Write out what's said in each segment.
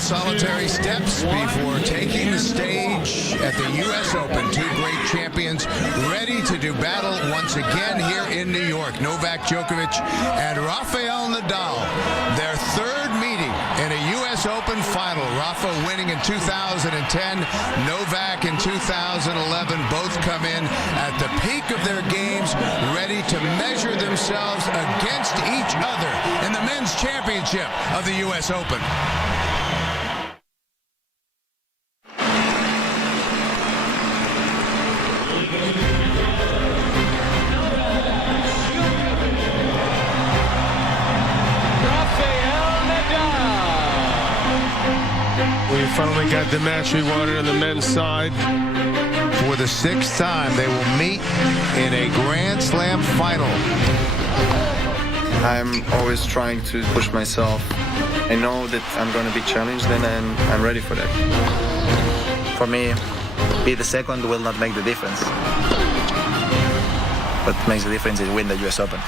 final solitary steps before taking the stage at the U.S. Open. Two great champions ready to do battle once again here in New York. Novak Djokovic and Rafael Nadal. Their third meeting in a U.S. Open final. Rafa winning in 2010, Novak in 2011. Both come in at the peak of their games, ready to measure themselves against each other in the men's championship of the U.S. Open. We finally got the match we wanted on the men's side. For the sixth time, they will meet in a Grand Slam final. I'm always trying to push myself. I know that I'm going to be challenged, and I'm ready for that. For me, be the second will not make the difference. What makes the difference is win the US Open.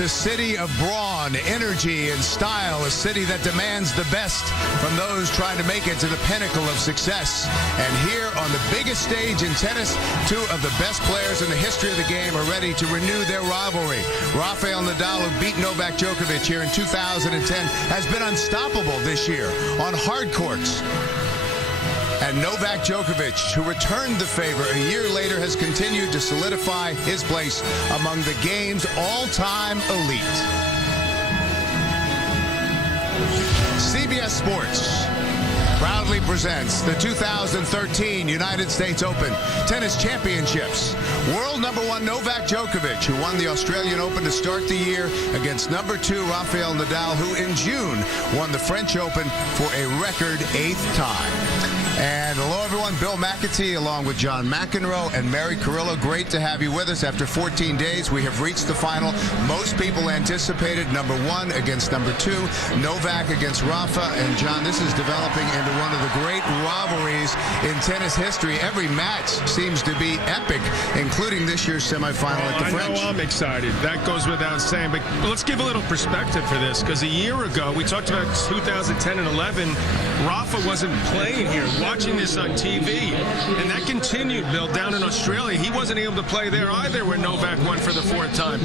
A city of brawn, energy, and style, a city that demands the best from those trying to make it to the pinnacle of success. And here on the biggest stage in tennis, two of the best players in the history of the game are ready to renew their rivalry. Rafael Nadal, who beat Novak Djokovic here in 2010, has been unstoppable this year on hard courts. And Novak Djokovic, who returned the favor a year later, has continued to solidify his place among the game's all-time elite. CBS Sports proudly presents the 2013 United States Open Tennis Championships. World number one Novak Djokovic, who won the Australian Open to start the year against number two Rafael Nadal, who in June won the French Open for a record 8th time. And hello, everyone. Bill McAtee along with John McEnroe and Mary Carrillo. Great to have you with us. After 14 days, we have reached the final. Most people anticipated number one against number two, Novak against Rafa. And, John, this is developing into one of the great rivalries in tennis history. Every match seems to be epic, including this year's semifinal at the French. I know I'm excited. That goes without saying. But let's give a little perspective for this, because a year ago, we talked about 2010 and 11. Rafa wasn't playing here. Watching this on TV, and that continued, Bill, down in Australia. He wasn't able to play there either when Novak won for the 4th time.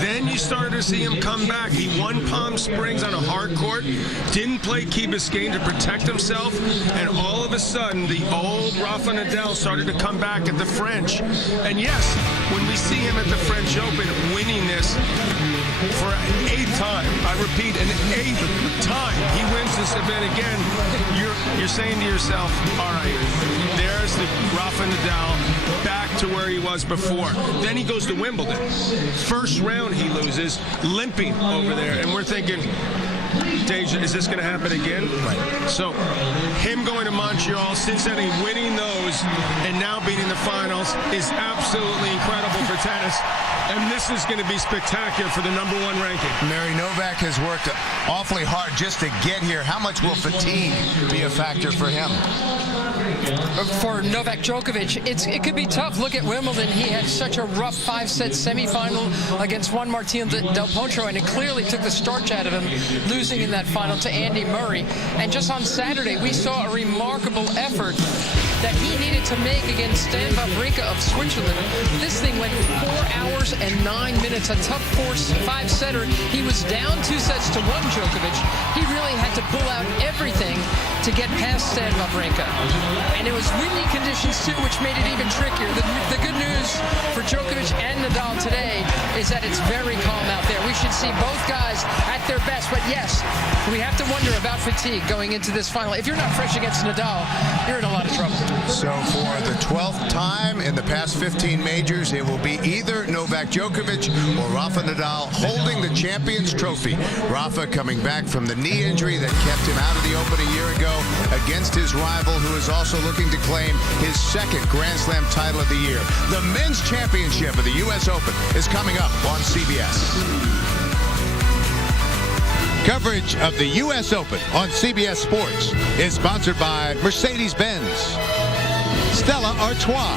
Then you started to see him come back. He won Palm Springs on a hard court, didn't play Key Biscayne to protect himself, and all of a sudden, the old Rafa Nadal started to come back at the French. And yes, when we see him at the French Open winning this for an 8th time, I repeat, an 8th time, he wins this event again, you're saying to yourself, all right, there's the Rafa Nadal back to where he was before. Then he goes to Wimbledon. First round he loses, limping over there. And we're thinking, Deja, is this going to happen again? Right. So him going to Montreal, Cincinnati, winning those, and now beating the finals is absolutely incredible for tennis. And this is going to be spectacular for the #1 ranking. Mary, Novak has worked awfully hard just to get here. How much will fatigue be a factor for him? For Novak Djokovic, it could be tough. Look at Wimbledon. He had such a rough 5-set semifinal against Juan Martín del Potro, and it clearly took the starch out of him, losing in that final to Andy Murray. And just on Saturday, we saw a remarkable effort that he needed to make against Stan Wawrinka of Switzerland. This thing went 4 hours and 9 minutes. A tough 5-setter. He was down 2 sets to 1 Djokovic. He really had to pull out everything to get past Stan Wawrinka. And it was windy conditions, too, which made it even trickier. The good news for Djokovic and Nadal today is that it's very calm out there. We should see both guys at their best. But yes, we have to wonder about fatigue going into this final. If you're not fresh against Nadal, you're in a lot of trouble. So for the 12th time in the past 15 majors, it will be either Novak Djokovic or Rafa Nadal holding the Champions Trophy. Rafa coming back from the knee injury that kept him out of the Open a year ago. ago against his rival, who is also looking to claim his second Grand Slam title of the year. The men's championship of the U.S. Open is coming up on CBS. Coverage of the U.S. Open on CBS Sports is sponsored by Mercedes-Benz, Stella Artois,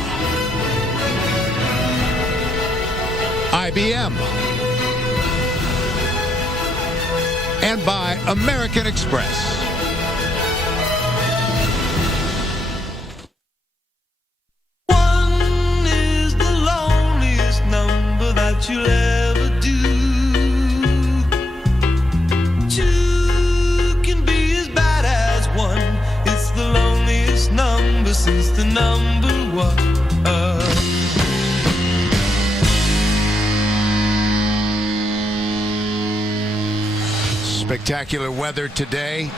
IBM, and by American Express. One is the loneliest number that you'll ever do. Two can be as bad as one. It's the loneliest number since the number one. Spectacular weather today.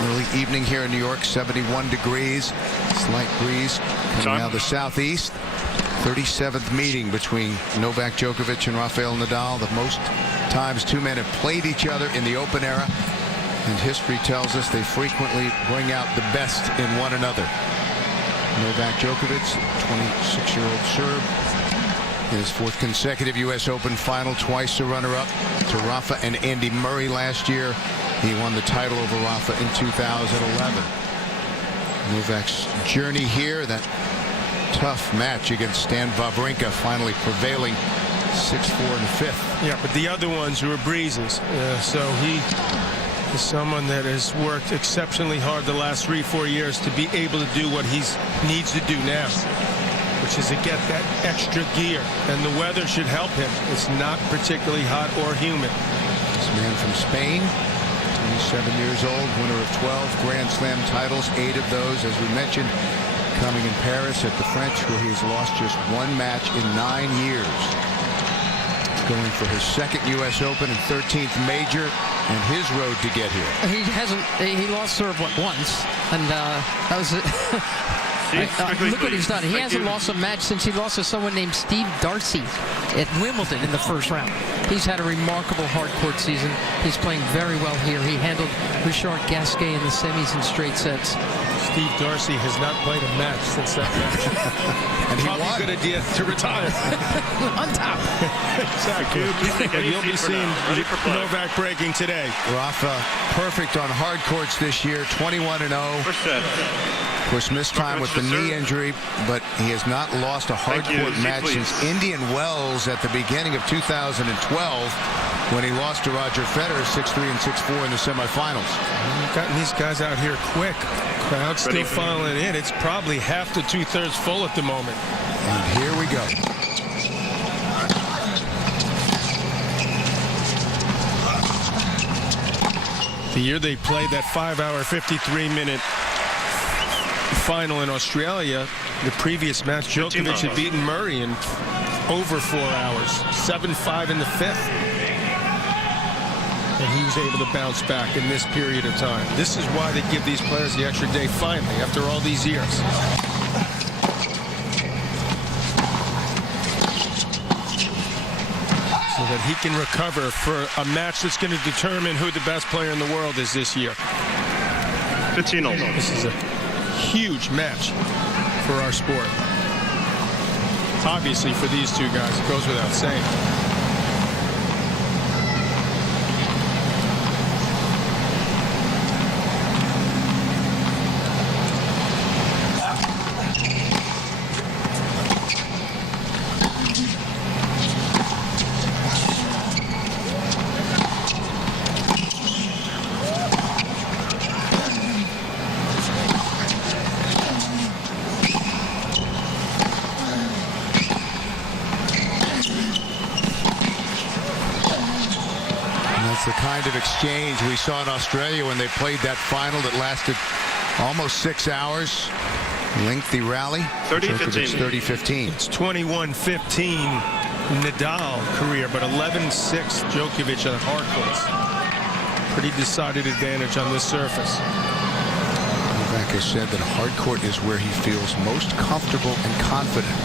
Early evening here in New York, 71 degrees. Slight breeze coming out of the southeast. 37th meeting between Novak Djokovic and Rafael Nadal. The most times two men have played each other in the Open era. And history tells us they frequently bring out the best in one another. Novak Djokovic, 26-year-old Serb. His fourth consecutive U.S. Open final, twice a runner-up to Rafa and Andy Murray last year. He won the title over Rafa in 2011. Novak's journey here, that tough match against Stan Wawrinka, finally prevailing 6-4 in the fifth. Yeah, but the other ones were breezes. So he is someone that has worked exceptionally hard the last 3-4 years to be able to do what he needs to do now, which is to get that extra gear, and the weather should help him. It's not particularly hot or humid. This man from Spain, 27 years old, winner of 12 Grand Slam titles, 8 of those, as we mentioned, coming in Paris at the French, where he's lost just one match in 9 years. Going for his second U.S. Open and 13th major, and his road to get here. He lost serve once, and that was it. Look what he's done. He hasn't lost a match since he lost to someone named Steve Darcy at Wimbledon in the first round. He's had a remarkable hard-court season. He's playing very well here. He handled Richard Gasquet in the semis in straight sets. Steve Darcy has not played a match since that match. And he probably won. a good idea to retire. On top. Exactly. And you'll be seeing Novak breaking today. Rafa perfect on hard courts this year, 21-0. Of course, missed time with the knee injury, but he has not lost a hard court match since Indian Wells at the beginning of 2012, when he lost to Roger Federer 6-3 and 6-4 in the semifinals. We've gotten these guys out here quick. Crowd's still filing in. It's probably half to two-thirds full at the moment. And here we go. The year they played that 5-hour, 53-minute final in Australia, the previous match, Djokovic had beaten Murray in over 4 hours, 7-5 in the fifth. And he was able to bounce back in this period of time. This is why they give these players the extra day finally, after all these years. So that he can recover for a match that's going to determine who the best player in the world is this year. This is a huge match for our sport. Obviously, for these two guys, it goes without saying. The kind of exchange we saw in Australia when they played that final that lasted almost 6 hours. Lengthy rally. 30-15. It's 21-15 Nadal career, but 11-6 Djokovic on hard courts. Pretty decided advantage on this surface. Novak has said that a hard court is where he feels most comfortable and confident.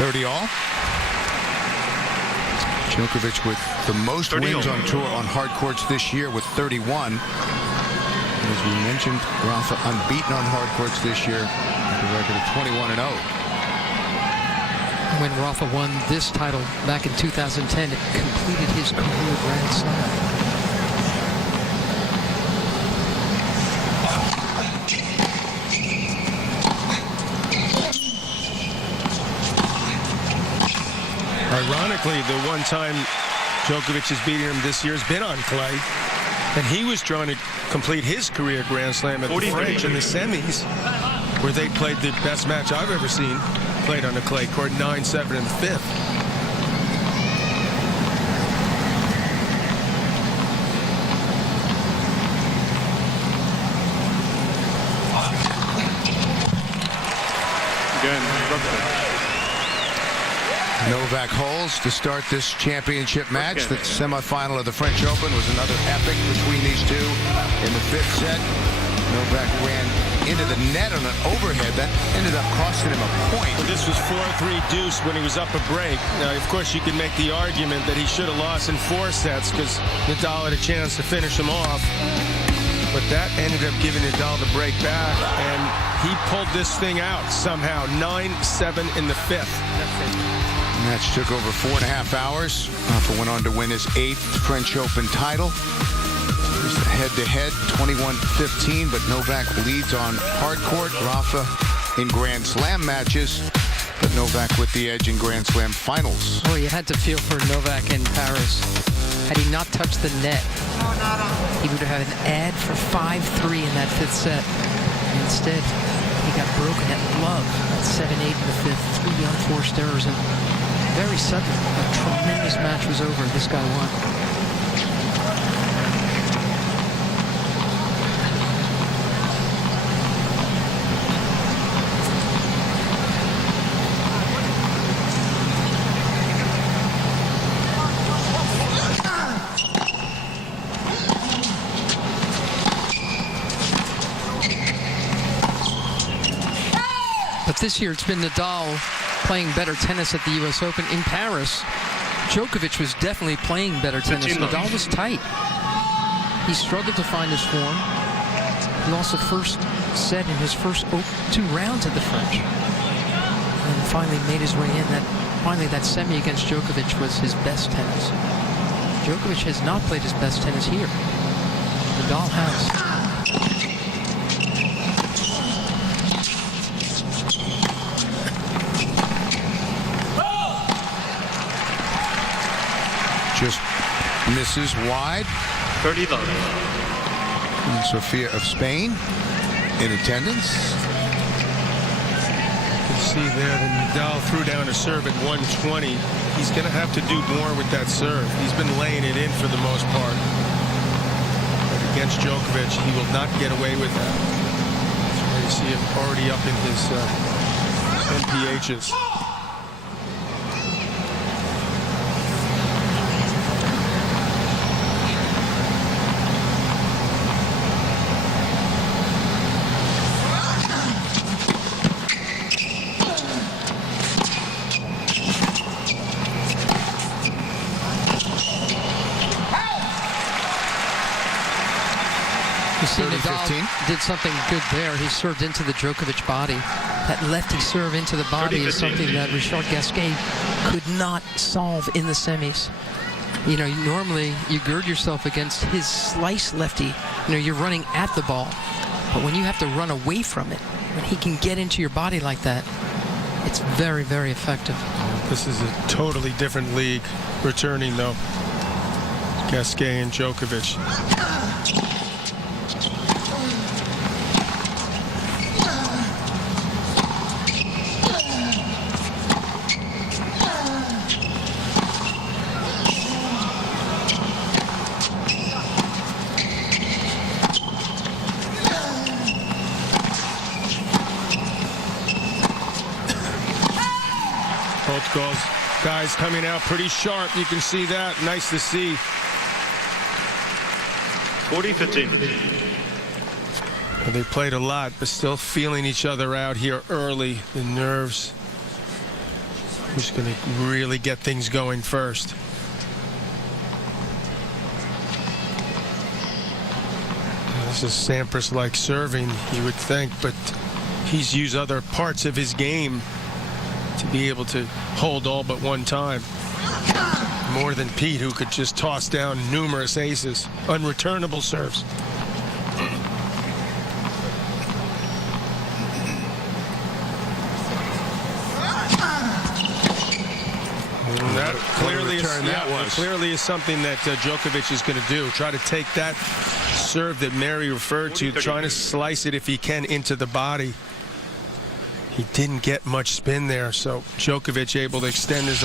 30 all. Djokovic with the most wins on tour on hard courts this year with 31. As we mentioned, Rafa unbeaten on hard courts this year with a record of 21-0. When Rafa won this title back in 2010, it completed his career Grand Slam. Ironically, the one time Djokovic has beaten him this year has been on clay. And he was trying to complete his career Grand Slam at the French in the semis, where they played the best match I've ever seen played on a clay court, 9-7 in the fifth. Novak holds to start this championship match. The semifinal of the French Open was another epic between these two in the fifth set. Novak ran into the net on an overhead that ended up costing him a point. Well, this was 4-3 deuce when he was up a break. Now, of course, you can make the argument that he should have lost in 4 sets because Nadal had a chance to finish him off. But that ended up giving Nadal the break back, and he pulled this thing out somehow. 9-7 in the fifth. The match took over 4.5 hours. Rafa went on to win his 8th French Open title. Head-to-head, 21-15, but Novak leads on hard court. Rafa in Grand Slam matches, but Novak with the edge in Grand Slam finals. Well, you had to feel for Novak in Paris. Had he not touched the net, he would have had an ad for 5-3 in that fifth set. Instead, he got broken at love at 7-8 in the fifth. 3 unforced errors, and very sudden, a tremendous match was over. This guy won. But this year, it's been Nadal playing better tennis at the U.S. Open. In Paris, Djokovic was definitely playing better tennis. Nadal was tight. He struggled to find his form. He lost the first set in his first 2 rounds at the French. And finally made his way in. That semi against Djokovic was his best tennis. Djokovic has not played his best tennis here. Nadal has. Just misses wide. 30 love. And Sofia of Spain in attendance. You can see there that Nadal threw down a serve at 120. He's going to have to do more with that serve. He's been laying it in for the most part. But against Djokovic, he will not get away with that. That's where you see him already up in his MPHs. You see, Nadal did something good there. He served into the Djokovic body. That lefty serve into the body is something that Richard Gasquet could not solve in the semis. You know, normally you gird yourself against his slice lefty. You know, you're running at the ball. But when you have to run away from it, when he can get into your body like that, it's very, very effective. This is a totally different league returning, though. Gasquet and Djokovic. Both goals, guys coming out pretty sharp. You can see that. Nice to see. 40-15. They played a lot, but still feeling each other out here early. The nerves Who's going to really get things going first? This is Sampras-like serving, you would think, but he's used other parts of his game to be able to hold all but one time. More than Pete, who could just toss down numerous aces, unreturnable serves. That clearly is something that Djokovic is going to do. Try to take that serve that Mary referred to, trying to slice it if he can into the body. He didn't get much spin there, so Djokovic able to extend his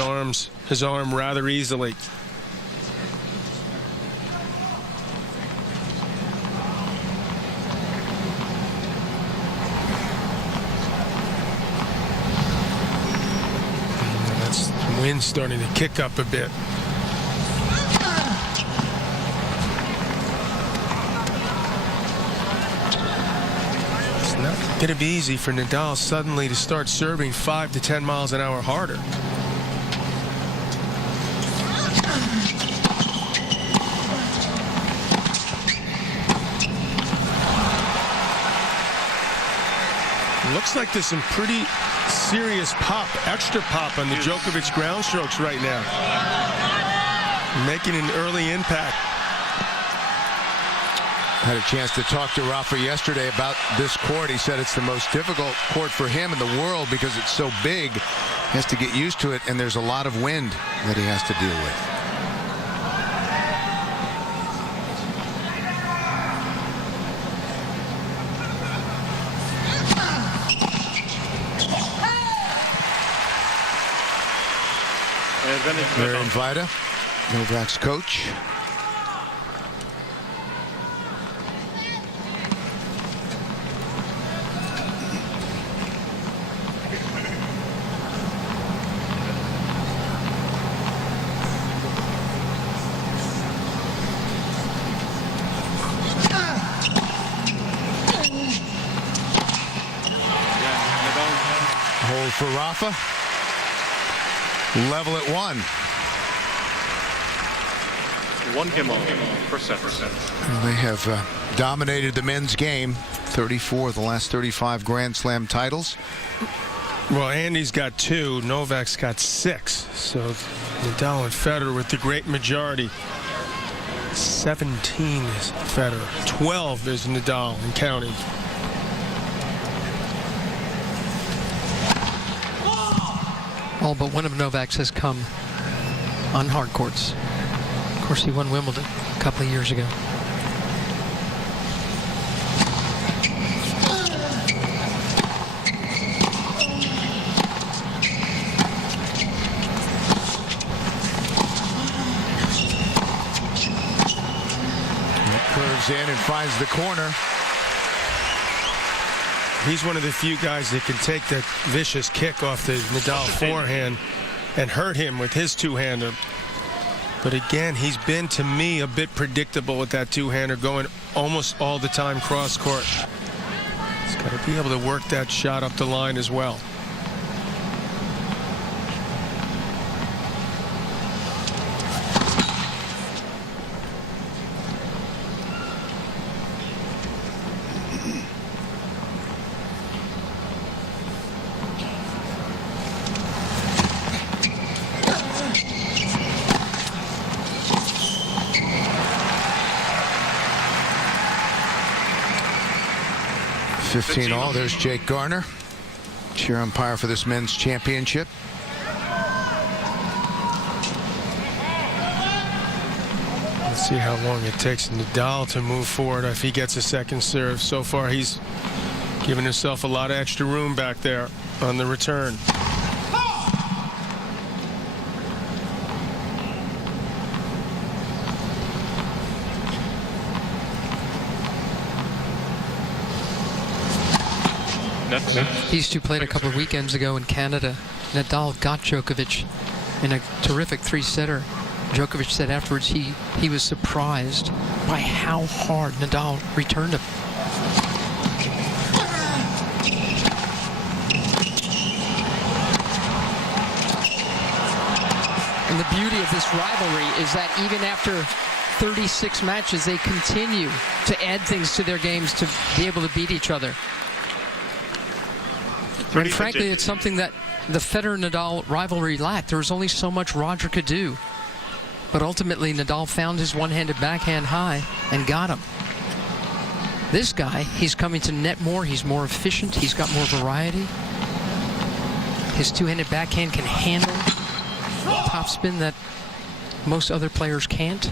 arm rather easily. That's the wind starting to kick up a bit. Not going to be easy for Nadal suddenly to start serving 5 to 10 miles an hour harder. Looks like there's some pretty serious pop, extra pop on the Djokovic ground strokes right now. Making an early impact. Had a chance to talk to Rafa yesterday about this court. He said it's the most difficult court for him in the world because it's so big. He has to get used to it, and there's a lot of wind that he has to deal with. Identifier, Novak's coach. Hold for Rafa. Level at 1. 1 game on percent. They have dominated the men's game. 34 of the last 35 Grand Slam titles. Well, Andy's got 2. Novak's got 6. So Nadal and Federer with the great majority. 17 is Federer. 12 is Nadal and counting. All but one of Novak's has come on hard courts. Of course, he won Wimbledon a couple of years ago. Curves in and finds the corner. He's one of the few guys that can take that vicious kick off the Nadal forehand and hurt him with his two-hander. But again, he's been, to me, a bit predictable with that two-hander, going almost all the time cross-court. He's got to be able to work that shot up the line as well. All. There's Jake Garner, cheer umpire for this men's championship. Let's see how long it takes Nadal to move forward if he gets a second serve. So far, he's given himself a lot of extra room back there on the return. These two played a couple of weekends ago in Canada. Nadal got Djokovic in a terrific 3-setter. Djokovic said afterwards he was surprised by how hard Nadal returned him. And the beauty of this rivalry is that even after 36 matches, they continue to add things to their games to be able to beat each other. And frankly, it's something that the Federer-Nadal rivalry lacked. There was only so much Roger could do. But ultimately, Nadal found his one-handed backhand high and got him. This guy, he's coming to net more. He's more efficient. He's got more variety. His two-handed backhand can handle topspin that most other players can't.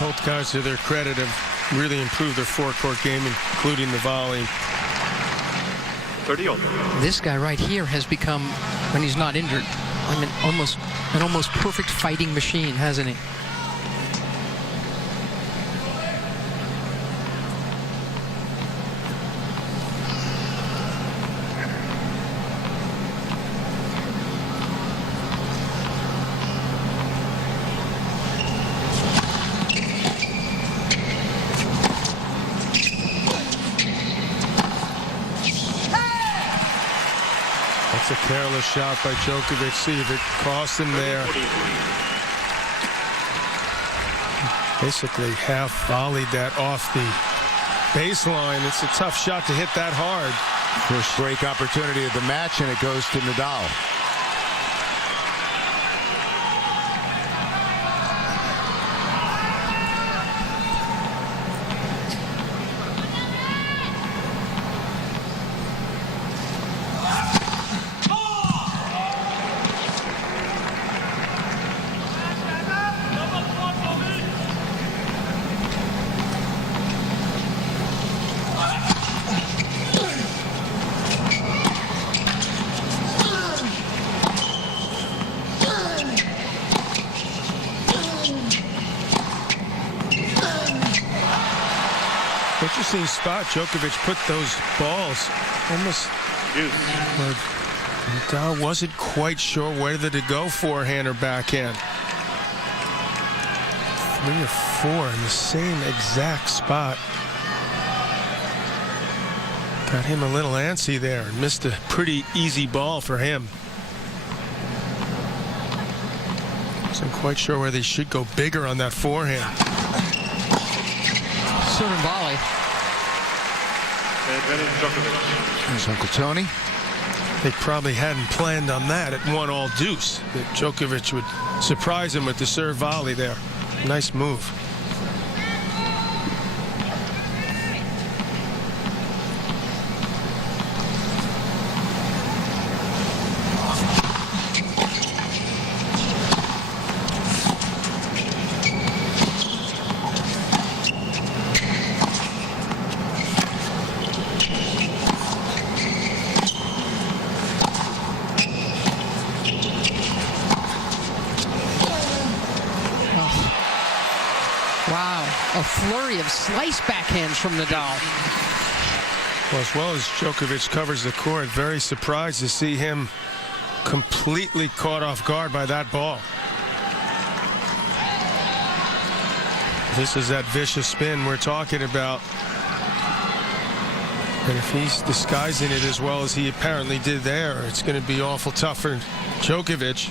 Both guys, to their credit, have really improved their forecourt game, including the volley. 30 all. This guy right here has become, when he's not injured, I mean, an almost perfect fighting machine, hasn't he? That's a careless shot by Djokovic. See if it cost him there. Basically half volleyed that off the baseline. It's a tough shot to hit that hard. First break opportunity of the match, and it goes to Nadal. Interesting spot. Djokovic put those balls almost where Nadal wasn't quite sure whether to go forehand or backhand. 3 or 4 in the same exact spot. Got him a little antsy there and missed a pretty easy ball for him. Wasn't quite sure where they should go bigger on that forehand. Certain volley. There's Uncle Tony. They probably hadn't planned on that at 1-all deuce, that Djokovic would surprise him with the serve volley there. Nice move. Wow, a flurry of slice backhands from Nadal. Well, as well as Djokovic covers the court, very surprised to see him completely caught off guard by that ball. This is that vicious spin we're talking about. And if he's disguising it as well as he apparently did there, it's going to be awful tough for Djokovic.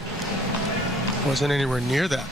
Wasn't anywhere near that.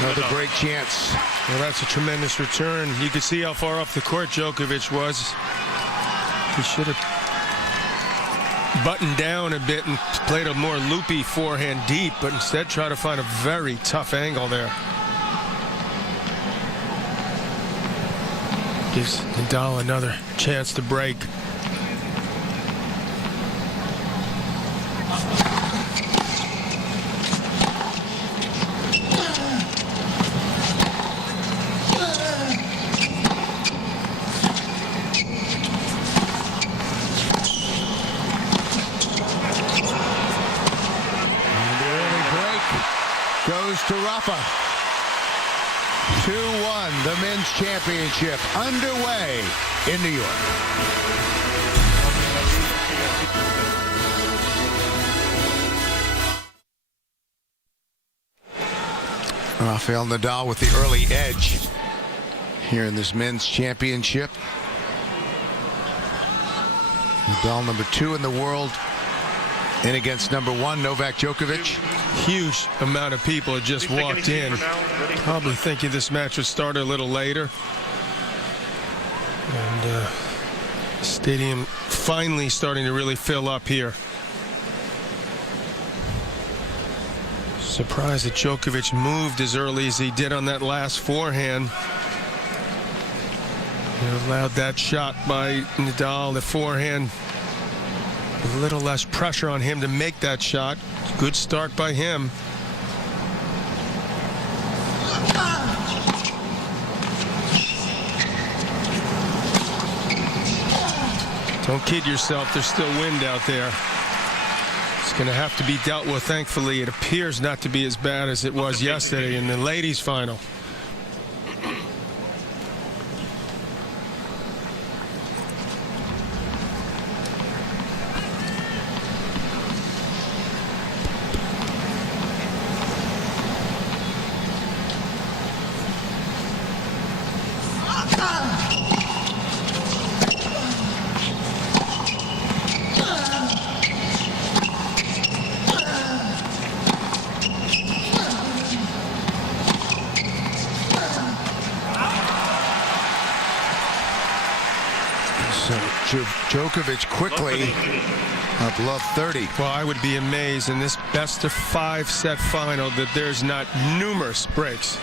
Another great chance. Well, that's a tremendous return. You could see how far off the court Djokovic was. He should have buttoned down a bit and played a more loopy forehand deep, but instead tried to find a very tough angle there. Gives Nadal another chance to break. to Rafa. 2-1, the men's championship underway in New York. Rafael Nadal with the early edge here in this men's championship. Nadal number 2 in the world in against number 1 Novak Djokovic. Huge amount of people had just walked in, probably thinking this match would start a little later. And stadium finally starting to really fill up here. Surprised that Djokovic moved as early as he did on that last forehand. He allowed that shot by Nadal, the forehand. A little less pressure on him to make that shot. Good start by him. Don't kid yourself, there's still wind out there. It's going to have to be dealt with. Thankfully, it appears not to be as bad as it was yesterday in the ladies' final. So Djokovic quickly up love 30. Well, I would be amazed in this best-of-5 set final that there's not numerous breaks.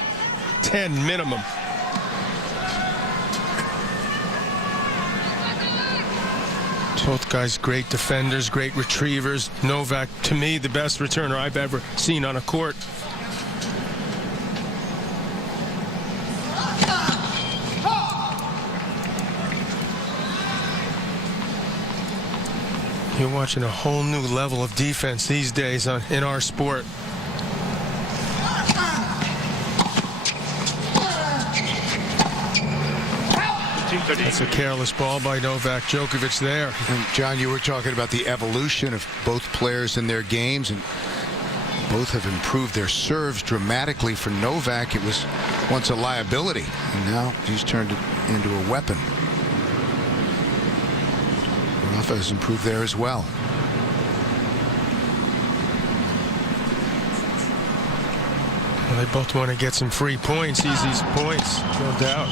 10 minimum. Both guys great defenders, great retrievers. Novak, to me, the best returner I've ever seen on a court. You're watching a whole new level of defense these days in our sport. That's a careless ball by Novak Djokovic there. And John, you were talking about the evolution of both players in their games, and both have improved their serves dramatically. For Novak, it was once a liability, and now he's turned it into a weapon. Rafa has improved there as well. Well, they both want to get some free points, easy points, no doubt.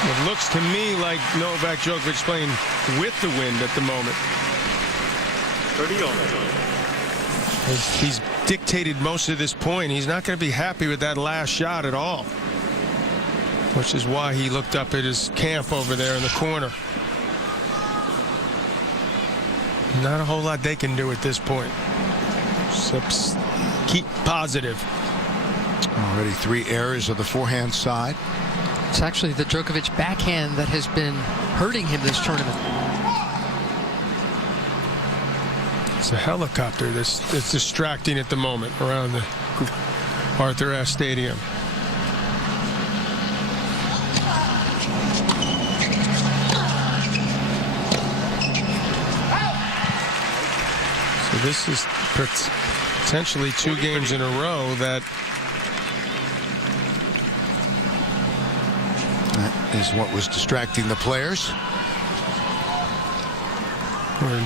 It looks to me like Novak Djokovic playing with the wind at the moment. 30 on. He's dictated most of this point. He's not going to be happy with that last shot at all, which is why he looked up at his camp over there in the corner. Not a whole lot they can do at this point. Except keep positive. Already 3 errors of the forehand side. It's actually the Djokovic backhand that has been hurting him this tournament. It's a helicopter that's distracting at the moment around the Arthur Ashe Stadium. So this is potentially 2 games in a row that is what was distracting the players. When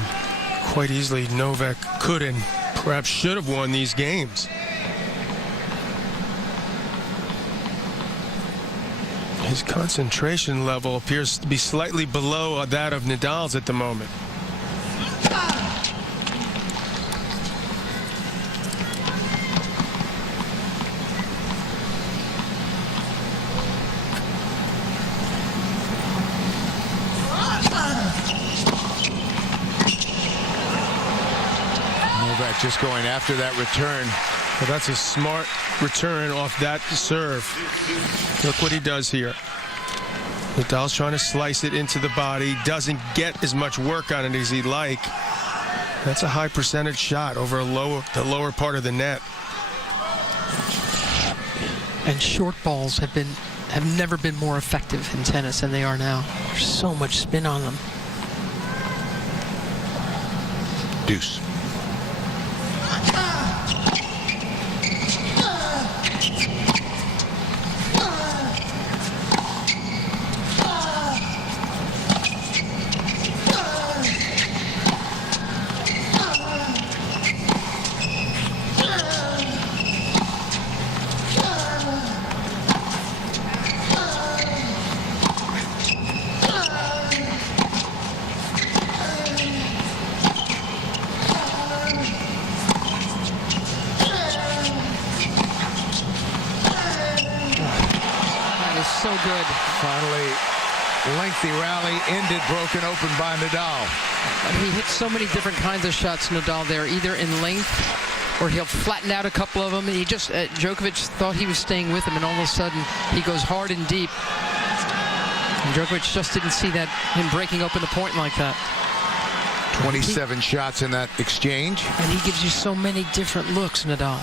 quite easily Novak could and perhaps should have won these games. His concentration level appears to be slightly below that of Nadal's at the moment. Just going after that return Well, that's a smart return off that serve. Look what he does here. Nadal's trying to slice it into the body. Doesn't get as much work on it as he'd like. That's a high percentage shot over the lower part of the net. And short balls have never been more effective in tennis than they are now. There's so much spin on them. Deuce. So good. Finally, lengthy rally ended, broken open by Nadal. He hits so many different kinds of shots, Nadal, there, either in length or he'll flatten out a couple of them. He just, Djokovic thought he was staying with him, and all of a sudden he goes hard and deep. And Djokovic just didn't see that, him breaking open the point like that. 27 shots in that exchange. And he gives you so many different looks, Nadal.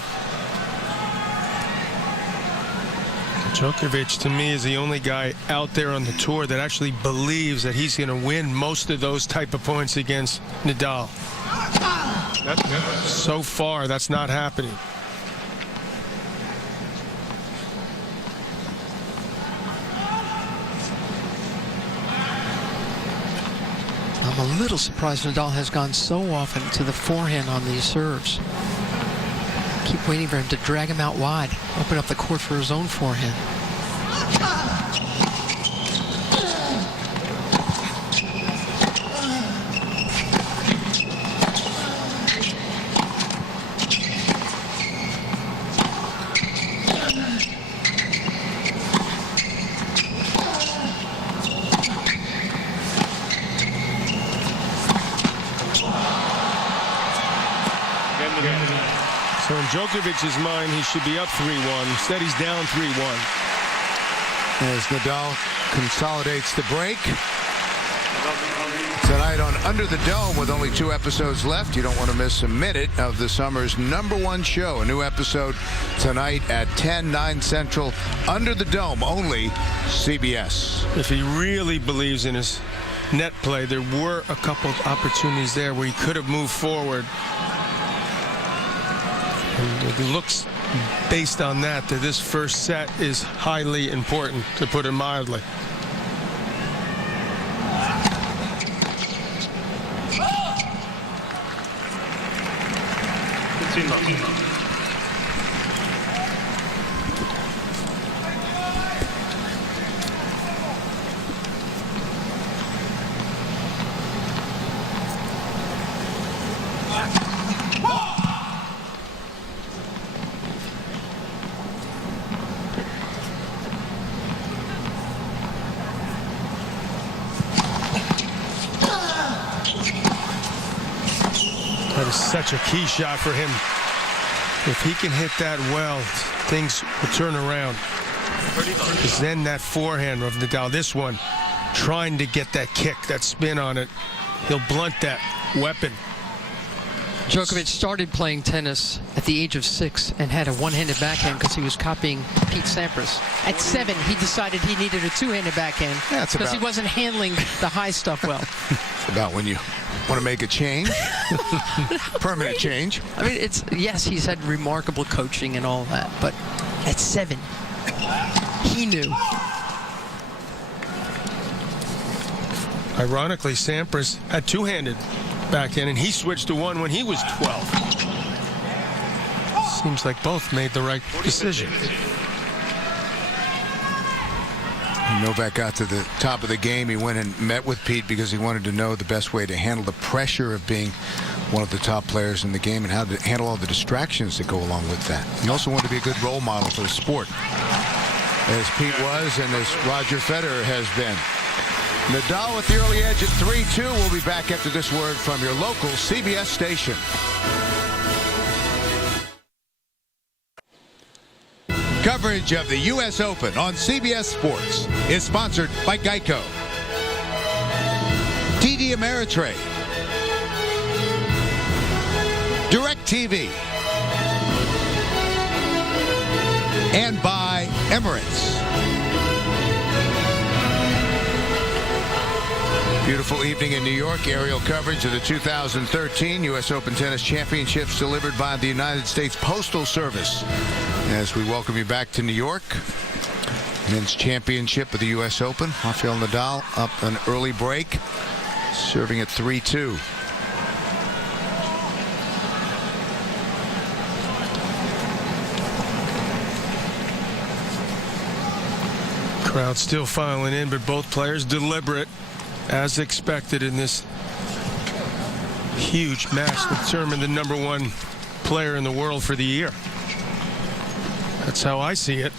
Djokovic, to me, is the only guy out there on the tour that actually believes that he's going to win most of those type of points against Nadal. So far, that's not happening. I'm a little surprised Nadal has gone so often to the forehand on these serves. Keep waiting for him to drag him out wide, open up the court for his own forehand. So in Djokovic's mind, he should be up 3-1. Instead, he's down 3-1. As Nadal consolidates the break. Tonight on Under the Dome, with only 2 episodes left, you don't want to miss a minute of the summer's #1 show. A new episode tonight at 10/9 Central. Under the Dome, only CBS. If he really believes in his net play, there were a couple of opportunities there where he could have moved forward. And it looks, based on that this first set is highly important, to put it mildly. That is such a key shot for him. If he can hit that well, things will turn around. Because then that forehand of Nadal, this one, trying to get that kick, that spin on it, he'll blunt that weapon. Djokovic started playing tennis at the age of 6 and had a one-handed backhand because he was copying Pete Sampras. At 7, he decided he needed a two-handed backhand because he wasn't handling the high stuff well. About when you want to make a change. Permanent change. I mean, yes, he's had remarkable coaching and all that, but at 7, he knew. Ironically, Sampras had two-handed backhand, and he switched to one when he was 12. Seems like both made the right decision. Novak got to the top of the game. He went and met with Pete because he wanted to know the best way to handle the pressure of being one of the top players in the game and how to handle all the distractions that go along with that. He also wanted to be a good role model for the sport, as Pete was and as Roger Federer has been. Nadal with the early edge at 3-2. We'll be back after this word from your local CBS station. Coverage of the U.S. Open on CBS Sports is sponsored by Geico, TD Ameritrade, DirecTV, and by Emirates. Beautiful evening in New York. Aerial coverage of the 2013 U.S. Open Tennis Championships delivered by the United States Postal Service. As we welcome you back to New York. Men's championship of the U.S. Open. Rafael Nadal up an early break, serving at 3-2. Crowd still filing in, but both players deliberate, as expected in this huge match to determine the #1 player in the world for the year. That's how I see it.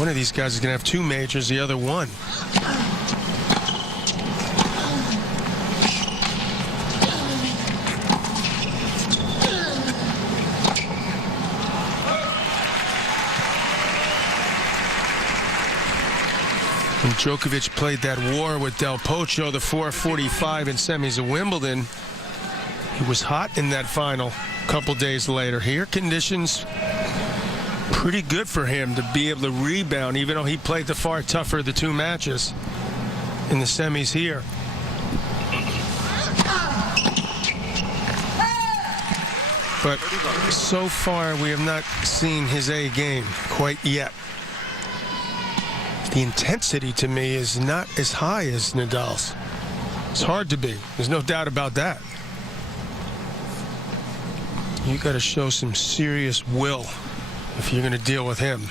One of these guys is going to have 2 majors, the other 1. When Djokovic played that war with Del Potro, the 445 in semis of Wimbledon, he was hot in that final a couple days later. Here, conditions pretty good for him to be able to rebound, even though he played the far tougher of the 2 matches in the semis here. But so far, we have not seen his A game quite yet. The intensity to me is not as high as Nadal's. It's hard to be. There's no doubt about that. You got to show some serious will if you're going to deal with him.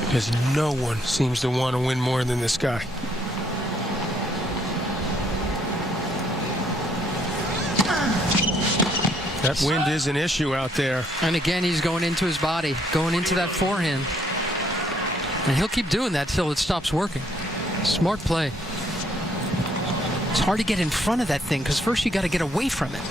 Because no one seems to want to win more than this guy. That wind is an issue out there. And again, he's going into his body, going into that forehand. And he'll keep doing that till it stops working. Smart play. It's hard to get in front of that thing because first you got to get away from it.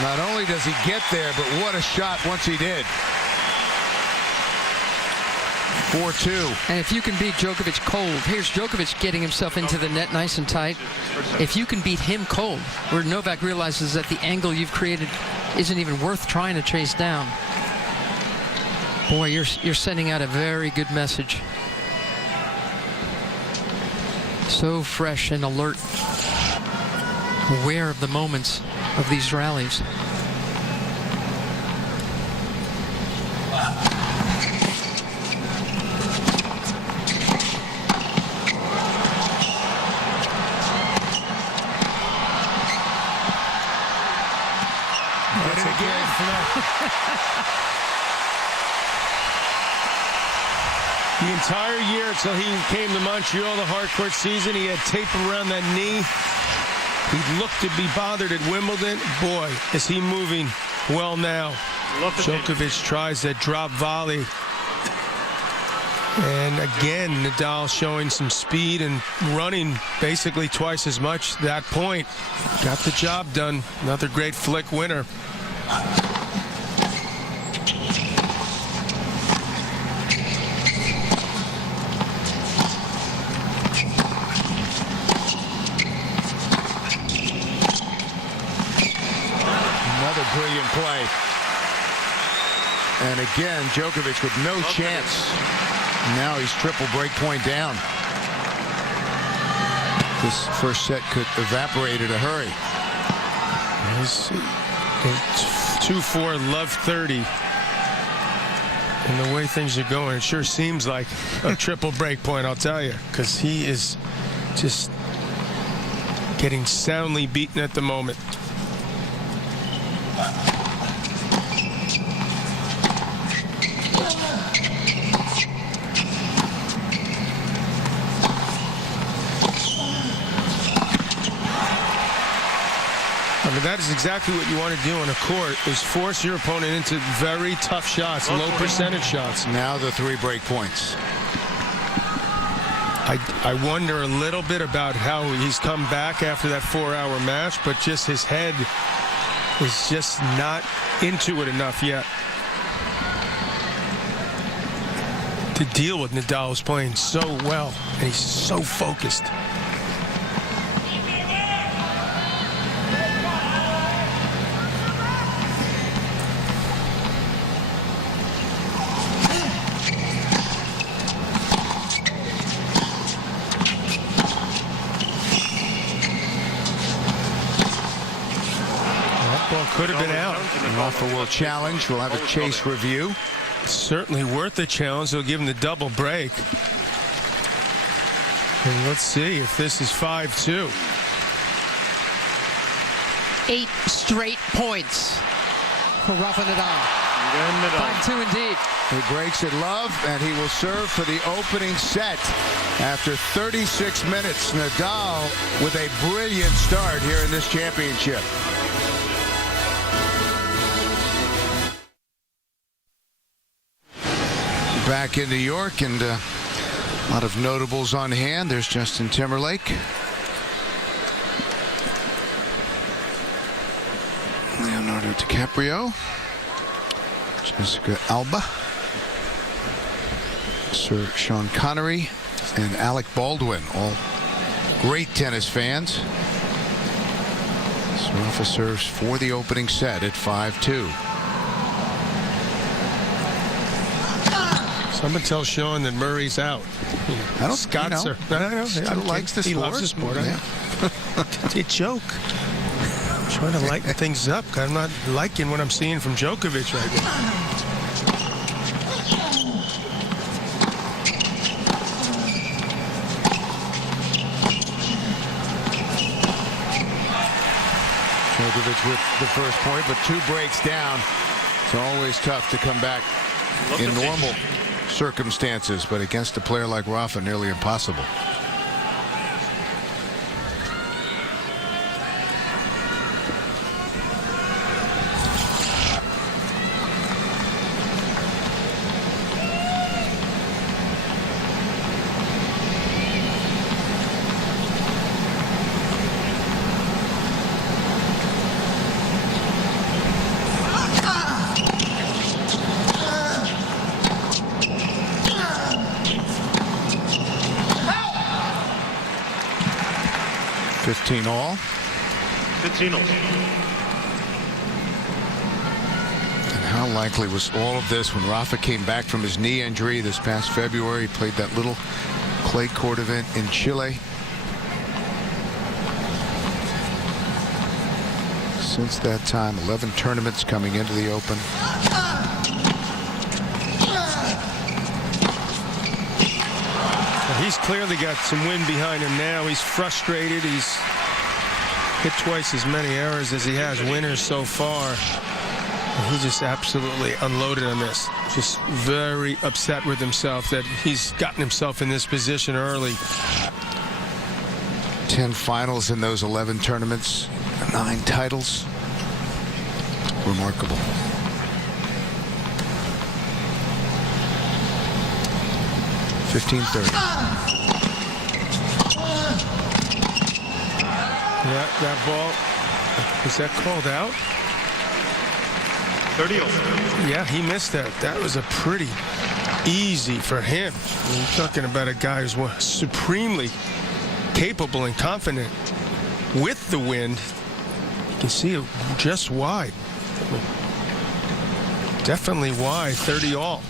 Not only does he get there, but what a shot once he did. 4-2. And if you can beat Djokovic cold, here's Djokovic getting himself into the net nice and tight. If you can beat him cold, where Novak realizes that the angle you've created isn't even worth trying to chase down. Boy, you're sending out a very good message. So fresh and alert. Aware of the moments of these rallies. Did it again. The entire year until he came to Montreal, the hardcourt season, he had tape around that knee. He looked to be bothered at Wimbledon. Boy, is he moving well now. Djokovic tries that drop volley. And again, Nadal showing some speed and running basically twice as much at that point. Got the job done. Another great flick winner. Brilliant play. And again, Djokovic with no chance. Now he's triple break point down. This first set could evaporate in a hurry. He's 2-4, love 30. And the way things are going, it sure seems like a triple break point, I'll tell you. Because he is just getting soundly beaten at the moment. I mean, that is exactly what you want to do on a court, is force your opponent into very tough shots, low percentage shots. Now the 3 break points. I wonder a little bit about how he's come back after that 4-hour match, but just his head is just not into it enough yet to deal with Nadal, who's playing so well, and he's so focused. Could have been out. Rafa will challenge. We'll have a chase review. Certainly worth the challenge. They'll give him the double break. And let's see if this is 5-2. 8 straight points for Rafa Nadal. 5-2 indeed. He breaks it love, and he will serve for the opening set. After 36 minutes, Nadal with a brilliant start here in this championship. Back in New York, and a lot of notables on hand. There's Justin Timberlake, Leonardo DiCaprio, Jessica Alba, Sir Sean Connery, and Alec Baldwin, all great tennis fans. So Rafa serves for the opening set at 5-2. Someone tell Sean that Murray's out. I don't. Scott's You know, I know. Scott likes the He sport. loves the sport. Yeah. It's a joke. I'm trying to lighten things up. I'm not liking what I'm seeing from Djokovic right now. Djokovic with the first point, but 2 breaks down. It's always tough to come back in normal circumstances, but against a player like Rafa, nearly impossible. All. 15 all. And how likely was all of this when Rafa came back from his knee injury this past February? He played that little clay court event in Chile. Since that time, 11 tournaments coming into the Open. He's clearly got some wind behind him now. He's frustrated. He's hit twice as many errors as he has winners so far. And he just absolutely unloaded on this. Just very upset with himself that he's gotten himself in this position early. 10 finals in those 11 tournaments, 9 titles. Remarkable. $15-30. Yeah, that ball, is that called out? 30 all. Yeah, he missed that. That was a pretty easy for him. You're talking about a guy who's supremely capable and confident with the wind. You can see it just wide. Definitely wide, 30 all.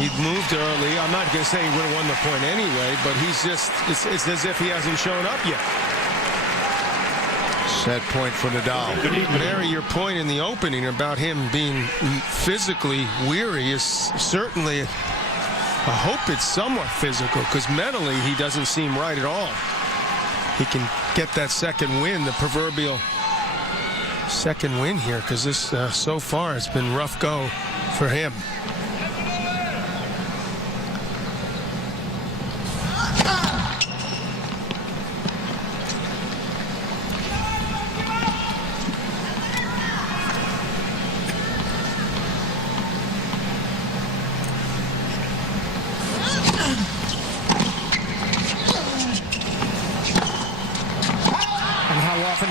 He moved early. I'm not going to say he would have won the point anyway, but he's just, it's as if he hasn't shown up yet. Set point for Nadal. But Harry, your point in the opening about him being physically weary is certainly I hope it's somewhat physical, because mentally he doesn't seem right at all. He can get that second win, the proverbial second win here, because this so far it's been rough go for him.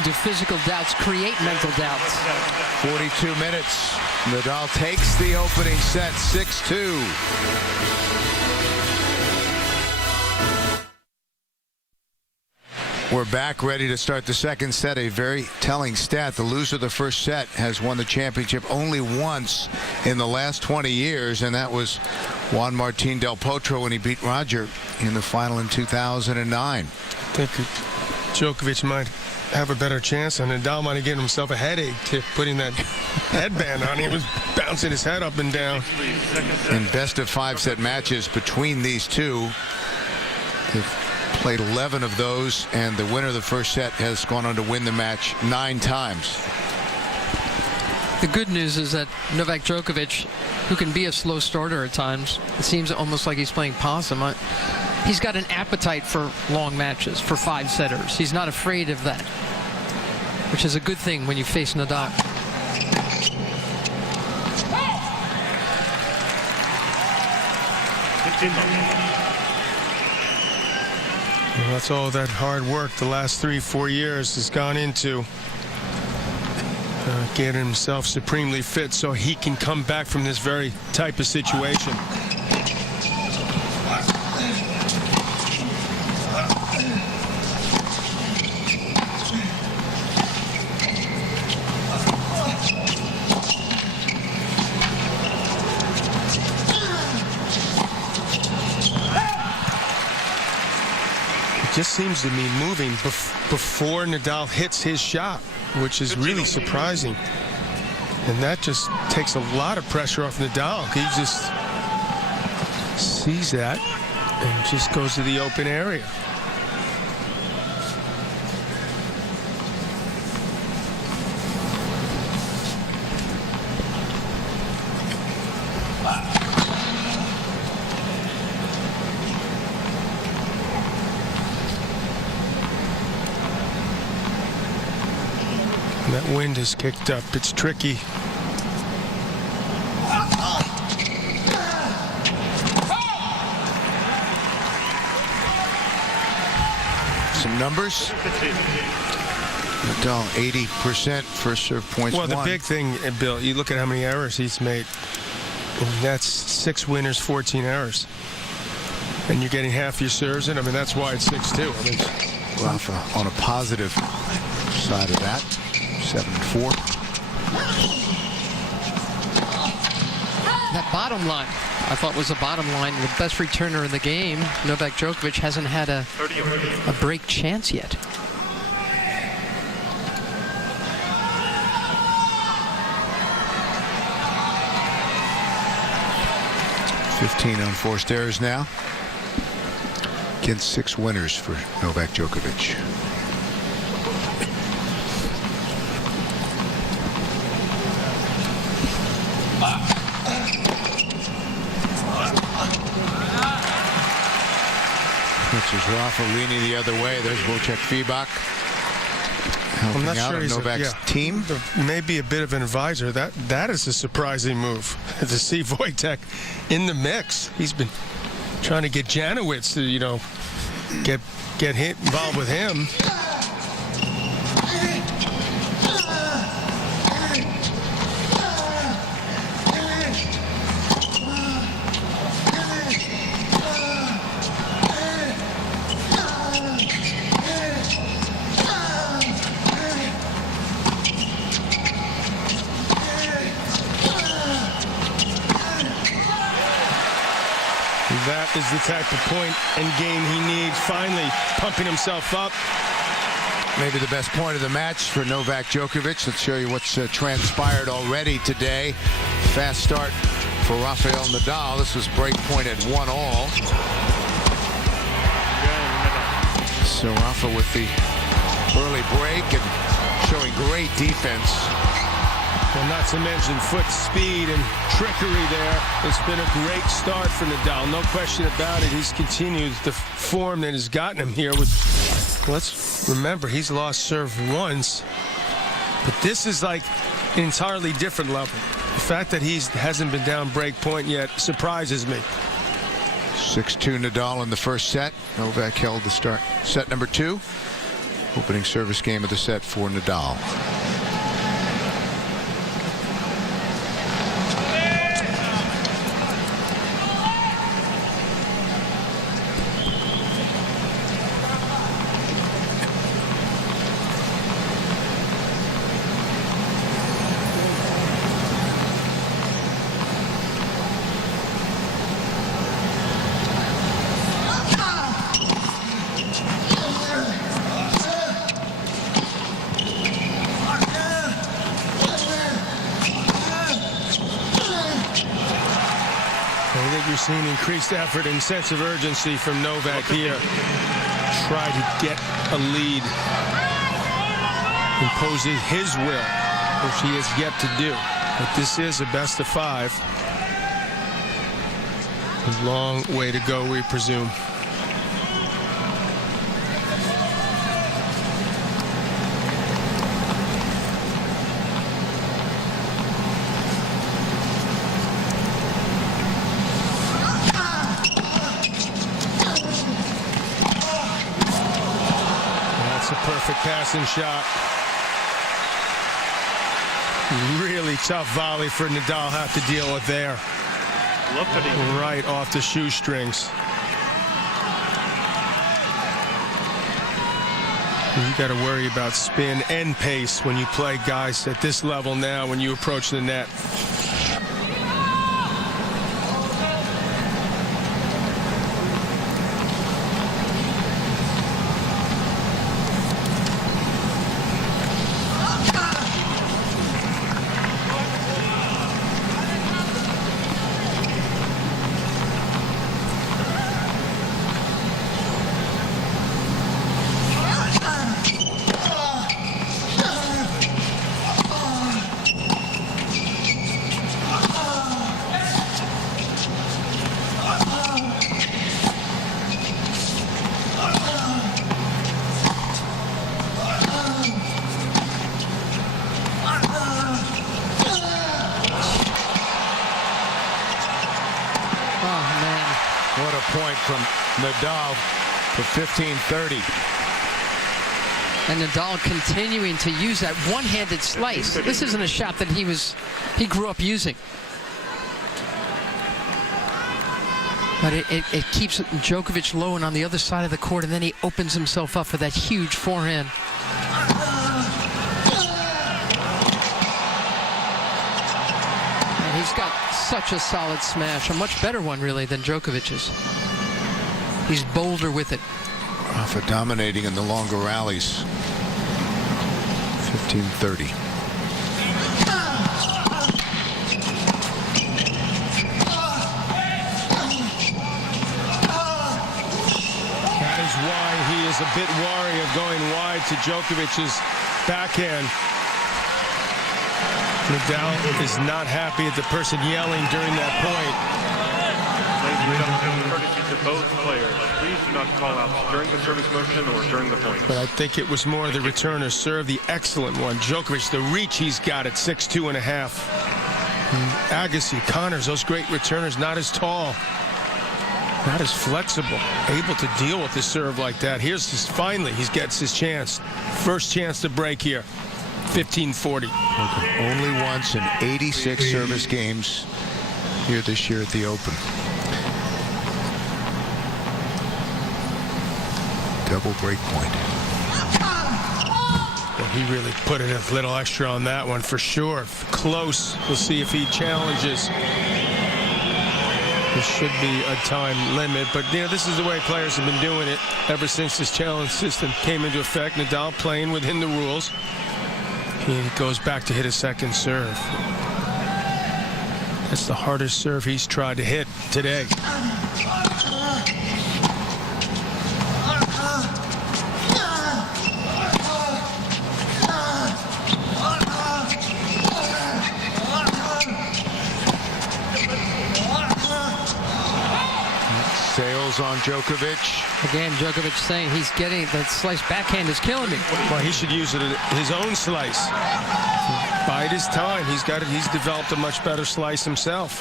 Do physical doubts create mental doubts? 42 minutes. Nadal takes the opening set 6-2. We're back, ready to start the second set. A very telling stat. The loser of the first set has won the championship only once in the last 20 years, and that was Juan Martín del Potro when he beat Roger in the final in 2009. I think Djokovic might have a better chance, and Nadal might have given himself a headache to putting that headband on. He was bouncing his head up and down. In best of 5-set matches between these two, they've played 11 of those, and the winner of the first set has gone on to win the match 9 times. The good news is that Novak Djokovic, who can be a slow starter at times, it seems almost like he's playing possum. He's got an appetite for long matches, for 5-setters. He's not afraid of that, which is a good thing when you face Nadal. Well, that's all that hard work the last 3-4 years has gone into getting himself supremely fit so he can come back from this very type of situation. Just seems to be moving before Nadal hits his shot, which is really surprising. And that just takes a lot of pressure off Nadal. He just sees that and just goes to the open area. That wind is kicked up. It's tricky. Some numbers. Nadal 80% first serve points. Well, the big thing, Bill, you look at how many errors he's made. And that's 6 winners, 14 errors. And you're getting half your serves in. I mean, that's why it's 6-2. I mean, Rafa on a positive side of that. 7-4. That bottom line, I thought was a bottom line. The best returner in the game, Novak Djokovic, hasn't had a break chance yet. $15 unforced errors now. Against 6 winners for Novak Djokovic. Which is Rafa leaning the other way. There's Wojciech Fibak helping out on Novak's team. Maybe a bit of an advisor. That is a surprising move to see Wojciech in the mix. He's been trying to get Janowicz to, you know, get involved with him. That is the type of point and game he needs. Finally pumping himself up. Maybe the best point of the match for Novak Djokovic. Let's show you what's transpired already today. Fast start for Rafael Nadal. This was break point at 1-all. So Rafa with the early break and showing great defense. Well, not to mention foot speed and trickery there. It's been a great start for Nadal. No question about it. He's continued the form that has gotten him here. Let's remember, he's lost serve once. But this is like an entirely different level. The fact that he hasn't been down break point yet surprises me. 6-2 Nadal in the first set. Novak held the start. Set number 2. Opening service game of the set for Nadal. You're seeing increased effort and sense of urgency from Novak here. Try to get a lead. Imposes his will, which he has yet to do. But this is a best of 5. A long way to go, we presume. Perfect passing shot. Really tough volley for Nadal have to deal with there. Right off the shoestrings. You got to worry about spin and pace when you play guys at this level now when you approach the net. What a point from Nadal for 15-30. And Nadal continuing to use that one-handed slice. This isn't a shot that he grew up using. But it keeps Djokovic low and on the other side of the court, and then he opens himself up for that huge forehand. And he's got such a solid smash, a much better one really than Djokovic's. He's bolder with it. Rafa dominating in the longer rallies. 15-30. That is why he is a bit wary of going wide to Djokovic's backhand. Nadal is not happy at the person yelling during that point. Ladies and gentlemen, courtesy to both players, please do not call out during the service motion or during the point. But I think it was more the returner serve, the excellent one. Djokovic, the reach he's got at 6'2.5". Agassi, Connors, those great returners, not as tall, not as flexible, able to deal with the serve like that. Here's his, finally, he gets his chance. First chance to break here. 15-40. Only once in 86 service games here this year at the Open. Double break point. Well, he really put in a little extra on that one for sure. Close. We'll see if he challenges. There should be a time limit, but you know, this is the way players have been doing it ever since this challenge system came into effect. Nadal playing within the rules. He goes back to hit a second serve. That's the hardest serve he's tried to hit today. Sails on Djokovic. Again, Djokovic saying he's getting the slice backhand is killing me. Well, he should use it his own slice. Bide his time. He's got it. He's developed a much better slice himself.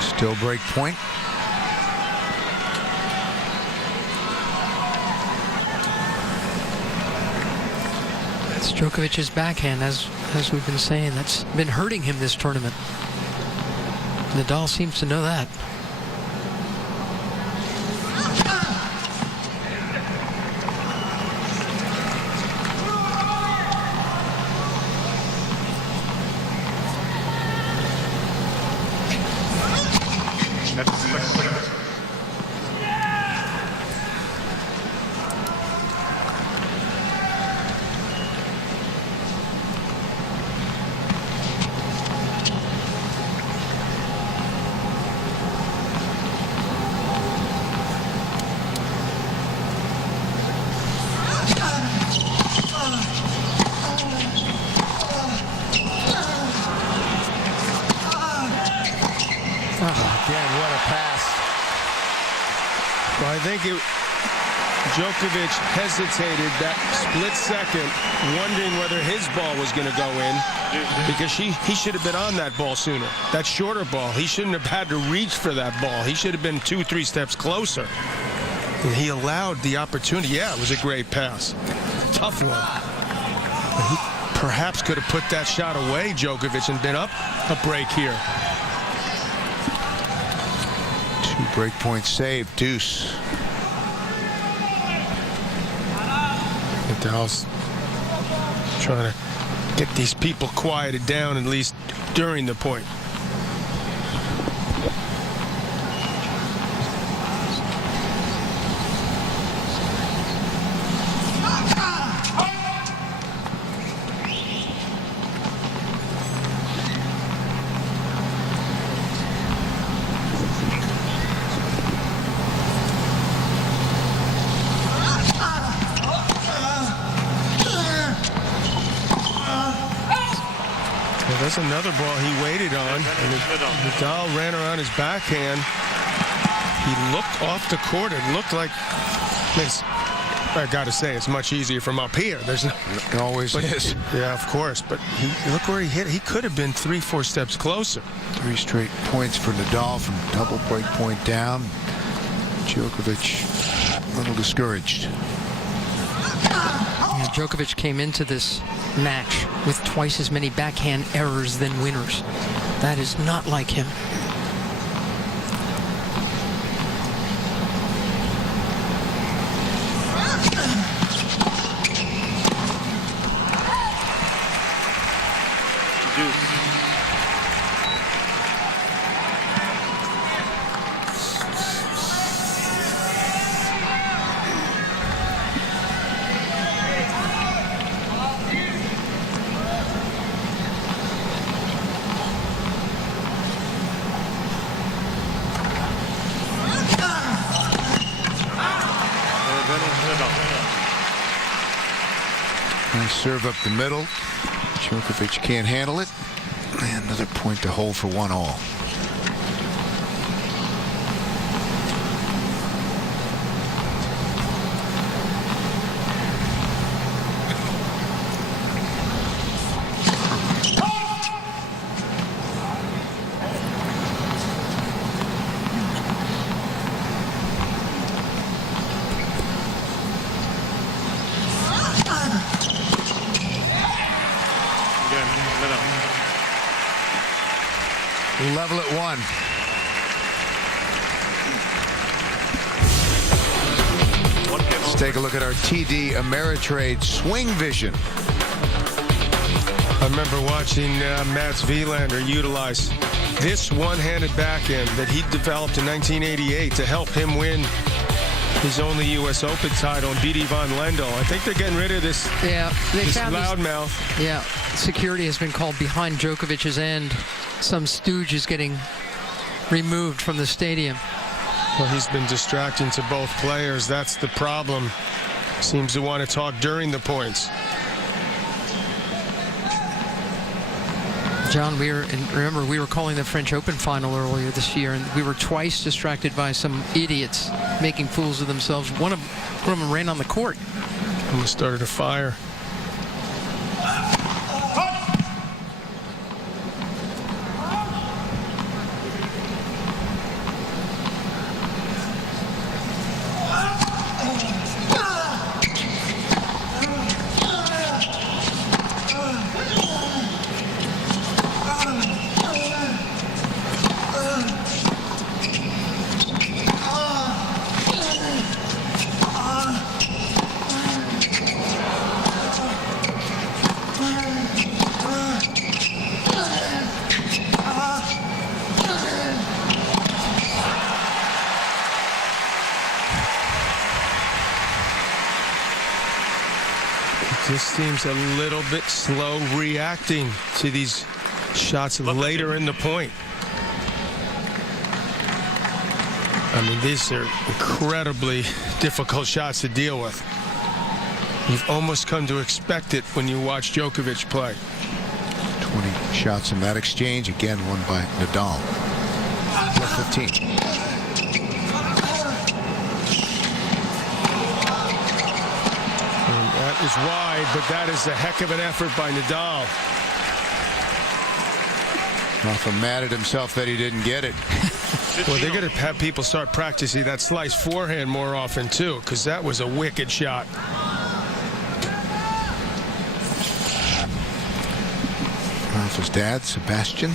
Still break point. It's Djokovic's backhand, as we've been saying, that's been hurting him this tournament. Nadal seems to know that. Again, what a pass. Well, I think Djokovic hesitated that split second, wondering whether his ball was going to go in, because he should have been on that ball sooner. That shorter ball, he shouldn't have had to reach for that ball. He should have been 2-3 steps closer. And he allowed the opportunity. Yeah, it was a great pass. Tough one. But he perhaps could have put that shot away, Djokovic, and been up a break here. 2 break points saved. Deuce. Nadal's trying to get these people quieted down, at least during the point. That's another ball he waited on. And Nadal ran around his backhand. He looked off the court. It looked like, I got to say, it's much easier from up here. There's no, It always is. yeah, of course. But look where he hit. He could have been 3-4 steps closer. 3 straight points for Nadal from double break point down. Djokovic a little discouraged. Yeah, Djokovic came into this match with twice as many backhand errors than winners. That is not like him. Nice serve up the middle. Djokovic can't handle it. And another point to hold for 1-all. Level at 1. Let's take a look at our TD Ameritrade Swing Vision. I remember watching Mats Wilander utilize this one-handed backhand that he developed in 1988 to help him win his only U.S. Open title and beat Ivan Lendl. I think they're getting rid of this, they this found loudmouth. Yeah, security has been called behind Djokovic's end. Some stooge is getting removed from the stadium. Well, he's been distracting to both players. That's the problem. Seems to want to talk during the points. John, remember we were calling the French Open final earlier this year, and we were twice distracted by some idiots making fools of themselves. One of them ran on the court. Almost started a fire. Just seems a little bit slow reacting to these shots later in the point. I mean, these are incredibly difficult shots to deal with. You've almost come to expect it when you watch Djokovic play. 20 shots in that exchange, again won by Nadal. 15. That is wide, but that is a heck of an effort by Nadal. Rafa mad at himself that he didn't get it. Well, they're going to have people start practicing that slice forehand more often, too, because that was a wicked shot. Rafa's dad, Sebastian.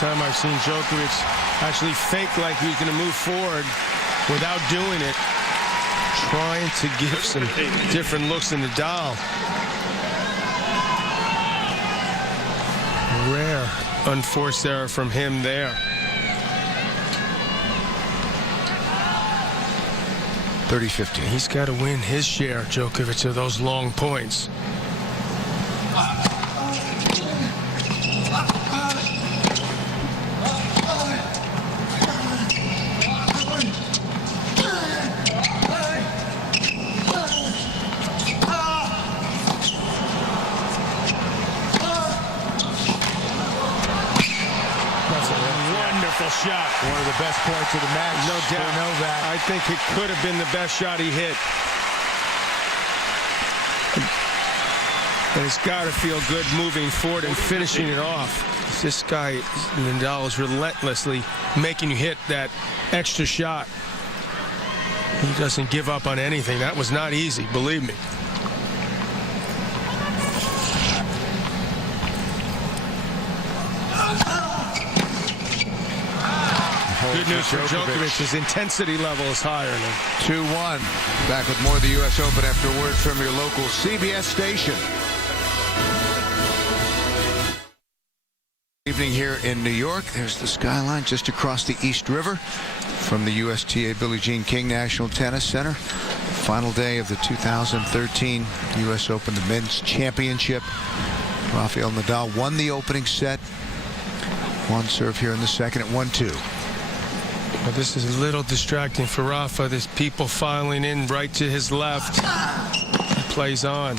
Time I've seen Djokovic actually fake like he's going to move forward without doing it, trying to give some different looks in Nadal. Rare unforced error from him there. 30-15. He's got to win his share, Djokovic, of those long points. Shot. One of the best points of the match. No doubt. For Novak. I think it could have been the best shot he hit. And it's got to feel good moving forward and finishing it off. This guy, Nadal, is relentlessly making you hit that extra shot. He doesn't give up on anything. That was not easy, believe me. Good news for Djokovic. His intensity level is higher now. 2-1. Back with more of the U.S. Open after a word from your local CBS station. Evening here in New York. There's the skyline just across the East River from the USTA Billie Jean King National Tennis Center. Final day of the 2013 U.S. Open, the men's championship. Rafael Nadal won the opening set. One serve here in the second at 1-2. Well, this is a little distracting for Rafa. There's people filing in right to his left. He plays on.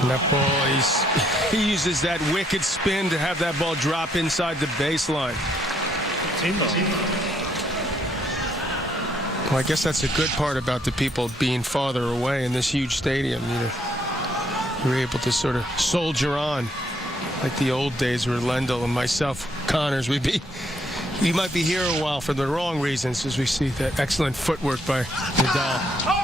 And that ball, he uses that wicked spin to have that ball drop inside the baseline. Well, I guess that's a good part about the people being farther away in this huge stadium. You're able to sort of soldier on, like the old days where Lendl and myself, Connors, we might be here a while for the wrong reasons, as we see that excellent footwork by Nadal.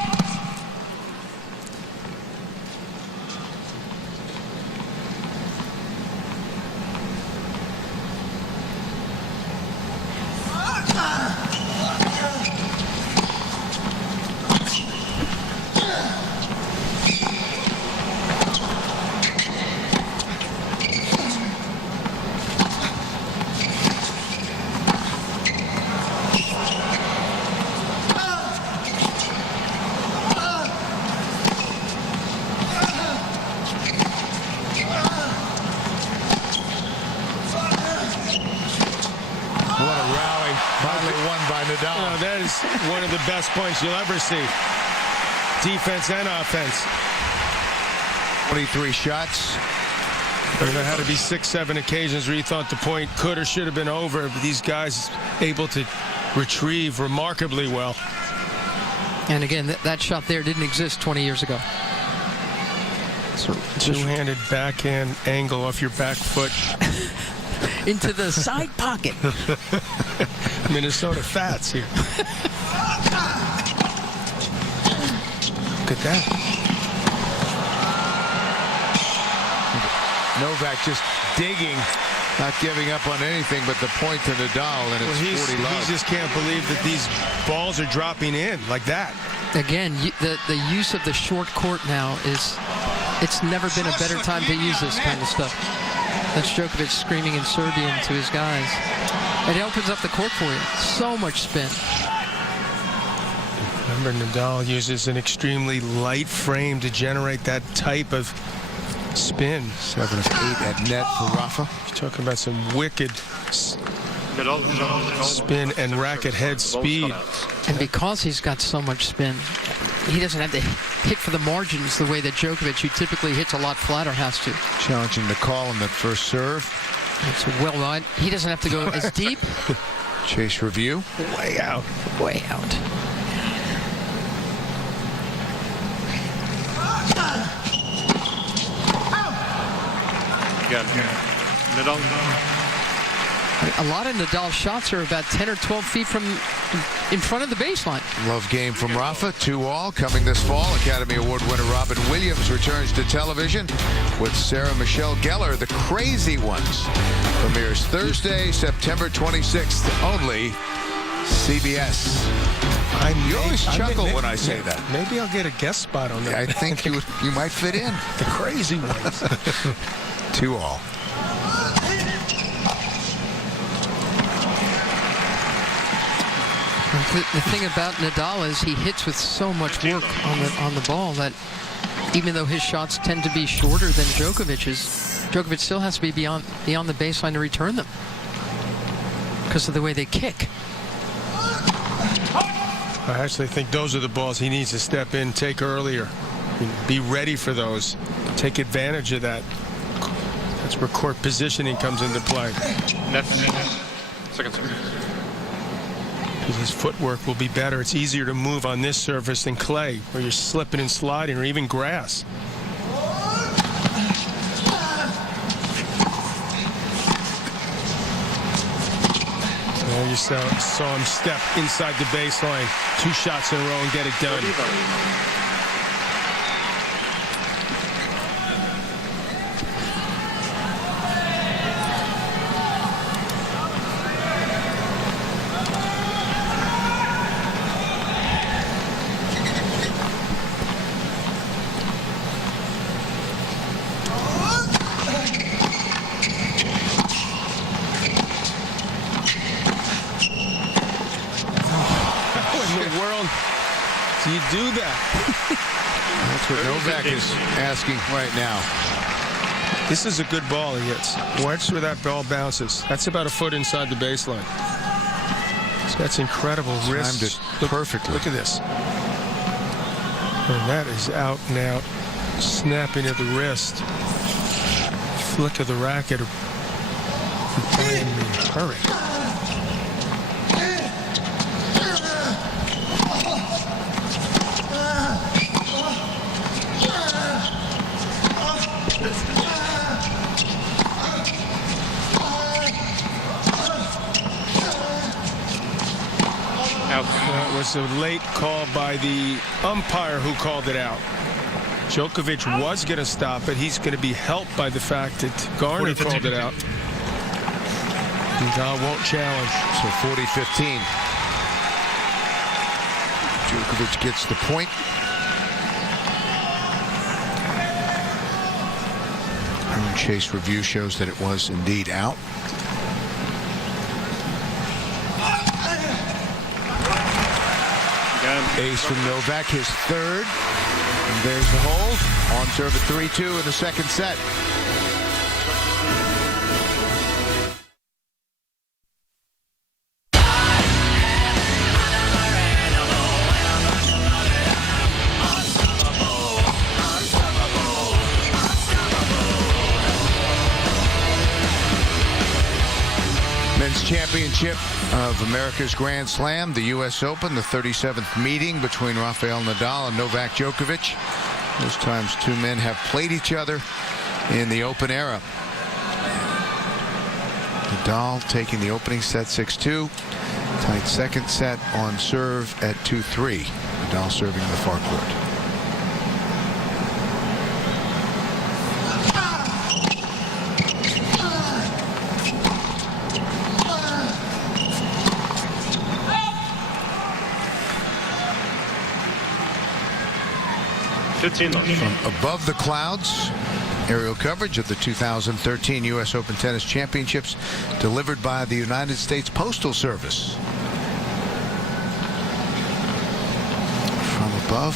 Nadal. That is one of the best points you'll ever see. Defense and offense. 23 shots. There had to be 6-7 occasions where you thought the point could or should have been over, but these guys able to retrieve remarkably well. And again, that shot there didn't exist 20 years ago. Two-handed backhand angle off your back foot. Into the side pocket. Minnesota Fats here. Look at that. Novak just digging, not giving up on anything but the point to Nadal, and it's 40 love. He just can't believe that these balls are dropping in like that. Again, the use of the short court now it's never been a better time to use this kind of stuff. That's Djokovic screaming in Serbian to his guys. It opens up the court for you. So much spin. Remember, Nadal uses an extremely light frame to generate that type of spin. 7 of 8 at net for Rafa. You're talking about some wicked spin and racket head speed. And because he's got so much spin, he doesn't have to hit for the margins the way that Djokovic, who typically hits a lot flatter, has to. Challenging the call on that first serve. It's well done. He doesn't have to go as deep. Chase review. Way out. Way out. Nadal. A lot of Nadal shots are about 10 or 12 feet from in front of the baseline. Love game from Rafa. 2-all coming this fall. Academy Award winner Robin Williams returns to television with Sarah Michelle Gellar. The Crazy Ones premieres Thursday, September 26th. Only CBS. You always chuckle when I say that. Maybe I'll get a guest spot on that. I think you might fit in. The Crazy Ones. 2-all. The thing about Nadal is he hits with so much work on the ball that even though his shots tend to be shorter than Djokovic's, Djokovic still has to be beyond the baseline to return them because of the way they kick. I actually think those are the balls he needs to step in, take earlier. Be ready for those. Take advantage of that. That's where court positioning comes into play. Second serve. His footwork will be better. It's easier to move on this surface than clay, where you're slipping and sliding, or even grass. So you saw him step inside the baseline. 2 shots in a row and get it done. Do you do that? That's what Novak is asking right now. This is a good ball he hits. Watch where that ball bounces. That's about a foot inside the baseline. So that's incredible. Timed it perfectly. Look at this. And that is out and out. Snapping of the wrist. Flick of the racket. Hurry. Out. That was a late call by the umpire who called it out. Djokovic was going to stop it. He's going to be helped by the fact that Garner called it out. Nadal won't challenge. So 40-15. Djokovic gets the point. Chase review shows that it was indeed out. Ace from Novak, his third. And there's the hold. On serve at 3-2 in the second set. Men's Championship of America's Grand Slam, the U.S. Open, the 37th meeting between Rafael Nadal and Novak Djokovic. Most times two men have played each other in the Open era. Nadal taking the opening set 6-2. Tight second set on serve at 2-3. Nadal serving in the far court. From above the clouds, aerial coverage of the 2013 U.S. Open Tennis Championships delivered by the United States Postal Service. From above,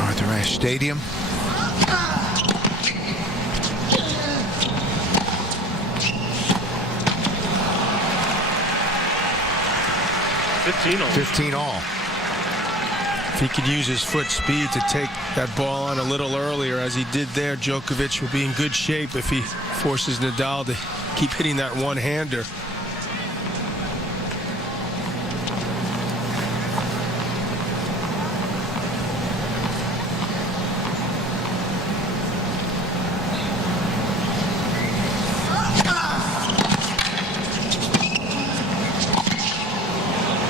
Arthur Ashe Stadium. Fifteen all. If he could use his foot speed to take that ball on a little earlier, as he did there, Djokovic will be in good shape if he forces Nadal to keep hitting that one-hander.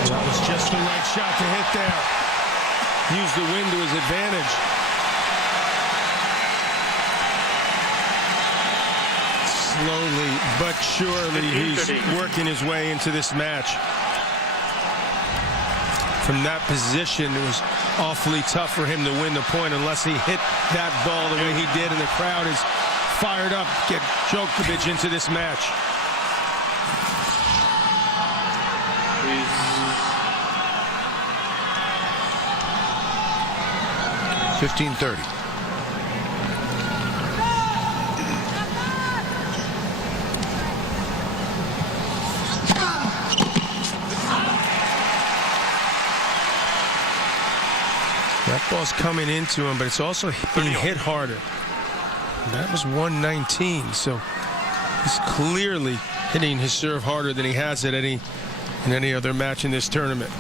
That was just the right shot to hit there. Use the wind to his advantage. Slowly but surely he's working his way into this match. From that position, it was awfully tough for him to win the point unless he hit that ball the way he did, and the crowd is fired up. Get Djokovic into this match. 15-30. That ball's coming into him, but it's also being hit harder. And that was 119, so he's clearly hitting his serve harder than he has at in any other match in this tournament.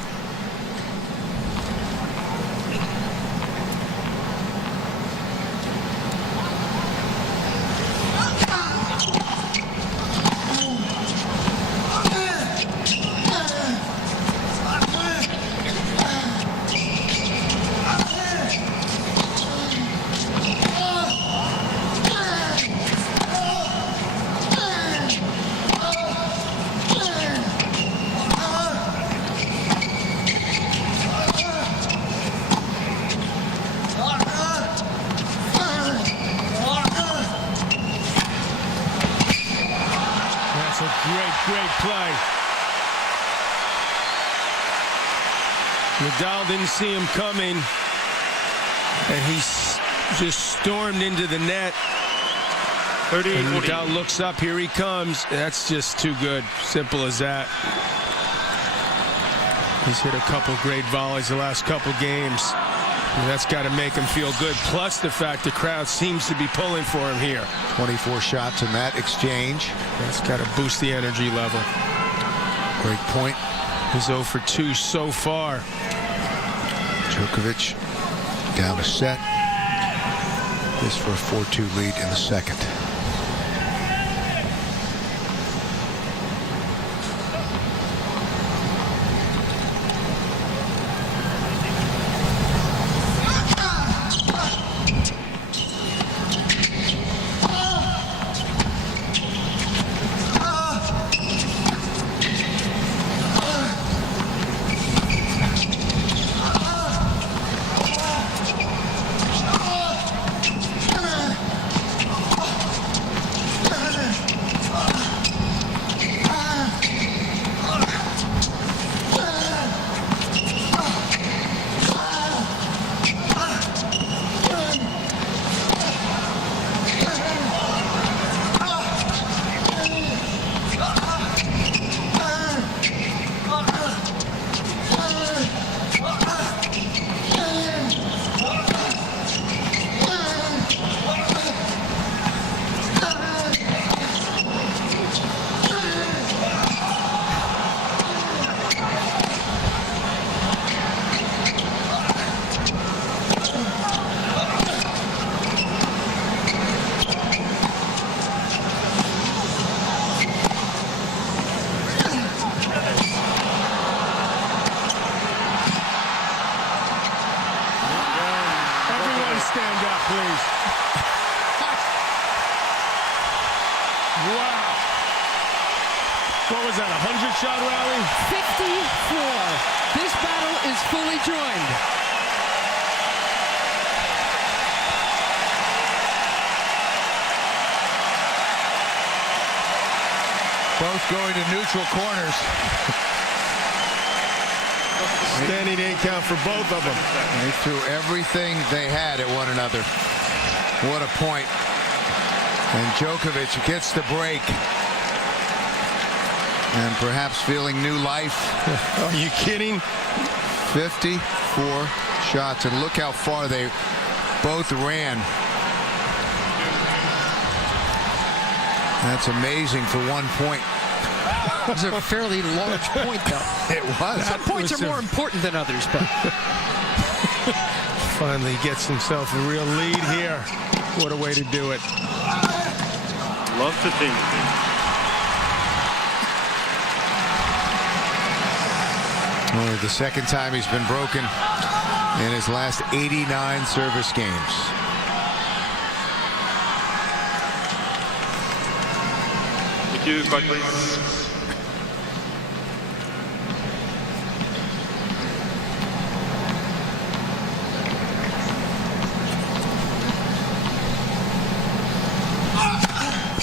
Great play. Nadal didn't see him coming, and he just stormed into the net. 30, and 40. Nadal looks up, here he comes. That's just too good. Simple as that. He's hit a couple great volleys the last couple games. And that's got to make him feel good. Plus the fact the crowd seems to be pulling for him here. 24 shots in that exchange. That's got to boost the energy level. Great point. He's 0 for 2 so far. Djokovic down a set. This for a 4-2 lead in the second. What was that, a 100-shot rally? 54. This battle is fully joined. Both going to neutral corners. Standing 8 count for both of them. They threw everything they had at one another. What a point. And Djokovic gets the break. And perhaps feeling new life. Are you kidding? 54 shots. And look how far they both ran. That's amazing for 1 point. It was a fairly large point, though. It was. Some points are more important than others, but finally gets himself a real lead here. What a way to do it. Love to see. Only the second time he's been broken in his last 89 service games. Thank you, please.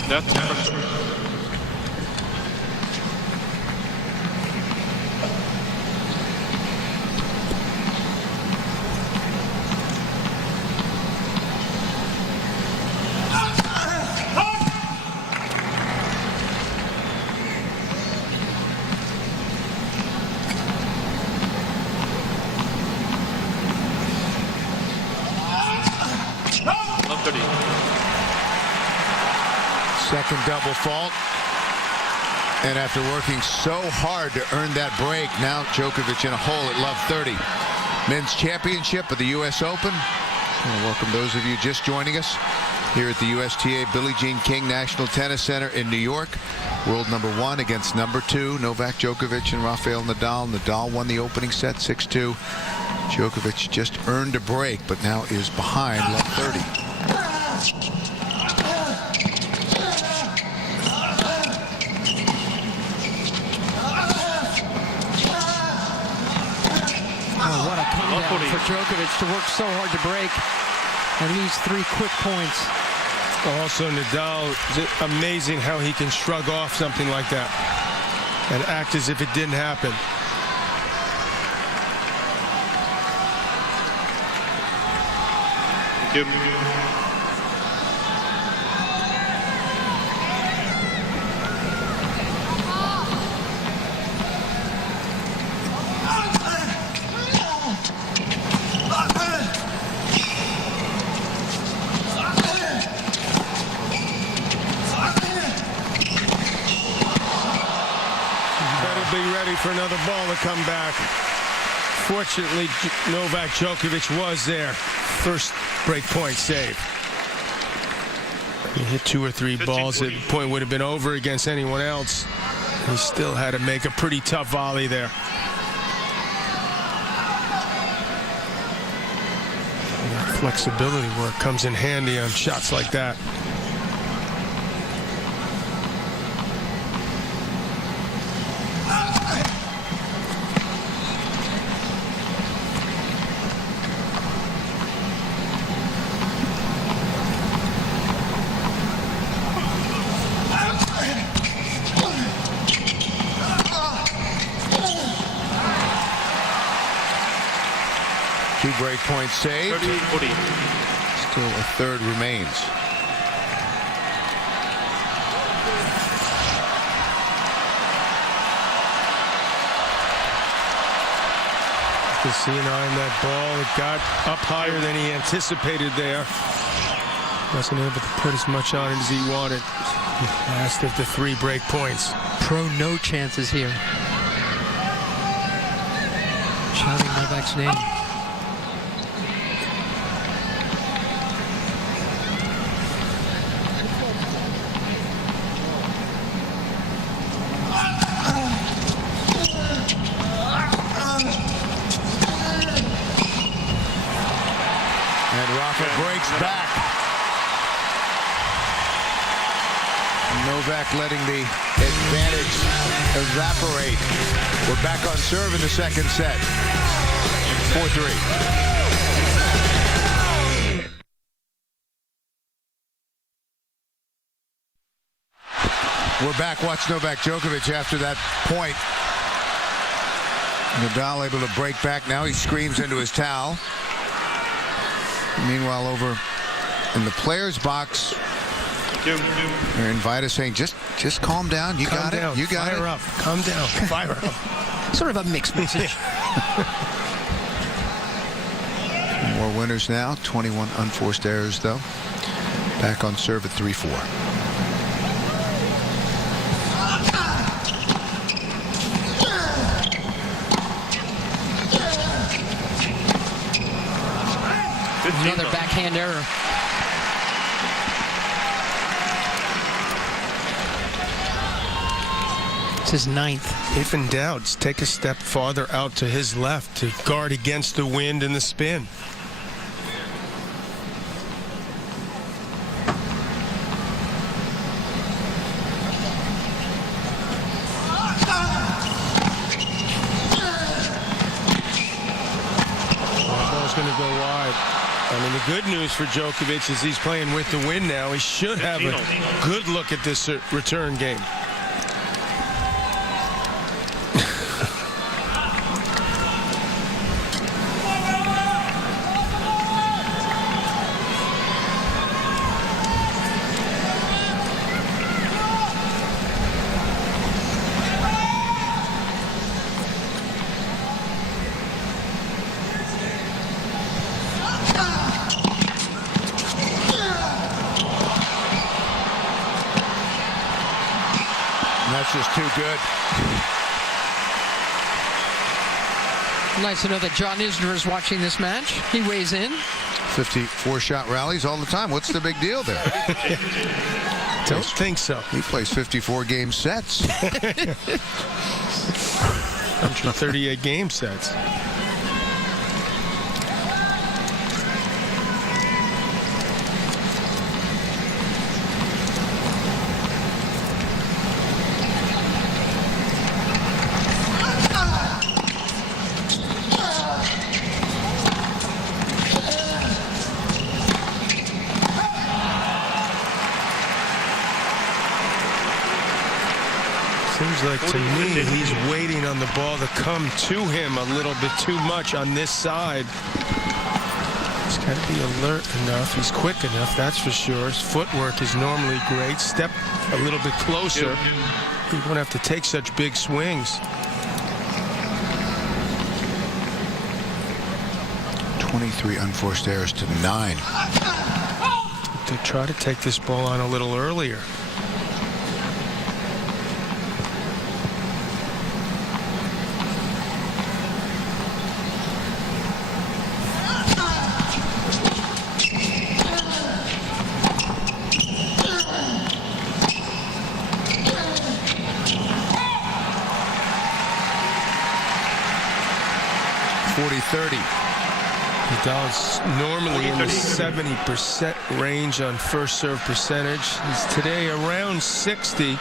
That's second double fault. And after working so hard to earn that break, now Djokovic in a hole at love 30. Men's championship of the U.S. Open. I want to welcome those of you just joining us here at the USTA Billie Jean King National Tennis Center in New York. World #1 against #2, Novak Djokovic and Rafael Nadal. Nadal won the opening set 6-2. Djokovic just earned a break, but now is behind love 30. what a comedown for Djokovic to work so hard to break. And these 3 quick points. Also, Nadal, amazing how he can shrug off something like that and act as if it didn't happen. Thank you. Be ready for another ball to come back. Fortunately, Novak Djokovic was there. First break point save. He hit 2 or 3 balls. That point would have been over against anyone else. He still had to make a pretty tough volley there. Flexibility work comes in handy on shots like that. Two break points saved. 30-40. Still a third remains. You see an eye on that ball. It got up higher than he anticipated there. Wasn't able to put as much on it as he wanted. Last of the 3 break points. Pro no chances here. Shouting Novak's name. And Rafa breaks back. Novak letting the advantage evaporate. We're back on serve in the second set. 4-3. We're back. Watch Novak Djokovic after that point. Nadal able to break back. Now he screams into his towel. Meanwhile, over in the players' box, they're invited saying, just calm down. You got it. You got it. Fire up. Calm down. Fire up. Sort of a mixed message. More winners now. 21 unforced errors, though. Back on serve at 3-4. Another backhand error. It's his 9th. If in doubt, take a step farther out to his left to guard against the wind and the spin. Ball's going to go wide. I mean, the good news for Djokovic is he's playing with the wind now. He should have a good look at this return game. That's just too good. Nice to know that John Isner is watching this match. He weighs in. 54-shot rallies all the time. What's the big deal there? Don't think so. He plays 54-game sets. 138 game sets. Seems like to me he's waiting on the ball to come to him a little bit too much on this side. He's got to be alert enough. He's quick enough, that's for sure. His footwork is normally great. Step a little bit closer. He won't have to take such big swings. 23 unforced errors to 9. To try to take this ball on a little earlier. Nadal's normally in the 70% range on first serve percentage. He's today around 60.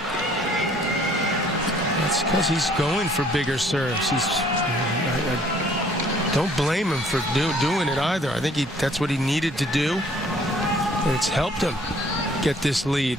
That's because he's going for bigger serves. I don't blame him for doing it either. I think that's what he needed to do, and it's helped him get this lead.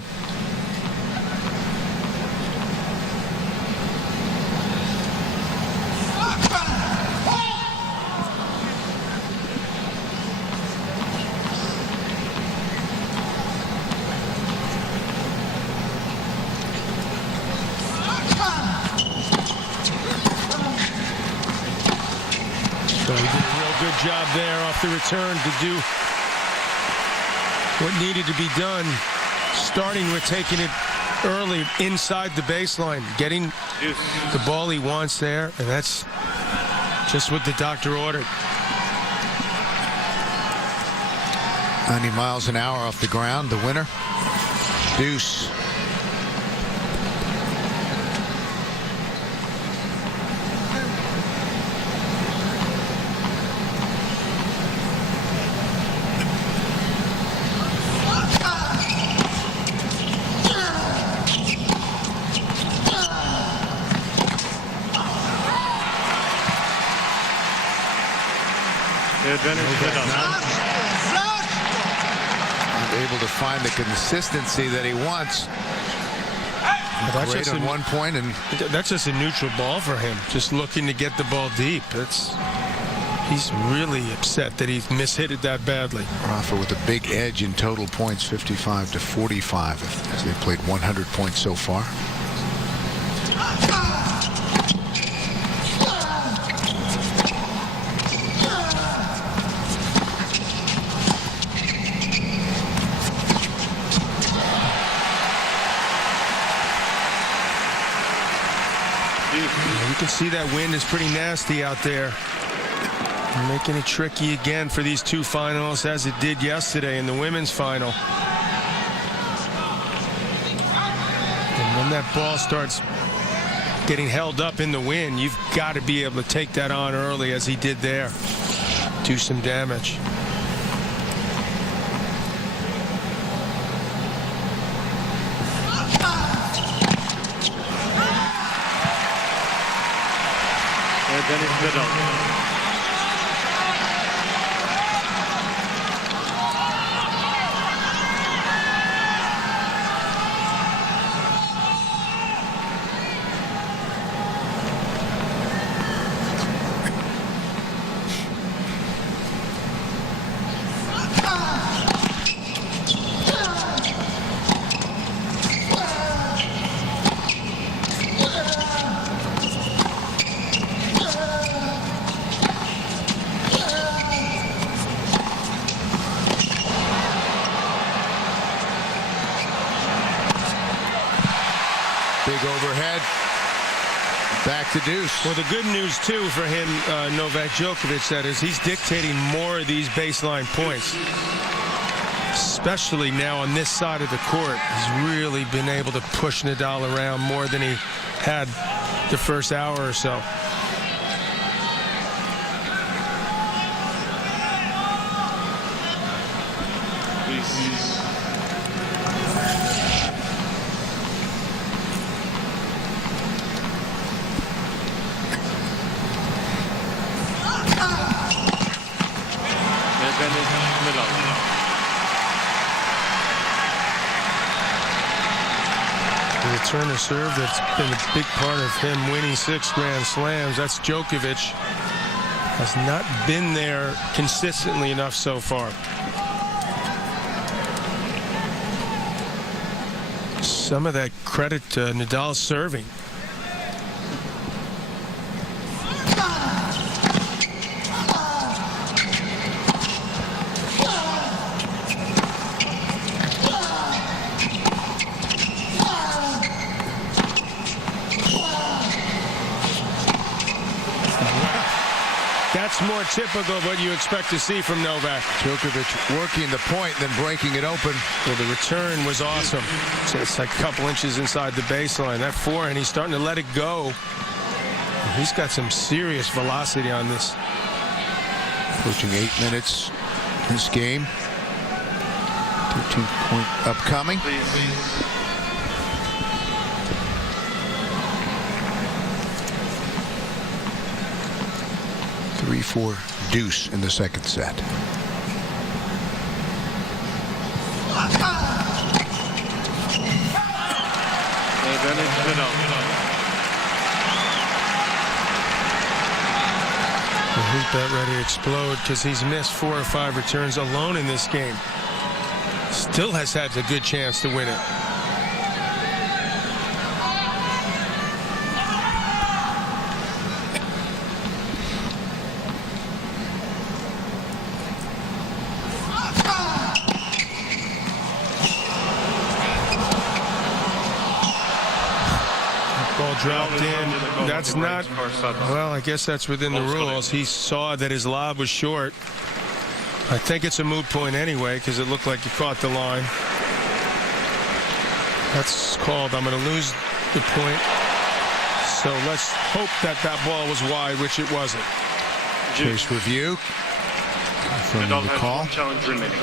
So he did a real good job there off the return to do what needed to be done, starting with taking it early inside the baseline, getting the ball he wants there, and that's just what the doctor ordered. 90 miles an hour off the ground, the winner. Deuce. The advantage Nadal. Able to find the consistency that he wants. That's Great just on 1 point, and that's just a neutral ball for him. Just looking to get the ball deep. He's really upset that he's mishit it that badly. Rafa with a big edge in total points, 55 to 45, as they played 100 points so far. You can see that wind is pretty nasty out there. Making it tricky again for these two finals, as it did yesterday in the women's final. And when that ball starts getting held up in the wind, you've got to be able to take that on early, as he did there. Do some damage. Advantage Nadal. Big overhead. Back to deuce. Well, the good news, too, for him, Novak Djokovic, that is, he's dictating more of these baseline points. Especially now on this side of the court. He's really been able to push Nadal around more than he had the first hour or so. The return to serve that's been a big part of him winning 6 Grand Slams. That's Djokovic. Has not been there consistently enough so far. Some of that credit to Nadal's serving. That's more typical of what you expect to see from Novak. Djokovic working the point, then breaking it open. Well, the return was awesome. So it's like a couple inches inside the baseline. That forehand, he's starting to let it go. He's got some serious velocity on this. Approaching 8 minutes in this game. 13th point upcoming. Please. 3-4 deuce in the second set. He's about ready to explode because he's missed 4 or 5 returns alone in this game. Still has had a good chance to win it. Dropped in. That's not, well, I guess that's within the rules. He saw that his lob was short. I think it's a moot point anyway because it looked like he caught the line. That's called. I'm going to lose the point. So let's hope that that ball was wide, which it wasn't. Case review. Nadal The has call. 1 challenge remaining.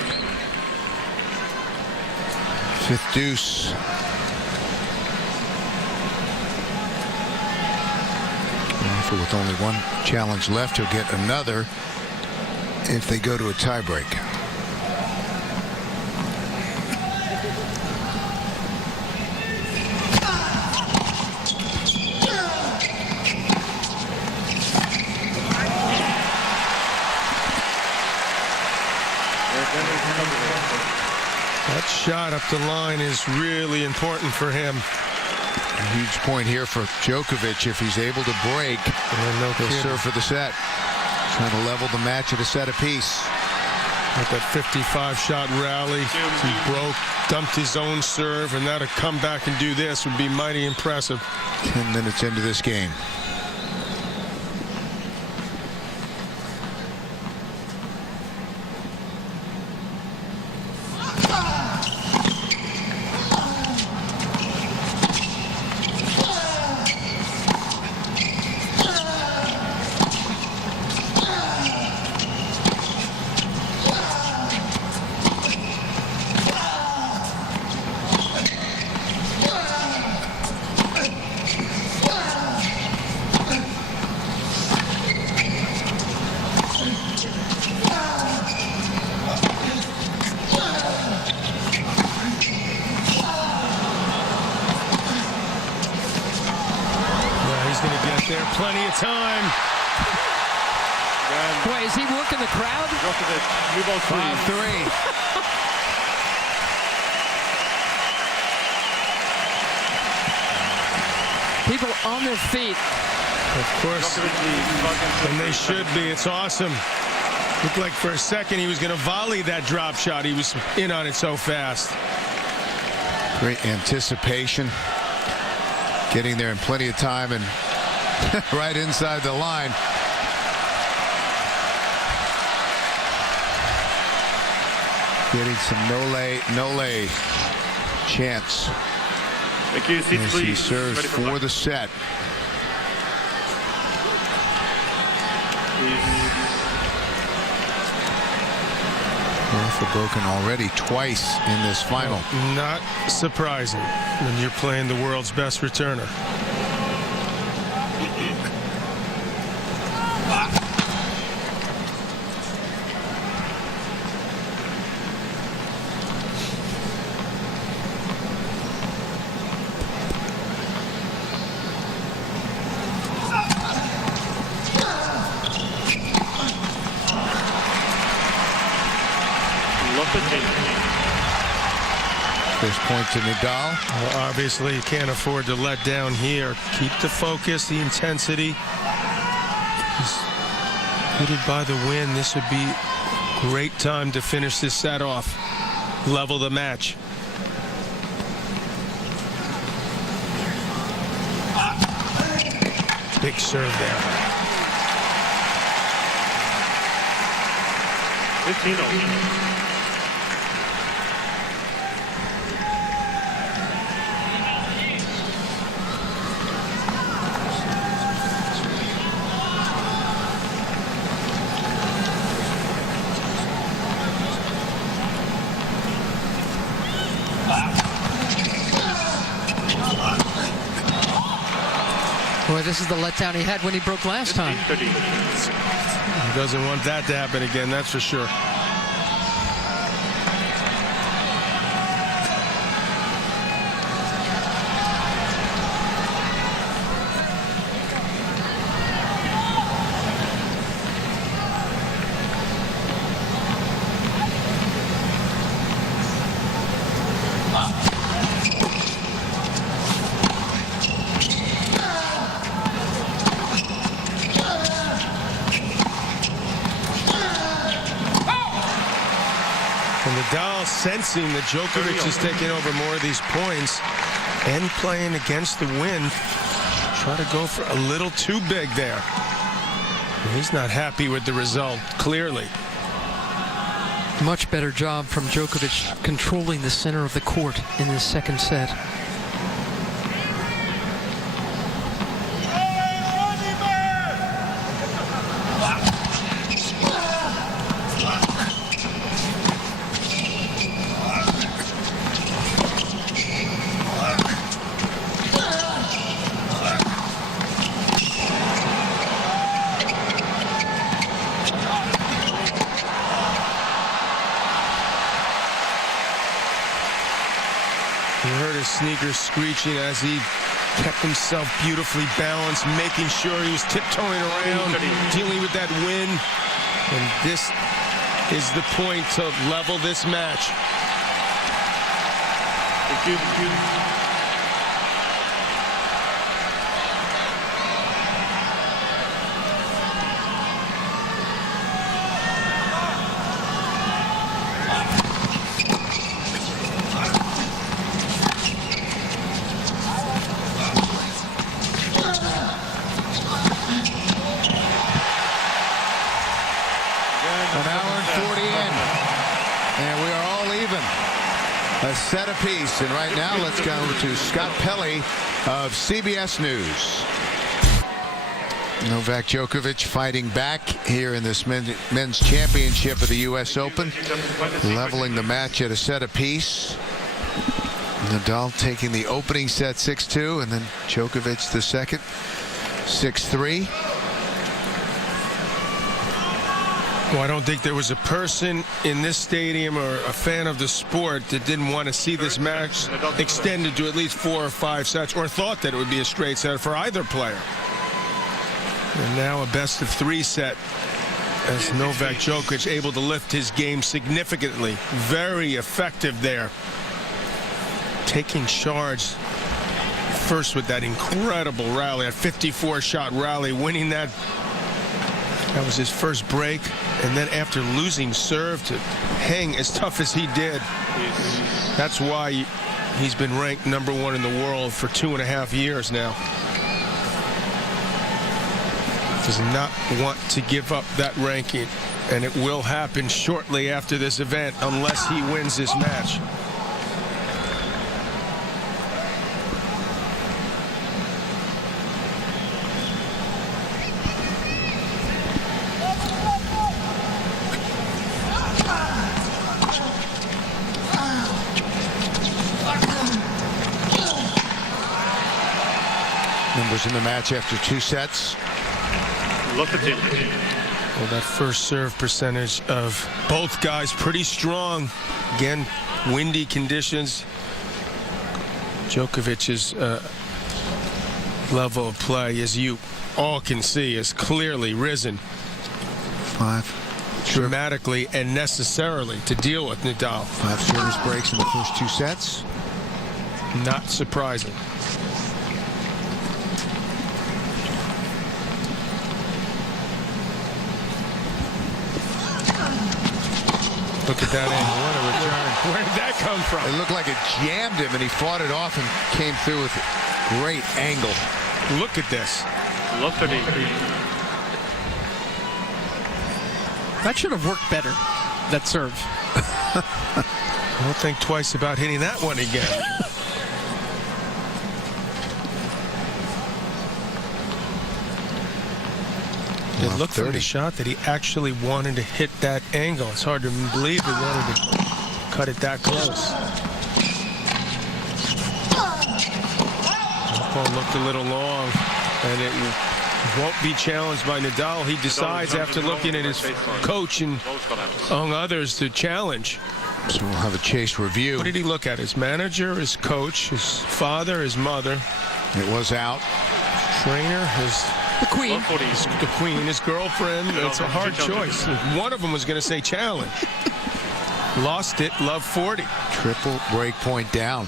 5th deuce. With only 1 challenge left, he'll get another if they go to a tiebreak. That shot up the line is really important for him. A huge point here for Djokovic. If he's able to break, he'll serve for the set. Trying to level the match at a set apiece. With that 55-shot rally, he broke, dumped his own serve, and now to come back and do this would be mighty impressive. 10 minutes into this game. Plenty of time. Boy, is he working the crowd? Djokovic, you both 5-3. People on their feet. Of course. And they should be. It's awesome. Looked like for a second he was going to volley that drop shot. He was in on it so fast. Great anticipation. Getting there in plenty of time and right inside the line. Getting some no-lay chance. Thank you. Seats, as please. he serves Ready for the set. Rafa broken already twice in this final. Not surprising when you're playing the world's best returner. First point to Nadal. Well, obviously, you can't afford to let down here. Keep the focus, the intensity. He's hooded by the win. This would be a great time to finish this set off. Level the match. Big serve there. 15-0. Boy, this is the letdown he had when he broke last time. He doesn't want that to happen again, that's for sure. Nadal sensing that Djokovic is taking over more of these points and playing against the wind. Try to go for a little too big there. He's not happy with the result, clearly. Much better job from Djokovic controlling the center of the court in this second set. breaker screeching as he kept himself beautifully balanced, making sure he was tiptoeing around, dealing with that wind. And this is the point to level this match. An hour and 40 in, and we are all even. A set apiece, and right now let's go to Scott Pelley of CBS News. Novak Djokovic fighting back here in this men's championship of the U.S. Open, leveling the match at a set apiece. Nadal taking the opening set 6-2, and then Djokovic the second 6-3. Well, I don't think there was a person in this stadium or a fan of the sport that didn't want to see this match extended to at least 4 or 5 sets, or thought that it would be a straight set for either player. And now a best-of-3 set as Novak Djokovic able to lift his game significantly. Very effective there. Taking charge first with that incredible rally, a 54-shot rally, winning that. That was his first break, and then after losing serve to hang as tough as he did, that's why he's been ranked #1 in the world for 2.5 years now. Does not want to give up that ranking, and it will happen shortly after this event unless he wins this match. Numbers in the match after 2 sets. Well, that first serve percentage of both guys pretty strong. Again, windy conditions. Djokovic's level of play, as you all can see, is clearly risen 5 dramatically and necessarily to deal with Nadal. 5 service breaks in the first 2 sets. Not surprising. Look at that angle. What a return. Where did that come from? It looked like it jammed him, and he fought it off and came through with great angle. Look at this. That should have worked better, that serve. Don't think twice about hitting that one again. It looked from the shot that he actually wanted to hit that angle. It's hard to believe he wanted to cut it that close. Ball looked a little long, and it won't be challenged by Nadal. He decides after looking at his coach and among others to challenge. So we'll have a chase review. What did he look at? His manager, his coach, his father, his mother. It was out. Trainer, his... The Queen. The Queen, his girlfriend. It's a hard choice. One of them was going to say challenge. Lost it, love 40. Triple break point down.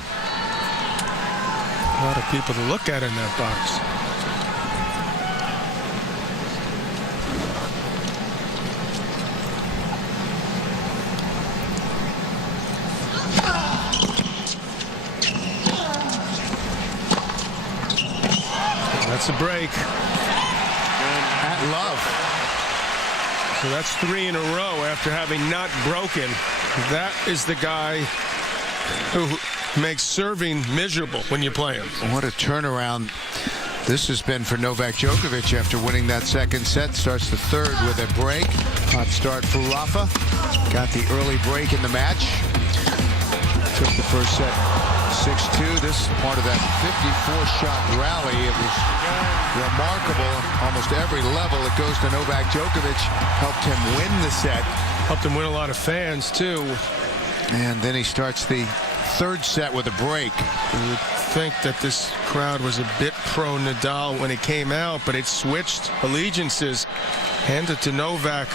A lot of people to look at in that box. That's a break. At love. So that's 3 in a row after having not broken. That is the guy who makes serving miserable when you play him. What a turnaround this has been for Novak Djokovic after winning that second set. Starts the third with a break. Hot start for Rafa. Got the early break in the match. Took the first set 6-2. This is part of that 54-shot rally. It was remarkable on almost every level. It goes to Novak Djokovic. Helped him win the set. Helped him win a lot of fans, too. And then he starts the third set with a break. think that this crowd was a bit pro-Nadal when it came out, but it switched allegiances, handed to Novak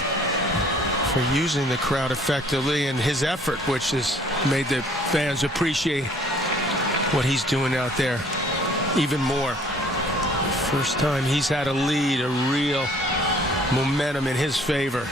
for using the crowd effectively and his effort, which has made the fans appreciate what he's doing out there even more. First time he's had a lead, a real momentum in his favor.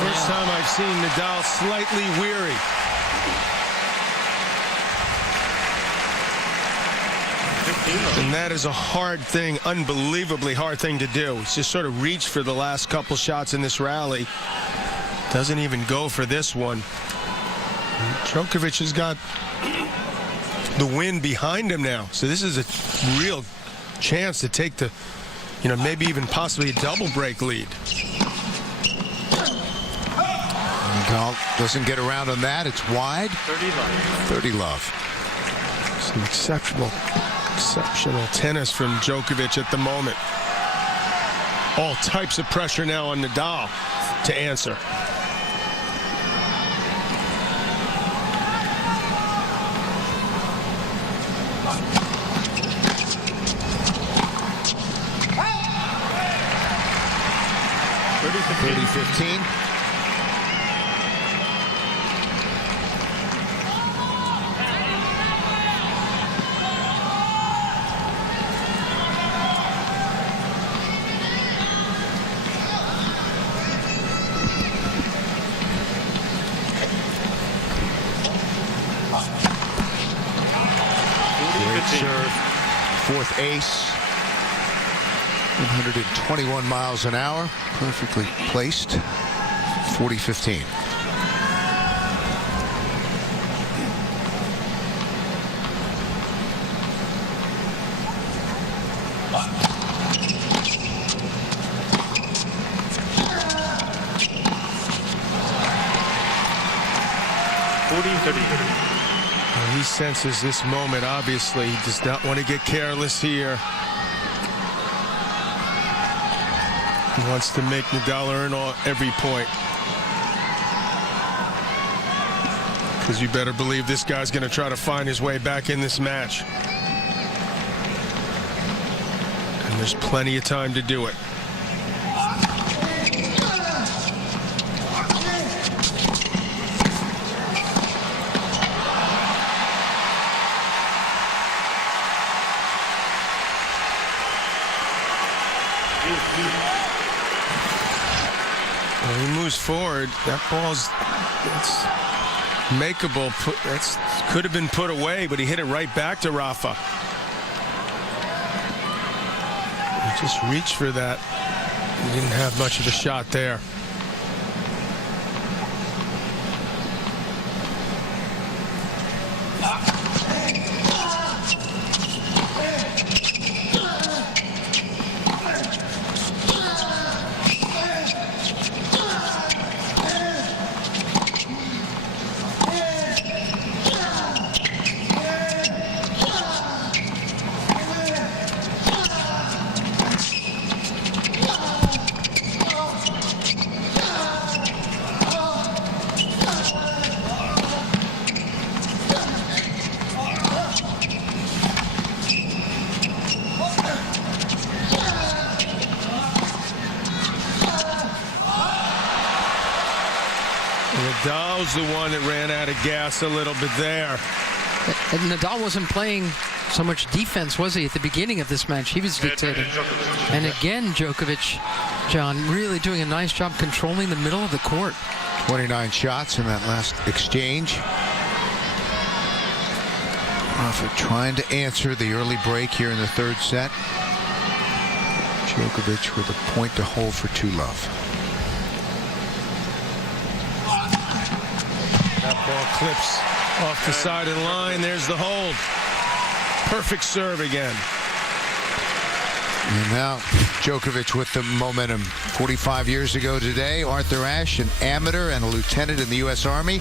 First time I've seen Nadal slightly weary. And that is a hard thing, unbelievably hard thing to do. He's just sort of reached for the last couple shots in this rally. Doesn't even go for this one. Djokovic has got the win behind him now. So this is a real chance to take the, maybe even possibly a double break lead. Nadal doesn't get around on that. It's wide. 30 love. Some exceptional tennis from Djokovic at the moment. All types of pressure now on Nadal to answer. .30-15. Serve, fourth ace, 121 miles an hour, perfectly placed, 40-15. He senses this moment, obviously. He does not want to get careless here. He wants to make Nadal earn every point. Because you better believe this guy's going to try to find his way back in this match. And there's plenty of time to do it. When he moves forward, that ball's makeable. Could have been put away, but he hit it right back to Rafa. He just reached for that. He didn't have much of a shot there. Nadal's the one that ran out of gas a little bit there. And Nadal wasn't playing so much defense, was he, at the beginning of this match? He was dictating. And again, Djokovic, John, really doing a nice job controlling the middle of the court. 29 shots in that last exchange. Rafa trying to answer the early break here in the third set. Djokovic with a point to hold for 2-love. That ball clips off the side of the line. There's the hold. Perfect serve again. And now Djokovic with the momentum. 45 years ago today, Arthur Ashe, an amateur and a lieutenant in the U.S. Army,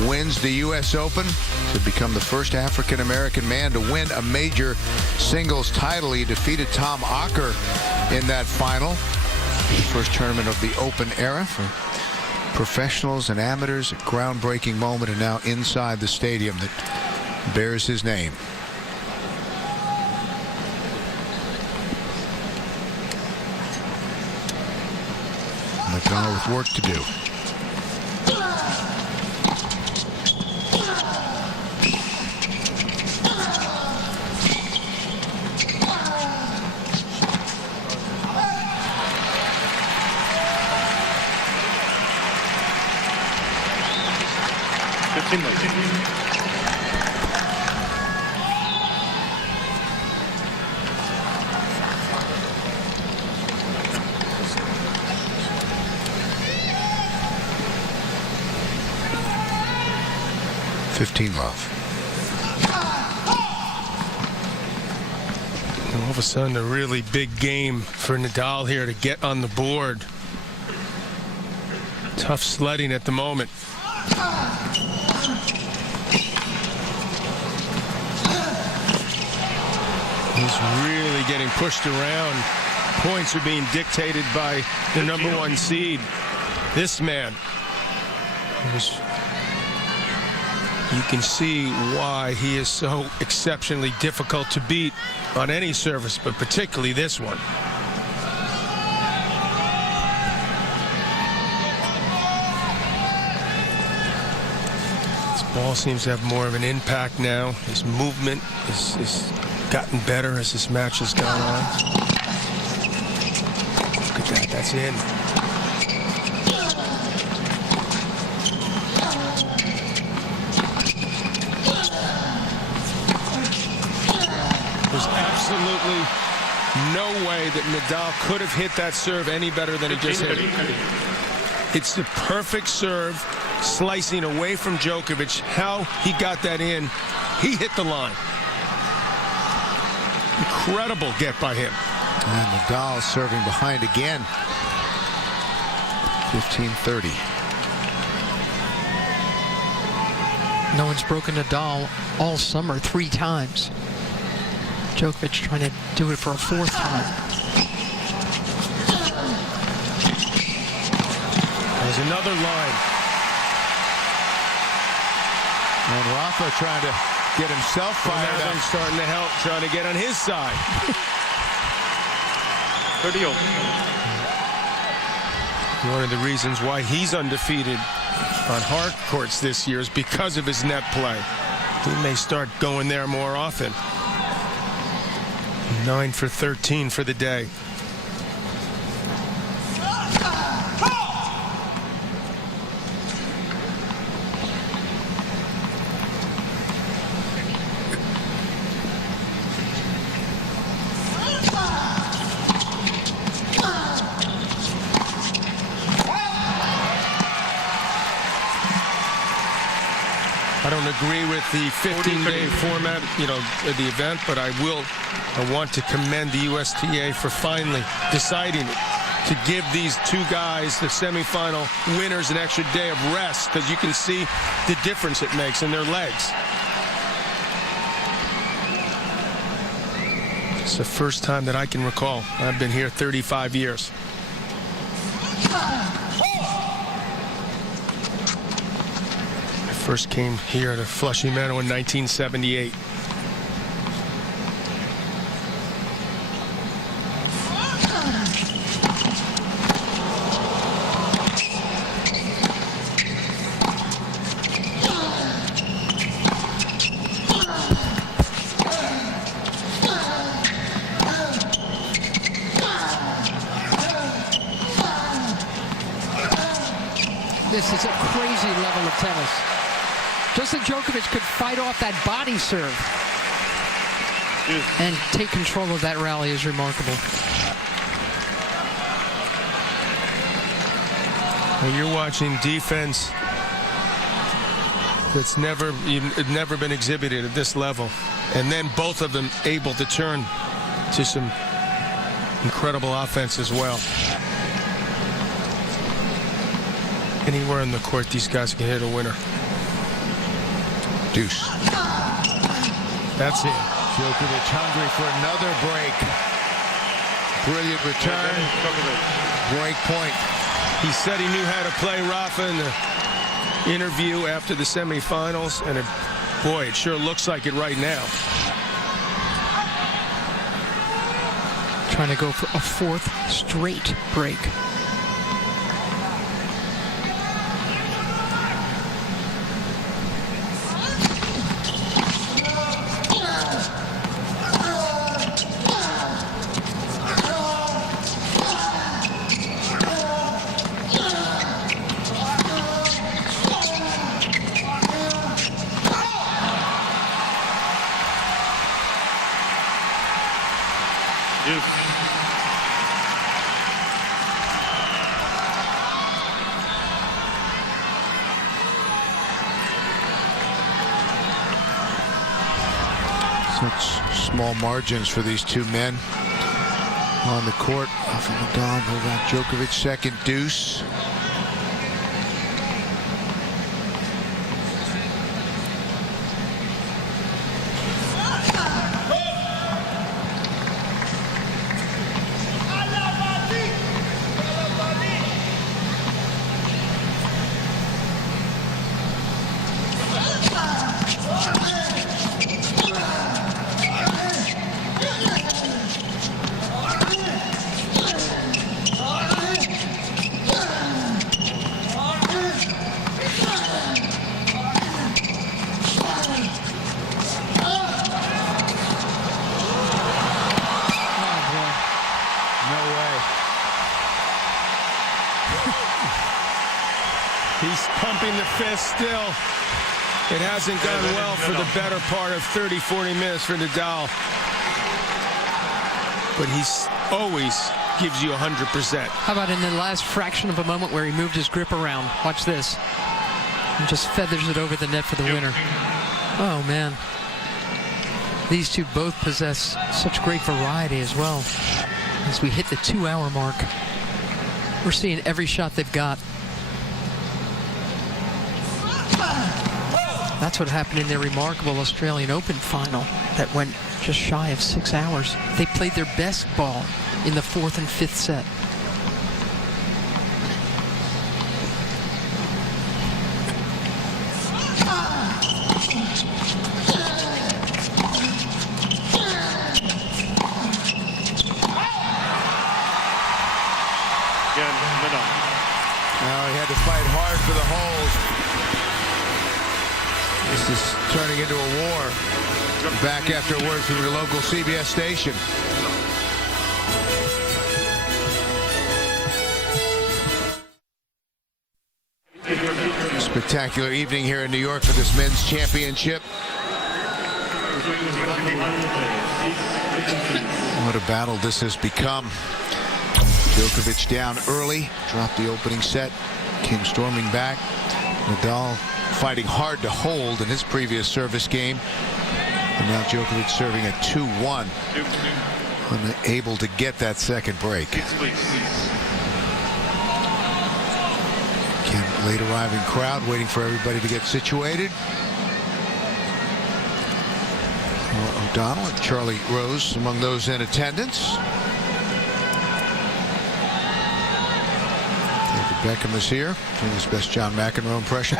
wins the U.S. Open to become the first African-American man to win a major singles title. He defeated Tom Ocker in that final. The first tournament of the Open era for professionals and amateurs. A groundbreaking moment, and now inside the stadium that bears his name. Nadal with work to do. Love. And all of a sudden, a really big game for Nadal here to get on the board. Tough sledding at the moment. He's really getting pushed around. Points are being dictated by the #1 seed. This man. You can see why he is so exceptionally difficult to beat on any surface, but particularly this one. This ball seems to have more of an impact now. His movement is gotten better as this match has gone on. Look at that, that's in. There's absolutely no way that Nadal could have hit that serve any better than he just hit it. It's the perfect serve, slicing away from Djokovic. How he got that in, he hit the line. Incredible get by him. And Nadal serving behind again. 15-30. No one's broken Nadal all summer 3 times. Djokovic trying to do it for a 4th time. There's another line. And Rafa trying to get himself fired up. Starting to help, trying to get on his side. 30 over. One of the reasons why he's undefeated on hard courts this year is because of his net play. He may start going there more often. 9 for 13 for the day. I don't agree with the 15-day format, of the event, but I want to commend the USTA for finally deciding to give these 2 guys, the semifinal winners, an extra day of rest, because you can see the difference it makes in their legs. It's the first time that I can recall. I've been here 35 years. First came here to Flushing Meadow in 1978. This is a crazy level of tennis. Just that Djokovic could fight off that body serve and take control of that rally is remarkable. Well, you're watching defense that's never been exhibited at this level, and then both of them able to turn to some Incredible offense as well. Anywhere in the court, these guys can hit a winner. Deuce. That's it. Djokovic hungry for another break. Brilliant return. Break point. He said he knew how to play Rafa in the interview after the semifinals, and boy, it sure looks like it right now. Trying to go for a fourth straight break. Such small margins for these two men on the court. Rafael Nadal, Novak Djokovic, second deuce. He's pumping the fist still. It hasn't gone well for the better part of 30, 40 minutes for Nadal. But he's always gives you 100%. How about in the last fraction of a moment where he moved his grip around? Watch this. And just feathers it over the net for the winner. Oh, man. These two both possess such great variety as well. As we hit the 2-hour mark, we're seeing every shot they've got. That's what happened in their remarkable Australian Open final that went just shy of 6 hours. They played their best ball in the 4th and 5th set. Again, Nadal. Now he had to fight hard for the hold. This is turning into a war. Back after a word from your local CBS station. Spectacular evening here in New York for this men's championship. What a battle this has become. Djokovic down early, dropped the opening set, came storming back. Nadal fighting hard to hold in his previous service game. And now Djokovic serving at 2-1. Unable to get that second break. Again, late arriving crowd waiting for everybody to get situated. O'Donnell and Charlie Rose among those in attendance. Beckham is here doing his best John McEnroe impression.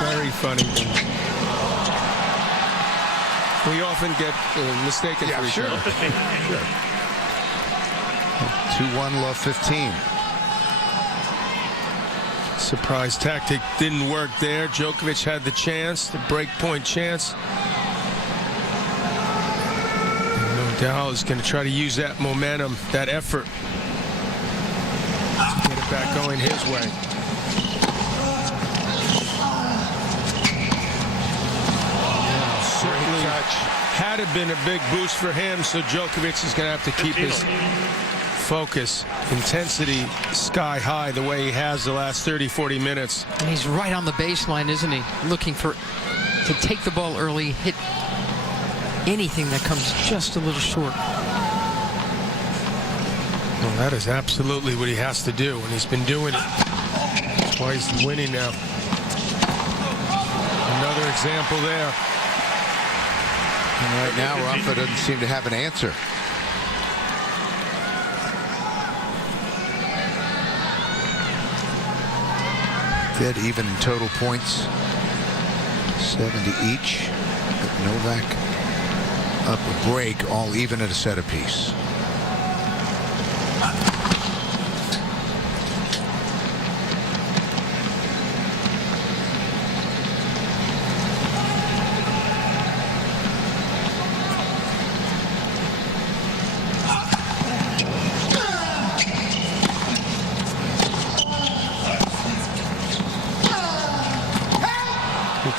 Very funny. We often get mistaken for each other. 2-1, love 15. Surprise tactic didn't work there. Djokovic had the chance, the break point chance. Nadal is going to try to use that momentum, that effort, to get it back going his way. Certainly had it been a big boost for him, so Djokovic is going to have to keep his focus, intensity sky high the way he has the last 30, 40 minutes. And he's right on the baseline, isn't he? Looking to take the ball early, hit anything that comes just a little short. Well, that is absolutely what he has to do, and he's been doing it. That's why he's winning now. Another example there. And right now, Rafa doesn't seem to have an answer. Dead even in total points. 70 each. But Novak up a break, all even at a set apiece.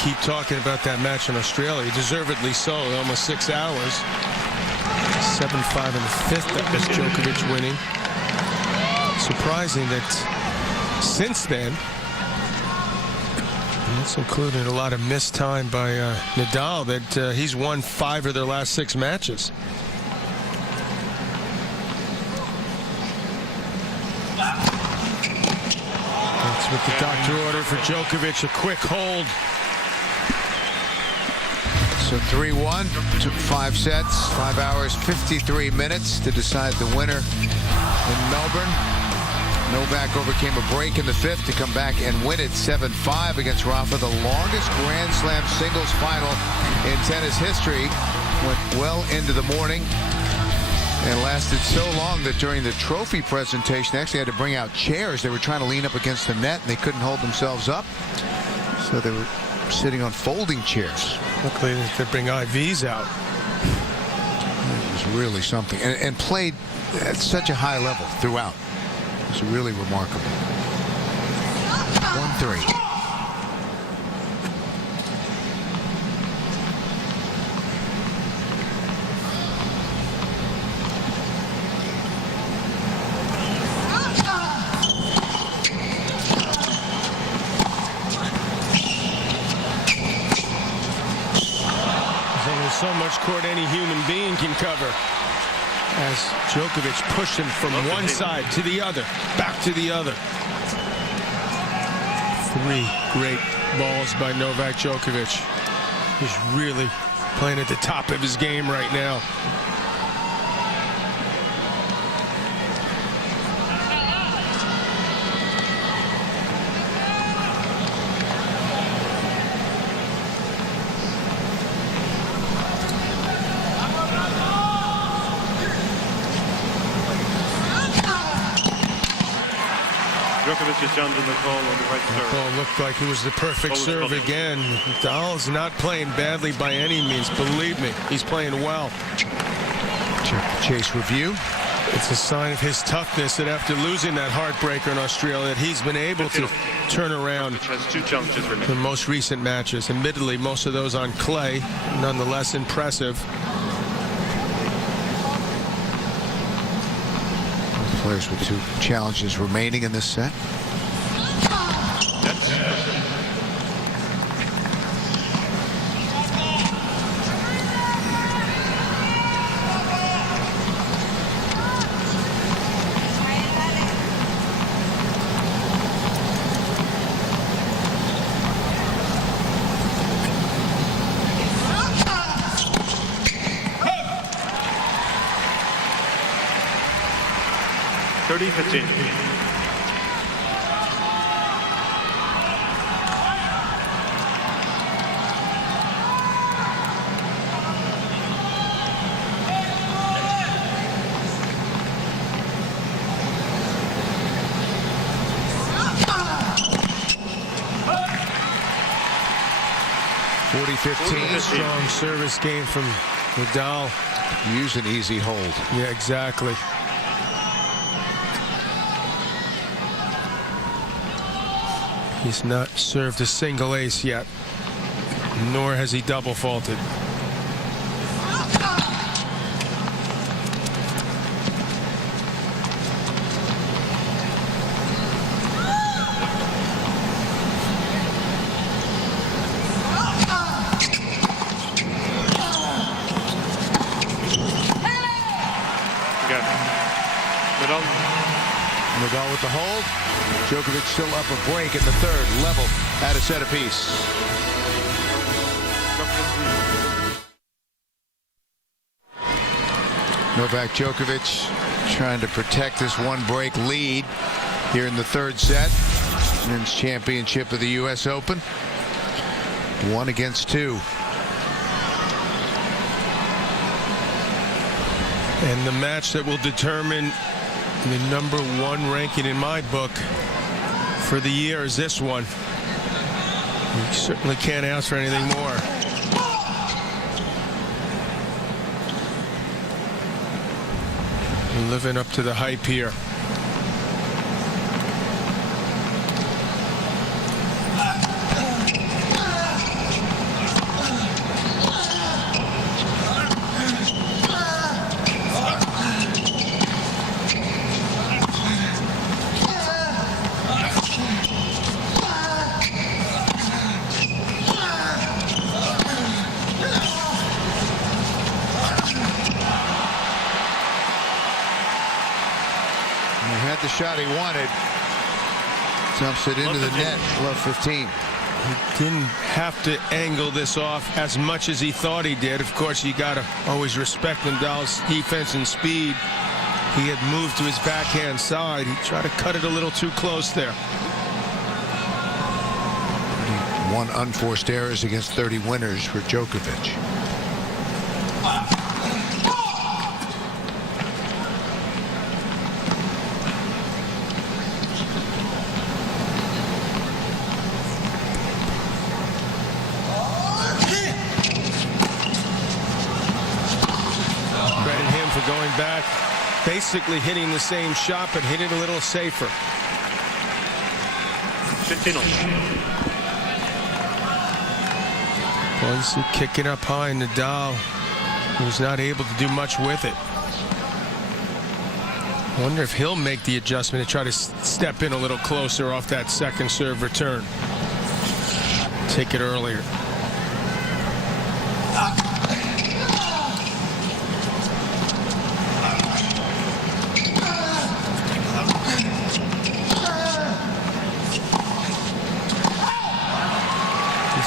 Keep talking about that match in Australia, deservedly so, almost 6 hours. 7-5 in the fifth, that was Djokovic winning. Surprising that since then, and that's including a lot of missed time by Nadal, that he's won 5 of their last 6 matches. That's what the doctor ordered for Djokovic, a quick hold. So 3-1, took 5 sets, 5 hours, 53 minutes to decide the winner in Melbourne. Novak overcame a break in the fifth to come back and win it 7-5 against Rafa, the longest Grand Slam singles final in tennis history. Went well into the morning and lasted so long that during the trophy presentation, they actually had to bring out chairs. They were trying to lean up against the net and they couldn't hold themselves up. So they were sitting on folding chairs. Luckily, they bring IVs out. It was really something. And played at such a high level throughout. It was really remarkable. 1-3. So much court any human being can cover, as Djokovic pushed him from one side to the other, back to the other. 3 great balls by Novak Djokovic. He's really playing at the top of his game right now. Djokovic is under the call on the right serve. The ball looked like it was the perfect serve again. Nadal's not playing badly by any means. Believe me, he's playing well. Check the chase review. It's a sign of his toughness that after losing that heartbreaker in Australia, that he's been able to turn around the most recent matches. Admittedly, most of those on clay, nonetheless impressive. Players with 2 challenges remaining in this set. Strong service game from Nadal. Use an easy hold. Yeah, exactly. He's not served a single ace yet, nor has he double faulted. Nadal the hold. Djokovic still up a break in the third, level at a set apiece. Novak Djokovic trying to protect this one-break lead here in the third set. Men's championship of the U.S. Open. 1-2. And the match that will determine the #1 ranking in my book for the year is this one. You certainly can't ask for anything more. Living up to the hype here. The shot he wanted. Dumps it into the net. Love 15. He didn't have to angle this off as much as he thought he did. Of course, you got to always respect Nadal's defense and speed. He had moved to his backhand side. He tried to cut it a little too close there. 1 unforced errors against 30 winners for Djokovic. Going back, basically hitting the same shot, but hitting a little safer. 15 Well, kicking up high, Nadal was not able to do much with it. I wonder if he'll make the adjustment to try to step in a little closer off that second serve return. Take it earlier.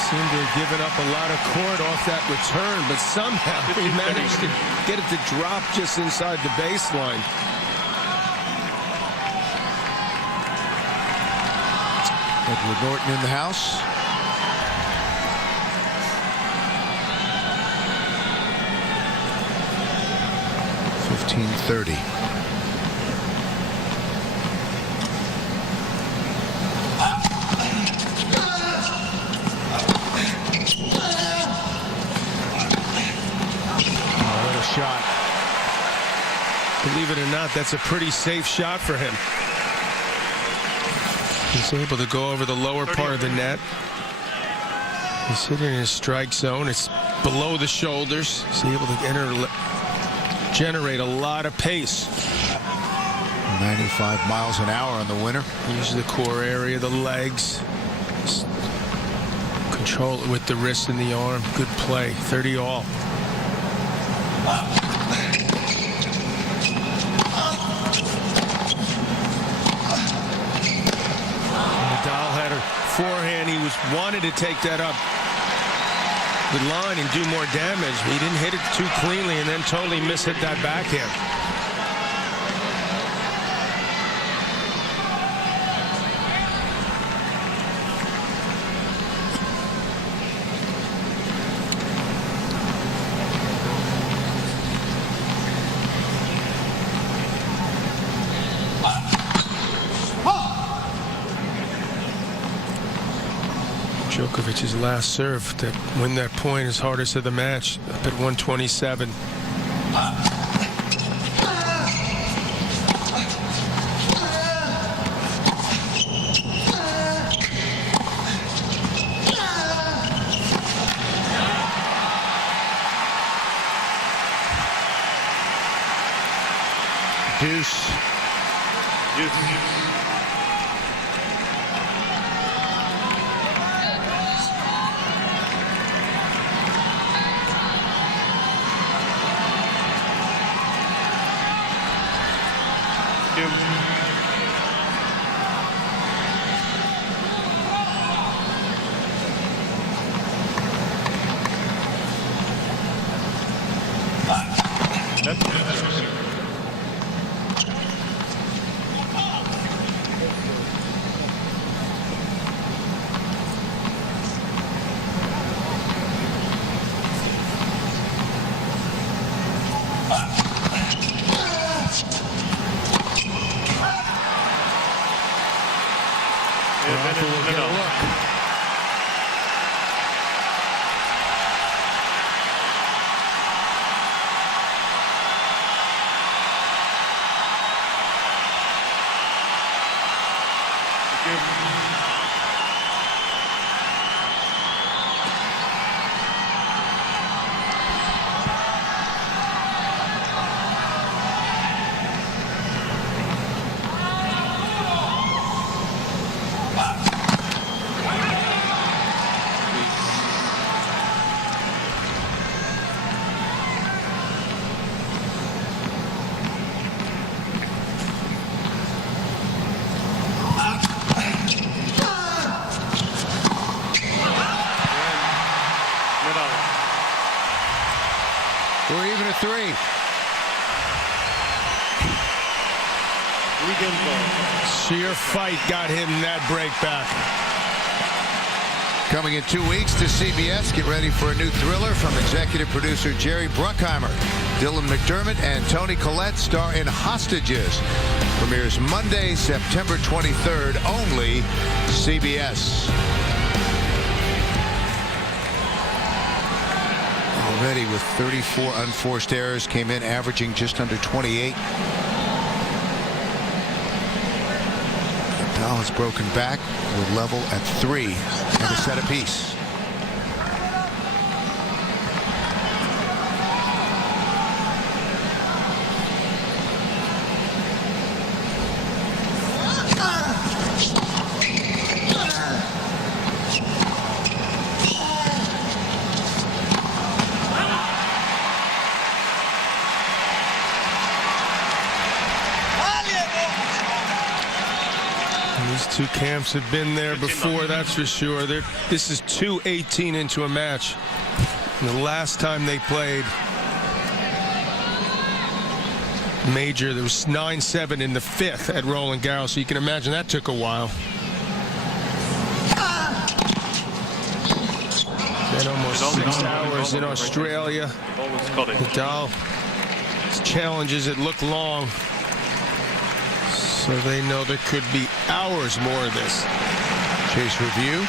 Seemed to have given up a lot of court off that return, but somehow he managed to get it to drop just inside the baseline. Edward Norton in the house. .1530. Shot. Believe it or not, that's a pretty safe shot for him. He's able to go over the lower part of the net. He's sitting in his strike zone. It's below the shoulders. He's able to generate a lot of pace. 95 miles an hour on the winner. Use the core area, the legs. Control it with the wrist and the arm. Good play. 30 all. Nadal had a forehand. He wanted to take that up the line and do more damage. He didn't hit it too cleanly and then totally mishit that backhand. Djokovic's last serve to win that point is hardest of the match, up at 127. Deuce. advantage Rafa will get a Nadal. look. We're even at 3. Sheer fight got him that break back. Coming in 2 weeks to CBS, get ready for a new thriller from executive producer Jerry Bruckheimer. Dylan McDermott and Toni Collette star in Hostages. Premieres Monday, September 23rd, only CBS. Already with 34 unforced errors, came in averaging just under 28. Nadal has broken back. Will level at 3 and a set apiece. These two camps have been there before, that's for sure. This is 2-18 into a match. And the last time they played major, there was 9-7 in the 5th at Roland Garros, so you can imagine that took a while. Then almost 6 hours in Australia. Nadal's challenges that look long. So they know there could be hours more of this. Chase review.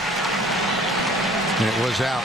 And it was out.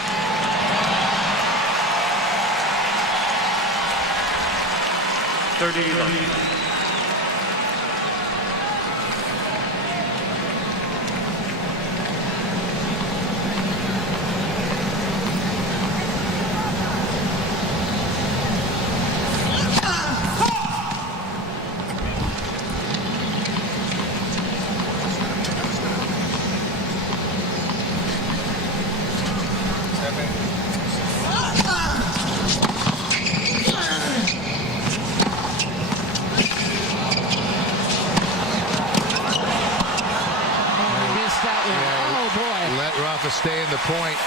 To stay in the point.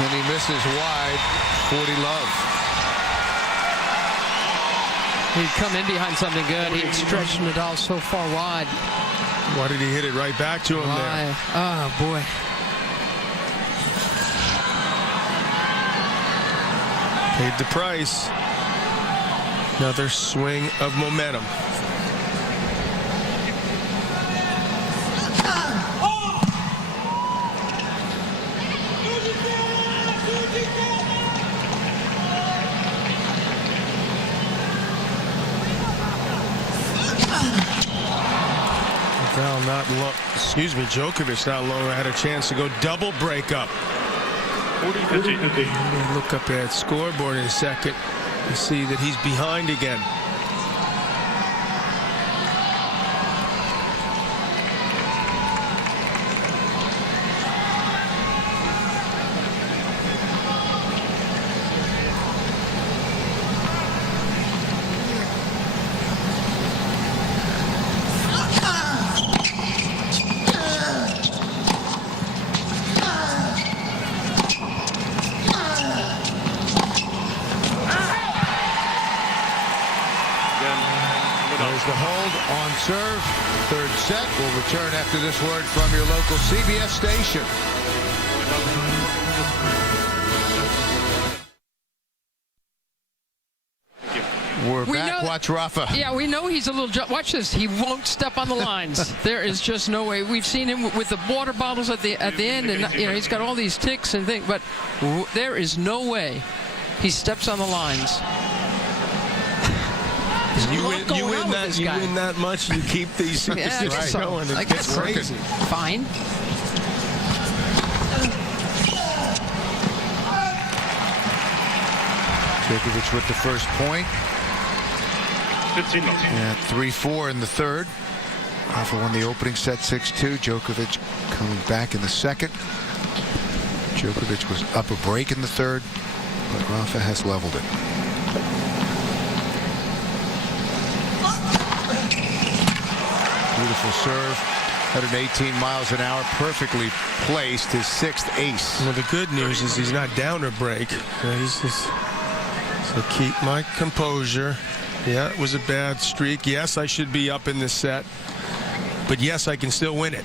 When he misses wide, 40 love. He'd come in behind something good. He'd stretched Nadal so far wide. Why did he hit it right back to him there? Oh, boy. Paid the price. Another swing of momentum. Djokovic not longer had a chance to go double breakup. Look up at scoreboard in a second and see that he's behind again. The hold on serve. Third set. We'll return after this word from your local CBS station. We're back watch Rafa. Yeah, we know he's a little... Watch this. He won't step on the lines. There is just no way. We've seen him with the water bottles at the end, and he's got all these ticks and things, but there is no way he steps on the lines. You win that much, you keep these I guess so. going. I guess It's crazy. Fine. Djokovic with the first point. 15 minutes. And 3-4 in the third. Rafa won the opening set 6-2. Djokovic coming back in the second. Djokovic was up a break in the third, but Rafa has leveled it. Beautiful serve. 118 miles an hour, perfectly placed, his sixth ace. Well, the good news is he's not down a break. He's just, so keep my composure. Yeah, it was a bad streak. Yes, I should be up in this set, but yes, I can still win it.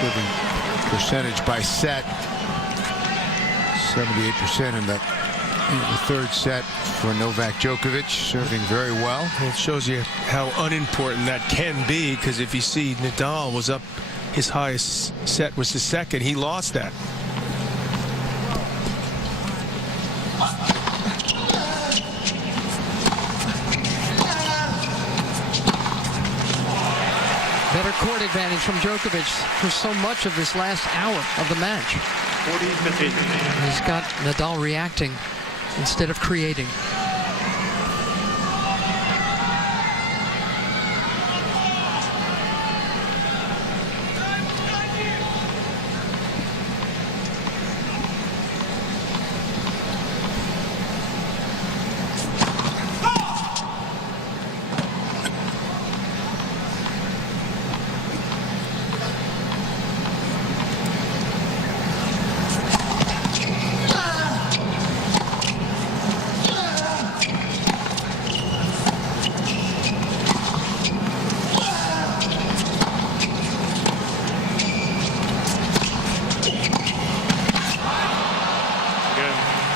Serving percentage by set, 78% in the third set for Novak Djokovic, serving very well. It shows you how unimportant that can be, because if you see Nadal was up, his highest set was the second. He lost that. Better court advantage from Djokovic for so much of this last hour of the match. 40-15. He's got Nadal reacting instead of creating.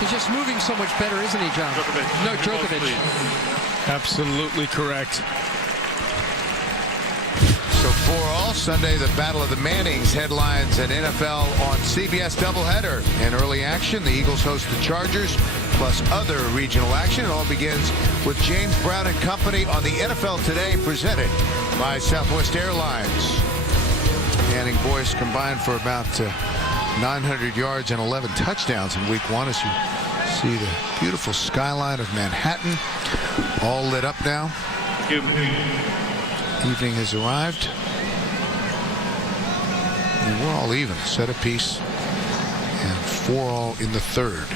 He's just moving so much better, isn't he, John? Djokovic. No, Djokovic. Absolutely correct. So for all Sunday, the Battle of the Mannings headlines an NFL on CBS doubleheader. In early action, the Eagles host the Chargers, plus other regional action. It all begins with James Brown and Company on the NFL Today, presented by Southwest Airlines. Manning boys combined for about 900 yards and 11 touchdowns in week one, as you see the beautiful skyline of Manhattan all lit up now. Evening has arrived, and we're all even, set apiece, and 4-all in the third.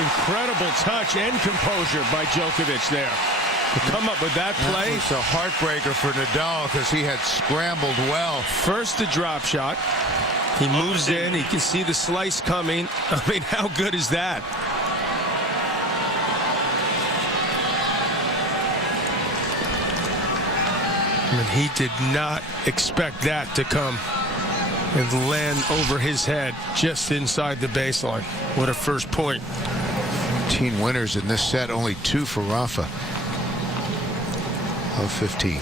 Incredible touch and composure by Djokovic there. To come up with that play. It's a heartbreaker for Nadal because he had scrambled well. First the drop shot. He moves in. He can see the slice coming. I mean, how good is that? I mean, he did not expect that to come and land over his head just inside the baseline. What a first point. 15 winners in this set, only 2 for Rafa of 15.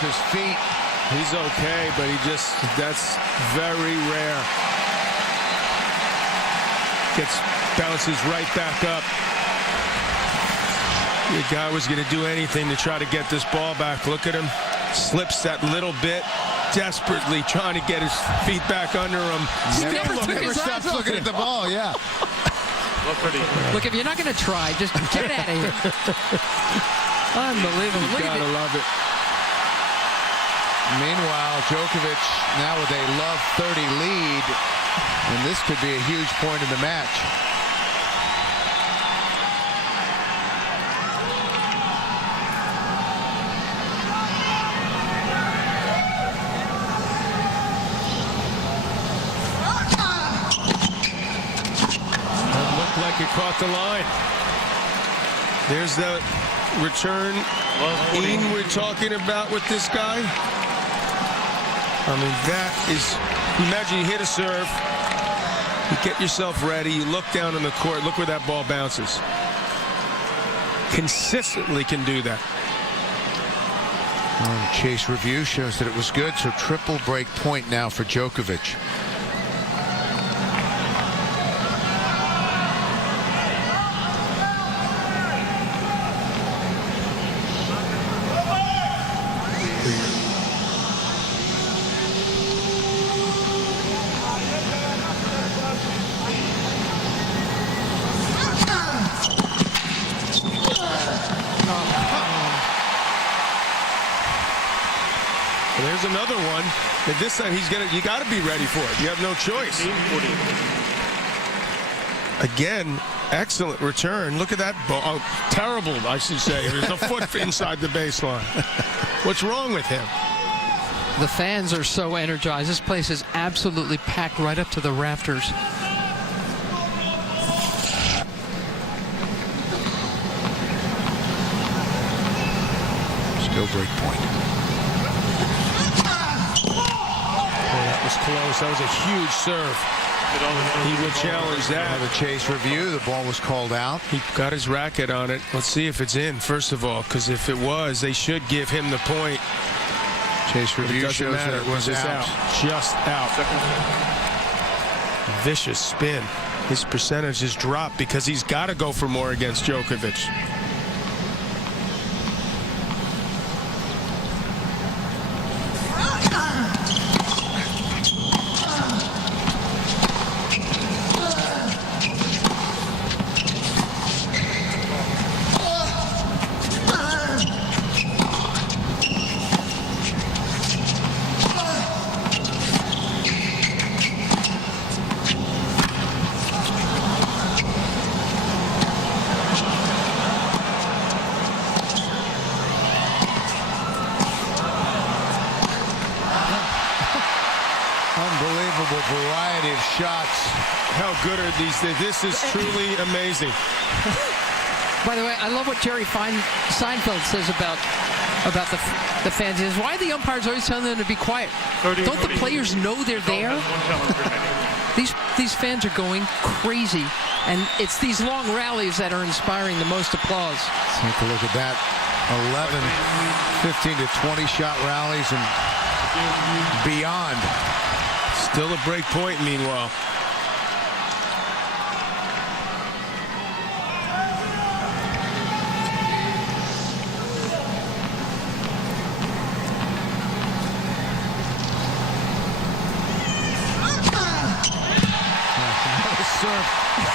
his feet. He's okay, but that's very rare. Bounces right back up. The guy was going to do anything to try to get this ball back. Look at him. Slips that little bit, desperately trying to get his feet back under him. Never stops looking at the ball, yeah. Look, if you're not going to try, just get it out of here. Unbelievable. You gotta love it. Meanwhile, Djokovic now with a love 30 lead, and this could be a huge point in the match. That looked like it caught the line. There's the return in we're talking about with this guy. I mean, that is, imagine you hit a serve, you get yourself ready, you look down on the court, look where that ball bounces. Consistently can do that. Chase review shows that it was good, so triple break point now for Djokovic. There's another one. And this time you got to be ready for it. You have no choice. Again, excellent return. Look at that ball. Oh, terrible, I should say. There's a foot inside the baseline. What's wrong with him? The fans are so energized. This place is absolutely packed right up to the rafters. Still break point. Close. That was a huge serve. He will challenge that. The chase review. The ball was called out. He got his racket on it. Let's see if it's in, first of all, because if it was, they should give him the point. Chase review shows that it was out. Just out. Vicious spin. His percentage has dropped because he's got to go for more against Djokovic. Unbelievable variety of shots. How good are these things? This is truly amazing. By the way, I love what Jerry Seinfeld says about the fans. He says, why are the umpires always telling them to be quiet? Don't the players know they're there? These fans are going crazy, and it's these long rallies that are inspiring the most applause. Take a look at that. 11, 15 to 20 shot rallies and beyond. Still a break point, meanwhile.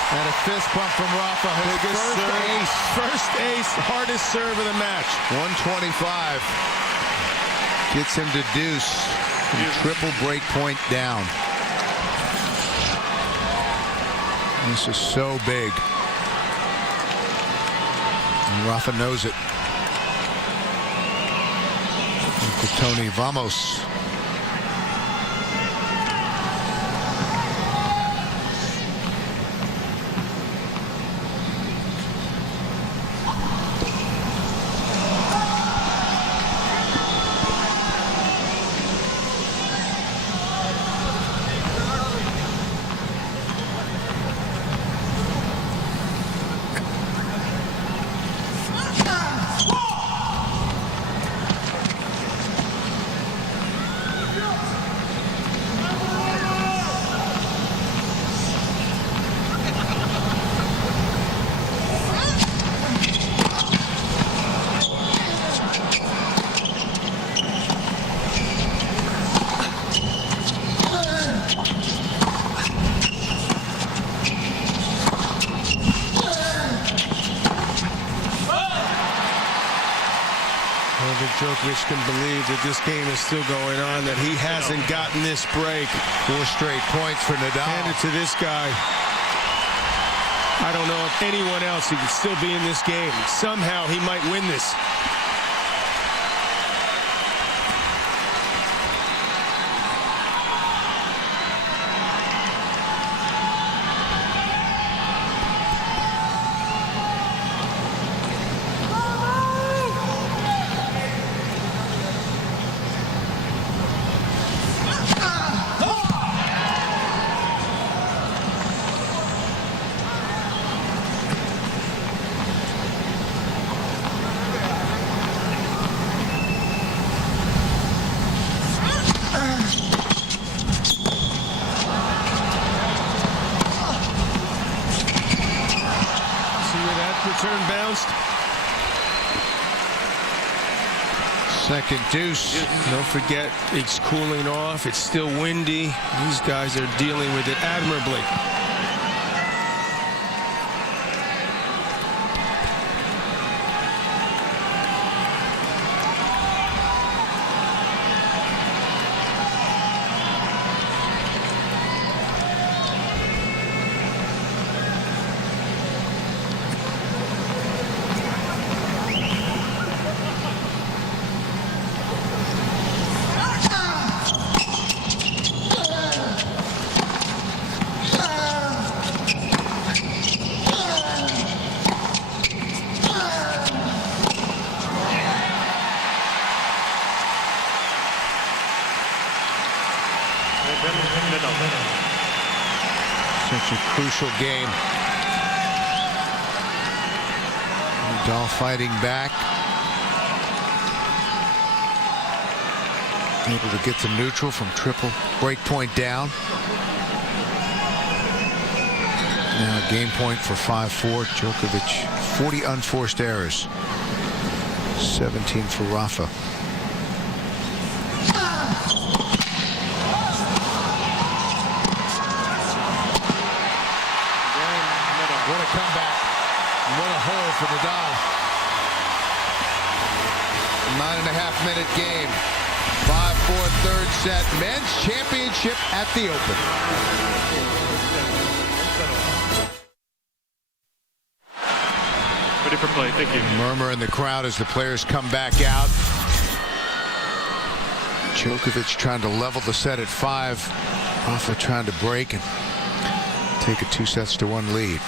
And a fist bump from Rafa. His first ace, hardest serve of the match. 125. Gets him to deuce. Triple break point down. This is so big. And Rafa knows it. Uncle Tony, vamos. Djokovic can believe that this game is still going on, that he hasn't gotten this break. 4 straight points for Nadal. Hand it to this guy. I don't know if anyone else he could still be in this game. Somehow he might win this. Return bounced. Second deuce. Don't forget, it's cooling off. It's still windy. These guys are dealing with it admirably. Such a crucial game. Nadal fighting back. Able to get to neutral from triple break point down. Now a game point for 5-4. Djokovic, 40 unforced errors. 17 for Rafa. What a comeback. What a hole for Nadal. 9.5-minute game. 5-4 third set. Men's championship at the Open. Ready for play. Thank you. Murmur in the crowd as the players come back out. Djokovic trying to level the set at 5. Rafa trying to break and take a 2-1 lead.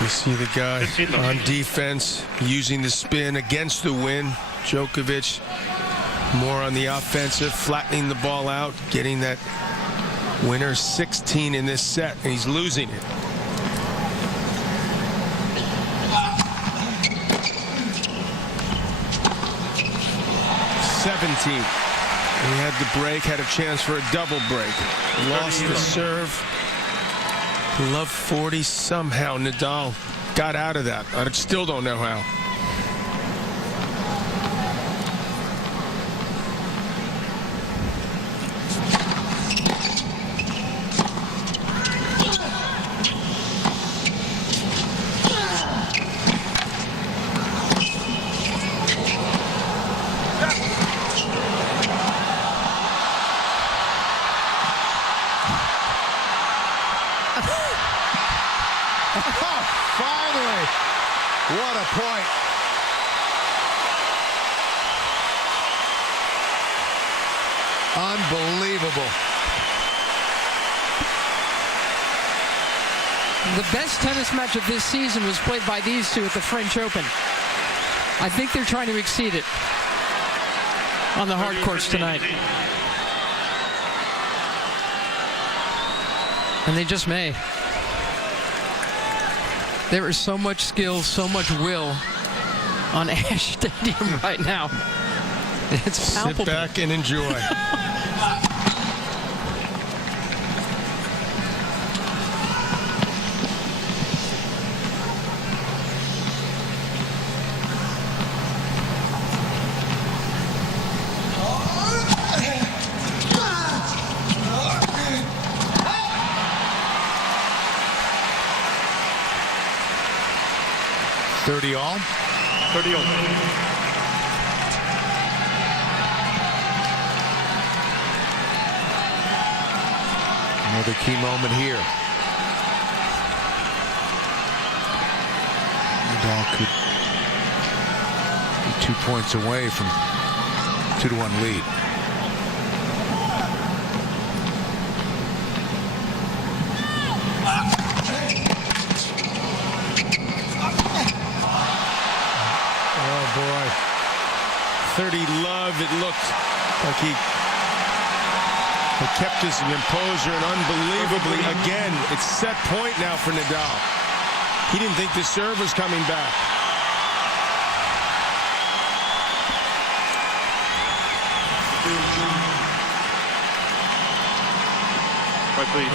You see the guy on defense using the spin against the wind. Djokovic more on the offensive, flattening the ball out, getting that winner 16 in this set, and he's losing it. He had the break, had a chance for a double break. Lost the serve. Love 40 somehow. Nadal got out of that. I still don't know how. Finally, what a point. Unbelievable. The best tennis match of this season was played by these two at the French Open. I think they're trying to exceed it on the hard courts tonight. And they just may. There is so much skill, so much will on Ash Stadium right now. It's palpable. Sit back and enjoy. All. 30 all. Another key moment here. Nadal could be 2 points away from 2-1 lead. Oh boy. 30 love. It looked like he kept his composure, and unbelievably, again, it's set point now for Nadal. He didn't think the serve was coming back. Right, please.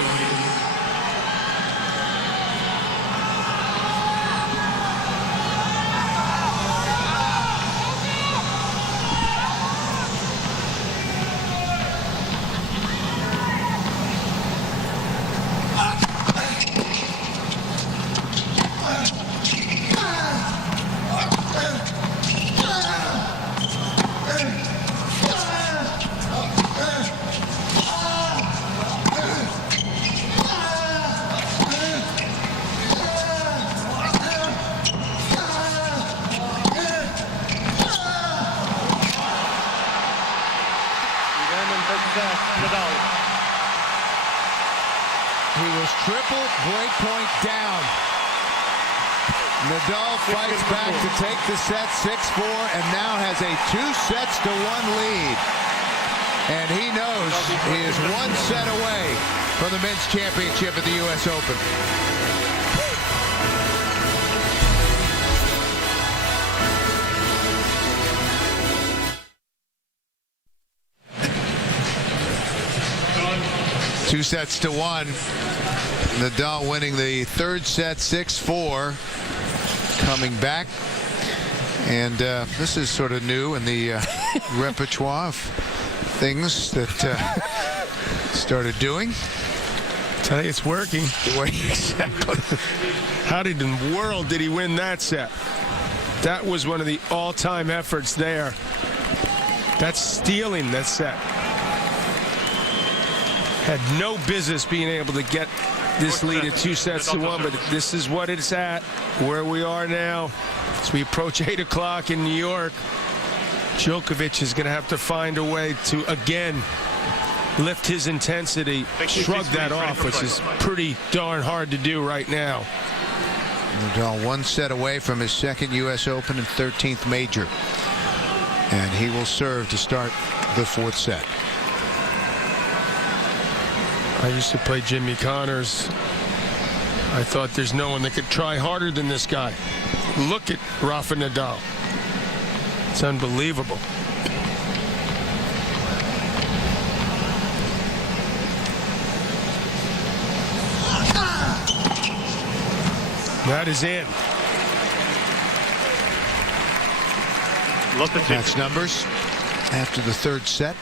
Nadal. He was triple breakpoint down. Nadal fights back to take the set 6-4 and now has a 2-1 lead. And he knows he is 1 set away from the men's championship at the U.S. Open. Two sets to one. Nadal winning the third set 6-4. Coming back. And this is sort of new in the repertoire of things that started doing. Tell you, it's working. Exactly. How in the world did he win that set? That was one of the all-time efforts there. That's stealing that set. Had no business being able to get this lead at 2-1, but this is what it's at, where we are now. As we approach 8 o'clock in New York, Djokovic is going to have to find a way to, again, lift his intensity, shrug that off, which is pretty darn hard to do right now. Nadal 1 set away from his second U.S. Open and 13th major. And he will serve to start the 4th set. I used to play Jimmy Connors. I thought there's no one that could try harder than this guy. Look at Rafa Nadal. It's unbelievable. That is in. Match numbers after the 3rd set.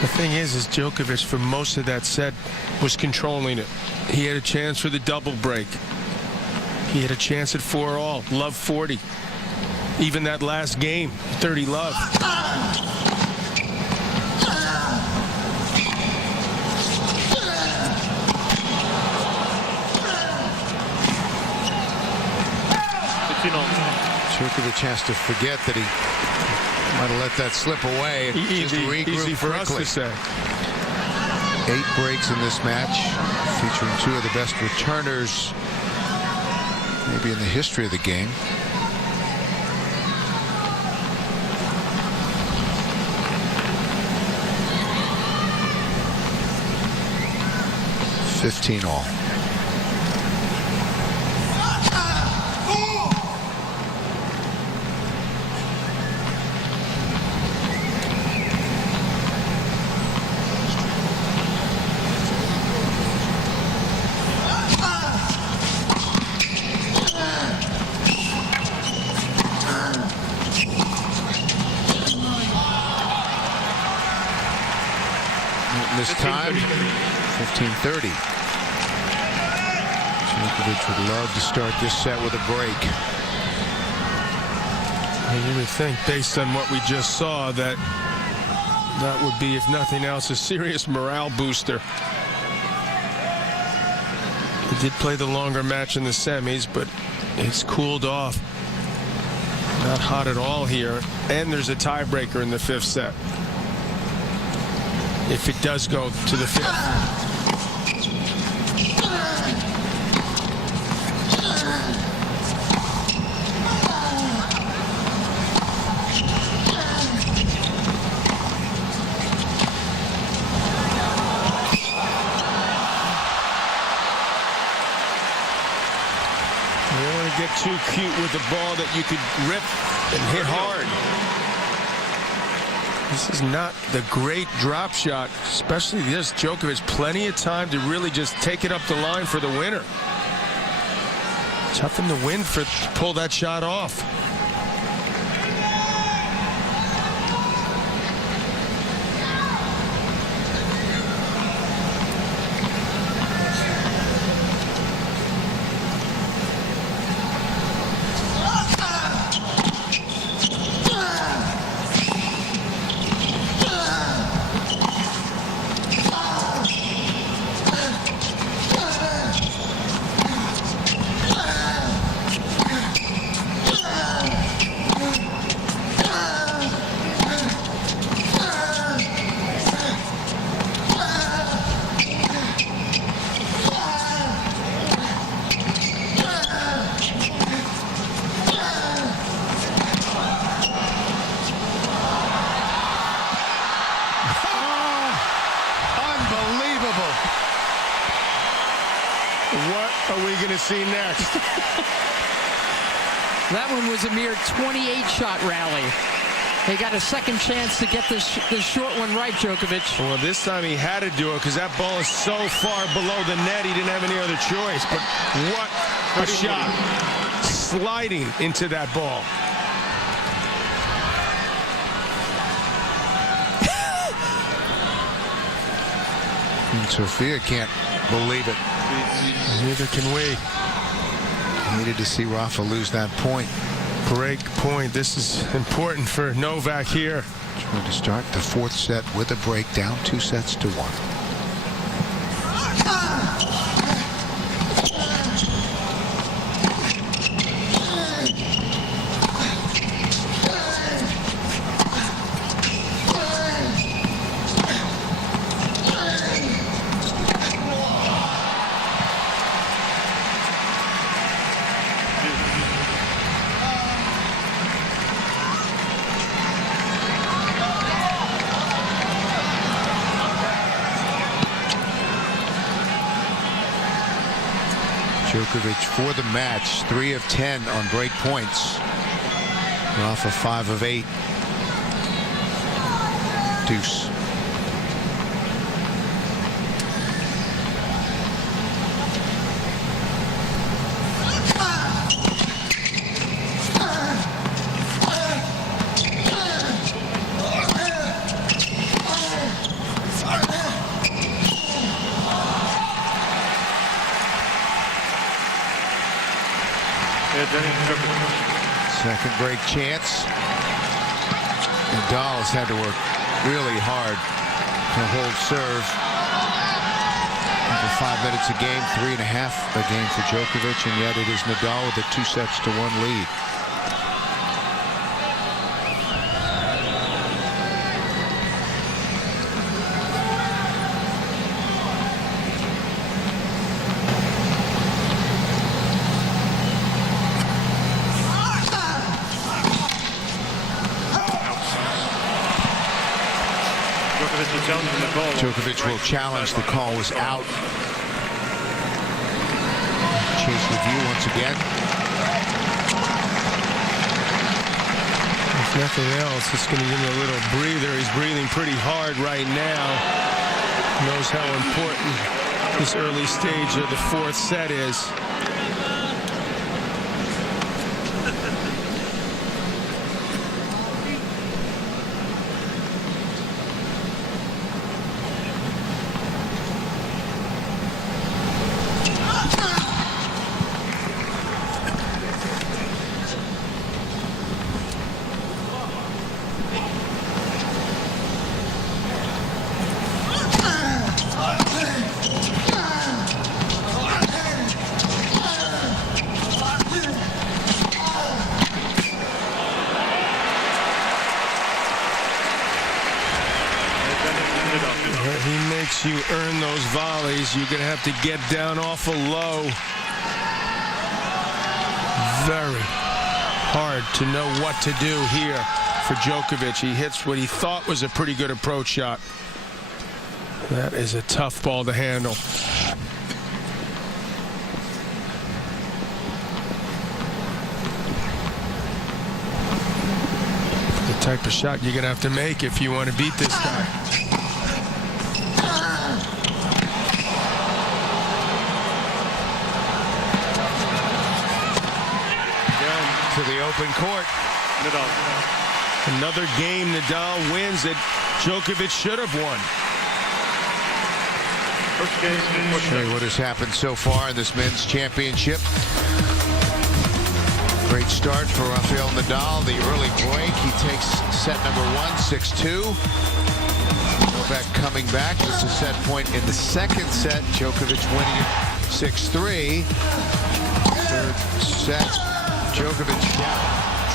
The thing is Djokovic for most of that set was controlling it. He had a chance for the double break. He had a chance at 4-all. Love 40. Even that last game, 30 love. Djokovic has to forget that he might have let that slip away and just regroup easy for quickly. us to say. 8 breaks in this match, featuring 2 of the best returners maybe in the history of the game. 15 all. This time, 15-30. Djokovic would love to start this set with a break. You would think, based on what we just saw, that would be, if nothing else, a serious morale booster. He did play the longer match in the semis, but it's cooled off. Not hot at all here. And there's a tiebreaker in the 5th set. If it does go to the 5th. You don't want to get too cute with the ball that you could rip and hit hard. This is not the great drop shot, especially this. Djokovic, plenty of time to really just take it up the line for the winner. Tough in the wind to pull that shot off. What are we going to see next? That one was a mere 28-shot rally. He got a second chance to get this short one right, Djokovic. Well, this time he had to do it because that ball is so far below the net, he didn't have any other choice. But what a shot. Sliding into that ball. Sophia can't believe it. Neither can we. Needed to see Rafa lose that point. Break point. This is important for Novak here. Trying to start the 4th set with a break, down 2-1. Djokovic for the match, 3 of 10 on break points. Rafa 5 of 8. Deuce. Second break chance. Nadal has had to work really hard to hold serve. Over 5 minutes a game, 3.5 a game for Djokovic, and yet it is Nadal with a 2-1 lead. Djokovic will challenge. The call was out. chase review once again. If nothing else, it's going to give him a little breather. He's breathing pretty hard right now. Knows how important this early stage of the fourth set is. He makes you earn those volleys. You're going to have to get down awful low. Very hard to know what to do here for Djokovic. He hits what he thought was a pretty good approach shot. That is a tough ball to handle. The type of shot you're going to have to make if you want to beat this guy. To the open court. Nadal. Another game Nadal wins that Djokovic should have won. First game. Show you what has happened so far in this men's championship. Great start for Rafael Nadal. The early break. He takes set number 1, 6-2. Novak coming back. This is set point in the second set. Djokovic winning it 6-3. Third set. Djokovic down.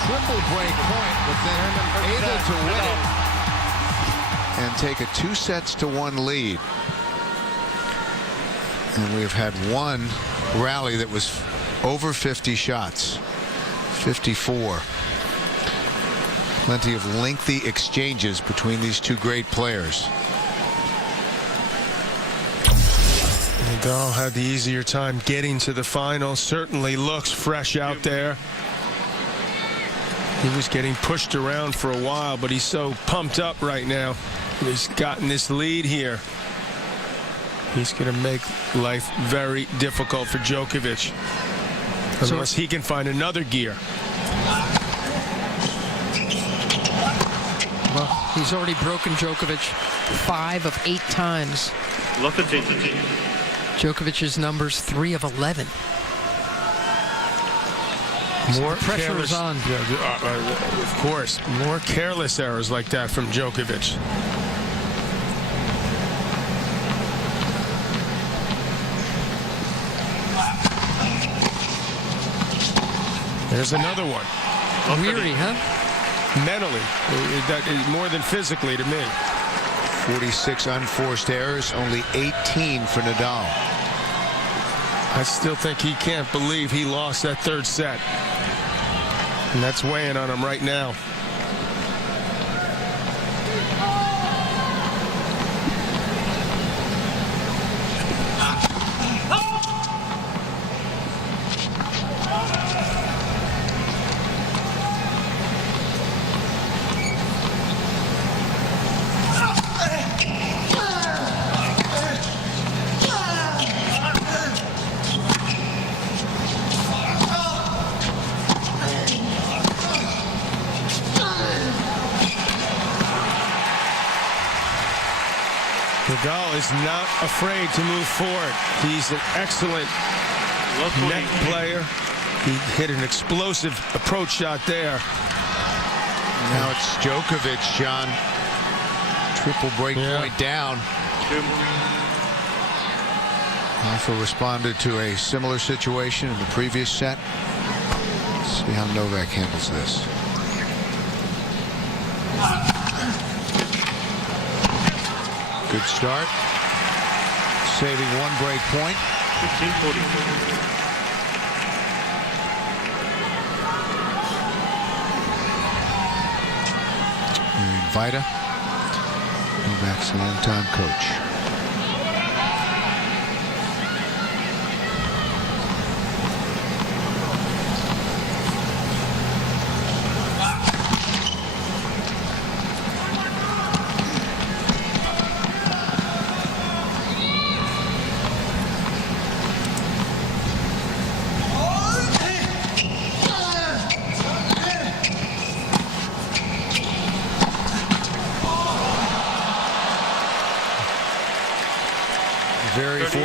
Triple break point, but then able to win it and take a 2-1 lead. And we've had one rally that was over 50 shots. 54. Plenty of lengthy exchanges between these two great players. Nadal had the easier time getting to the final. Certainly looks fresh out there. He was getting pushed around for a while, but he's so pumped up right now. He's gotten this lead here. He's going to make life very difficult for Djokovic. Unless he can find another gear. Well, he's already broken Djokovic 5 of 8 times. Djokovic's numbers 3 of 11. More pressure careless, is on. Of course, more careless errors like that from Djokovic. There's another one. Weary, huh? Mentally, that is more than physically to me. 46 unforced errors, only 18 for Nadal. I still think he can't believe he lost that third set. And that's weighing on him right now. Nadal is not afraid to move forward. He's an excellent net player. He hit an explosive approach shot there. Now it's Djokovic, John. Triple break point down. Rafa responded to a similar situation in the previous set. Let's see how Novak handles this. Good start. Saving one break point. 15-40. Vida, Novak's a longtime coach.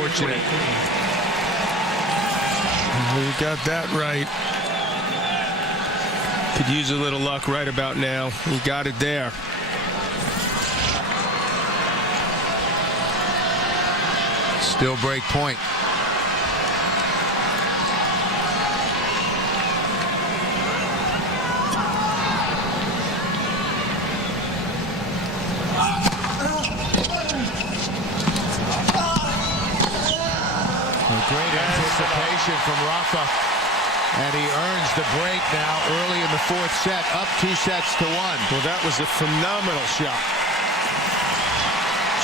unfortunate. You got that right. Could use a little luck right about now. He got it there. Still break point. Great anticipation from Rafa, and he earns the break now early in the fourth set, up 2-1. Well, that was a phenomenal shot.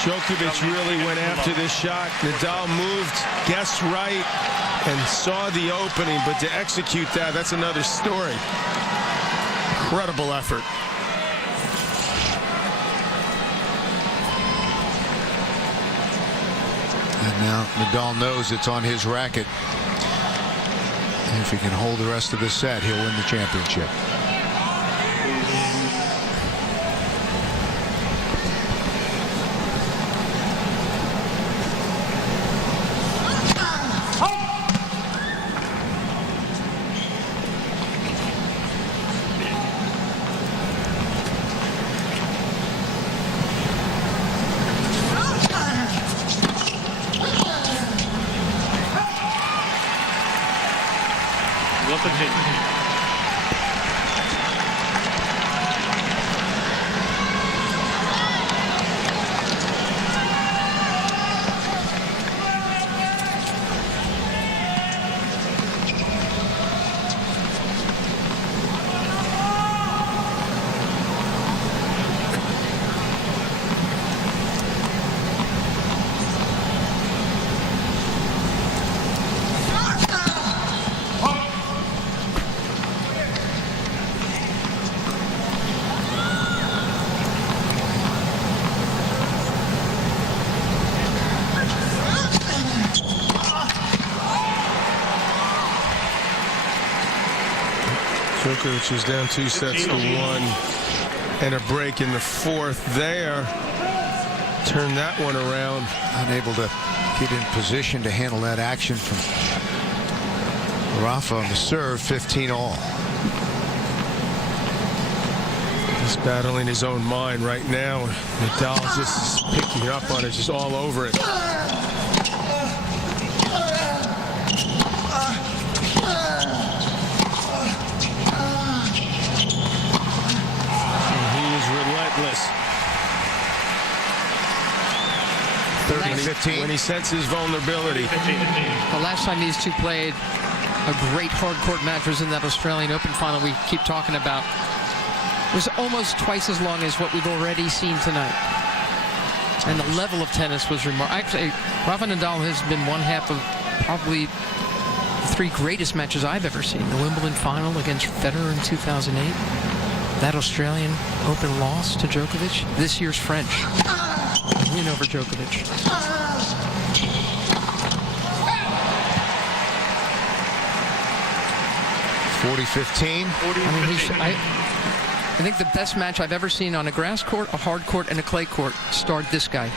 Djokovic really went after this shot. Nadal moved, guessed right, and saw the opening, but to execute that, that's another story. Incredible effort. And now Nadal knows it's on his racket. And if he can hold the rest of the set, he'll win the championship. Will continue. Djokovic is down 2-1 and a break in the fourth there. Turn that one around. Unable to get in position to handle that action from Rafa on the serve, 15-all. He's battling his own mind right now. Nadal just picking up on it, just all over it. When he senses vulnerability. The last time these two played, a great hard court match was in that Australian Open final we keep talking about. It was almost twice as long as what we've already seen tonight. And the level of tennis was remarkable. Actually, Rafa Nadal has been one half of probably the three greatest matches I've ever seen. The Wimbledon final against Federer in 2008. That Australian Open loss to Djokovic. This year's French win over Djokovic. 40-15. I think the best match I've ever seen on a grass court, a hard court, and a clay court starred this guy.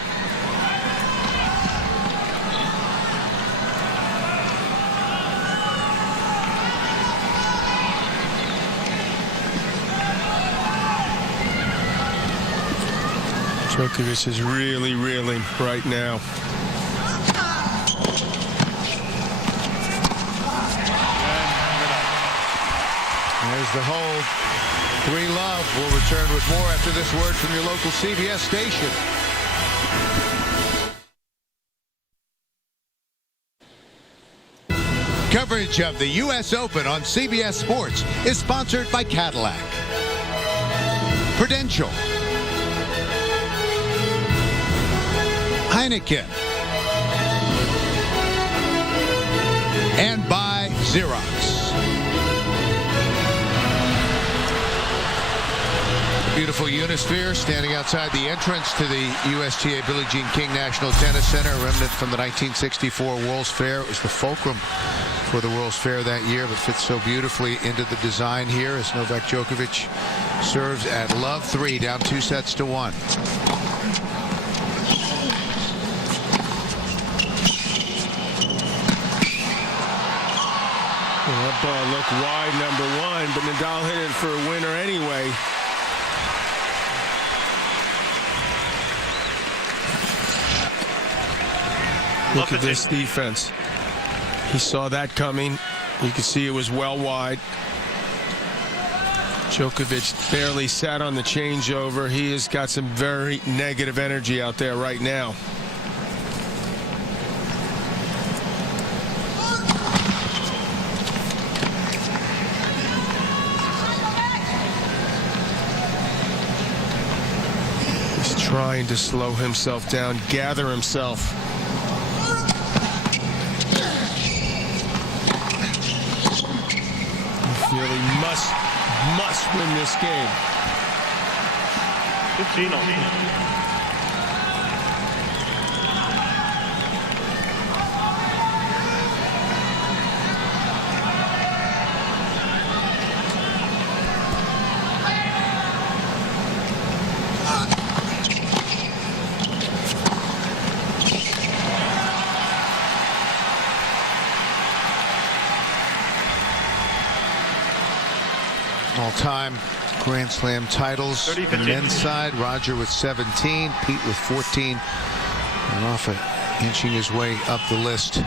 Djokovic is really reeling right now. There's the hold. 3-love. We'll return with more after this word from your local CBS station. Coverage of the U.S. Open on CBS Sports is sponsored by Cadillac, Prudential, Heineken, and by Xerox. Beautiful Unisphere standing outside the entrance to the USTA Billie Jean King National Tennis Center, a remnant from the 1964 World's Fair. It was the fulcrum for the World's Fair that year, but fits so beautifully into the design here as Novak Djokovic serves at love 3, down 2-1. That ball looked wide, number one, but Nadal hit it for a winner anyway. Look at this defense. He saw that coming. You can see it was well wide. Djokovic barely sat on the changeover. He has got some very negative energy out there right now. He's trying to slow himself down, gather himself. Really must win this game. 15 all. All-time Grand Slam titles. The men's side, Roger with 17, Pete with 14, and Rafa inching his way up the list.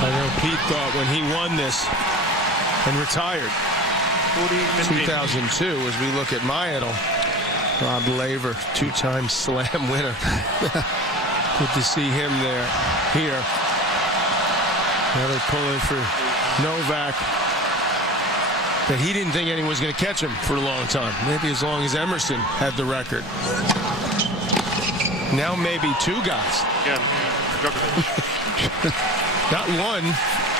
I know Pete thought when he won this and retired 2002, as we look at my idol, Rob Laver, two-time slam winner. Good to see him here. Now they pull in for Novak. That he didn't think anyone was going to catch him for a long time. Maybe as long as Emerson had the record. Now maybe two guys. Again, Not one,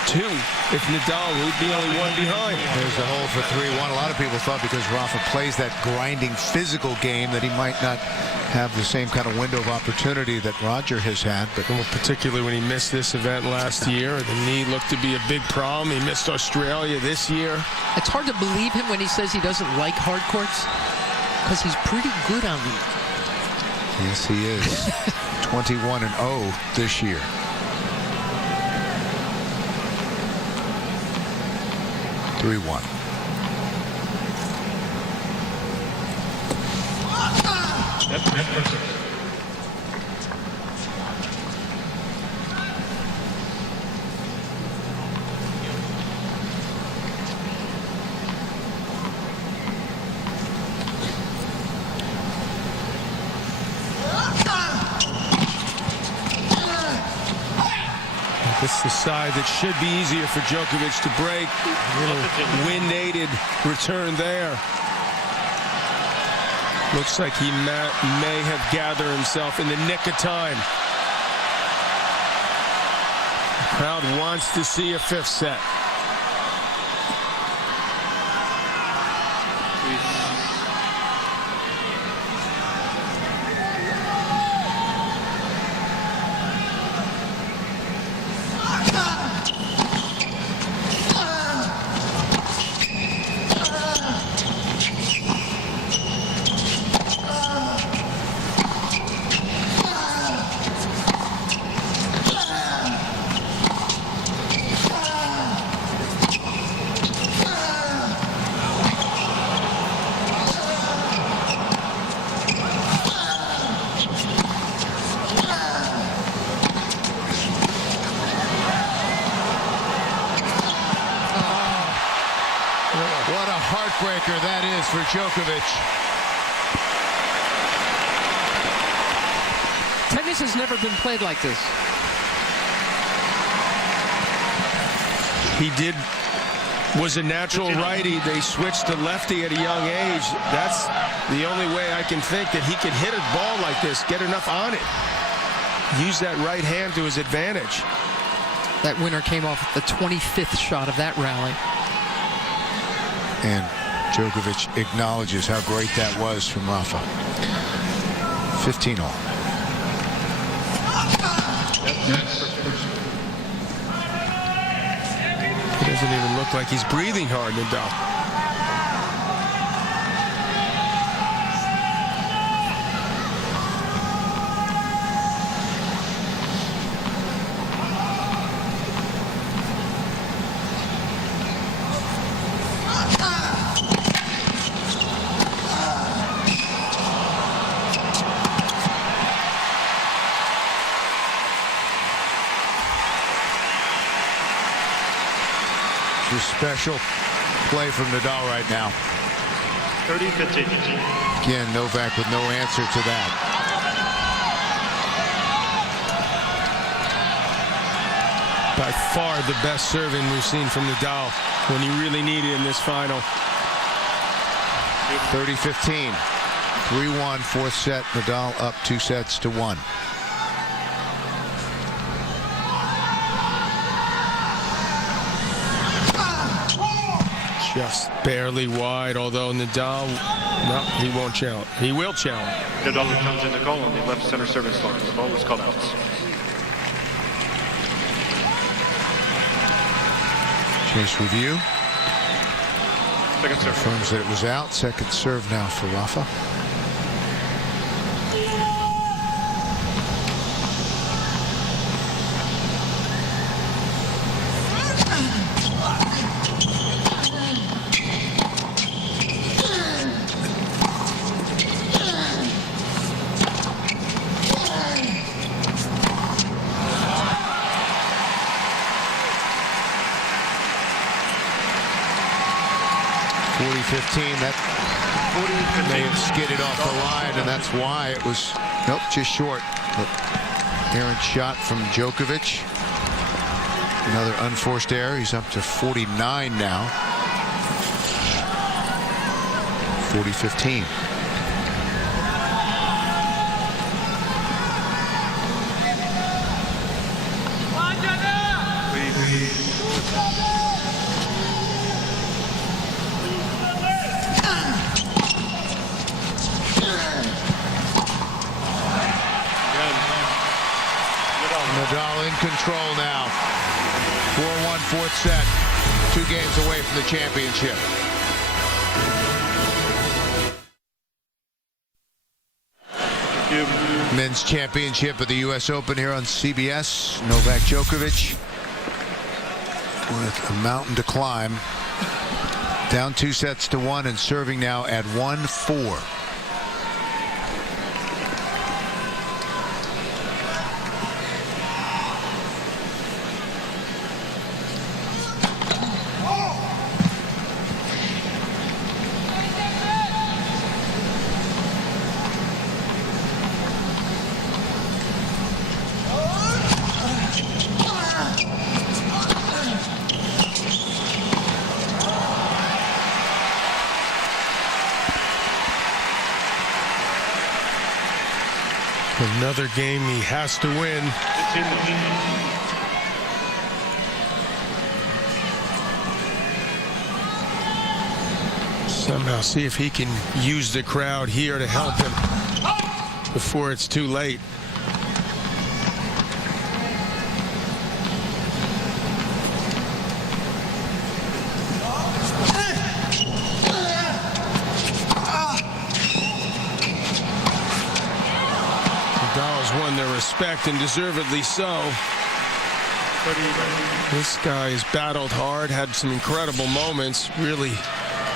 two. If Nadal would be only one behind. There's a hole for 3-1. A lot of people thought because Rafa plays that grinding physical game that he might not have the same kind of window of opportunity that Roger has had. But well, particularly when he missed this event last year, the knee looked to be a big problem. He missed Australia this year. It's hard to believe him when he says he doesn't like hard courts, because he's pretty good on them. yes, he is. 21-0 this year. This is the side that should be easier for Djokovic to break. A little wind-aided return there. Looks like he may have gathered himself in the nick of time. The crowd wants to see a fifth set. What a heartbreaker that is for Djokovic. Tennis has never been played like this. Was a natural righty. They switched to lefty at a young age. That's the only way I can think that he could hit a ball like this, get enough on it. Use that right hand to his advantage. That winner came off the 25th shot of that rally. And Djokovic acknowledges how great that was from Rafa. 15-all. It doesn't even look like he's breathing hard, Nadal. Just special play from Nadal right now. 30-15. Again, Novak with no answer to that. By far the best serving we've seen from Nadal when he really needed in this final. 30-15. 3-1, fourth set. Nadal up 2-1. Just barely wide, although Nadal, no, he won't challenge. He will challenge. Nadal comes in the call on the left center service line. The ball was called out. Chase review. Second serve. Confirms that it was out. Second serve now for Rafa. That may have skidded off the line, and that's why it was, nope, just short. But errant shot from Djokovic. Another unforced error. He's up to 49 now. 40-15. Nadal in control now. 4-1, fourth set. 2 games away from the championship. Men's championship of the U.S. Open here on CBS. Novak Djokovic with a mountain to climb. Down 2-1 and serving now at 1-4. Another game he has to win. Somehow see if he can use the crowd here to help him before it's too late. Won their respect, and deservedly so. This guy has battled hard, had some incredible moments, really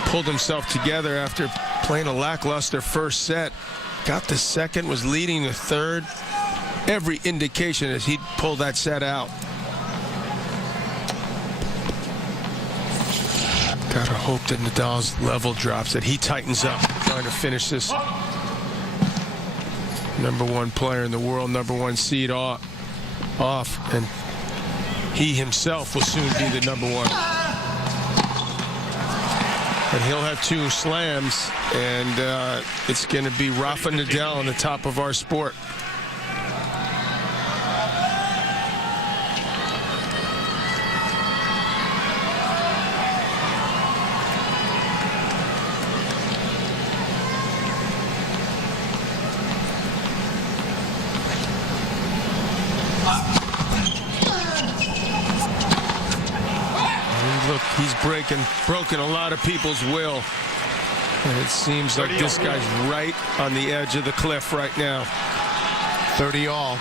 pulled himself together after playing a lackluster first set. Got the second, was leading the third. Every indication is he'd pull that set out. Gotta hope that Nadal's level drops, that he tightens up trying to finish this. #1 player in the world, #1 seed off, and he himself will soon be the #1. And he'll have 2 slams, and it's going to be Rafa Nadal on the top of our sport. Look, he's broken a lot of people's will. And it seems like this guy's right on the edge of the cliff right now. 30 all.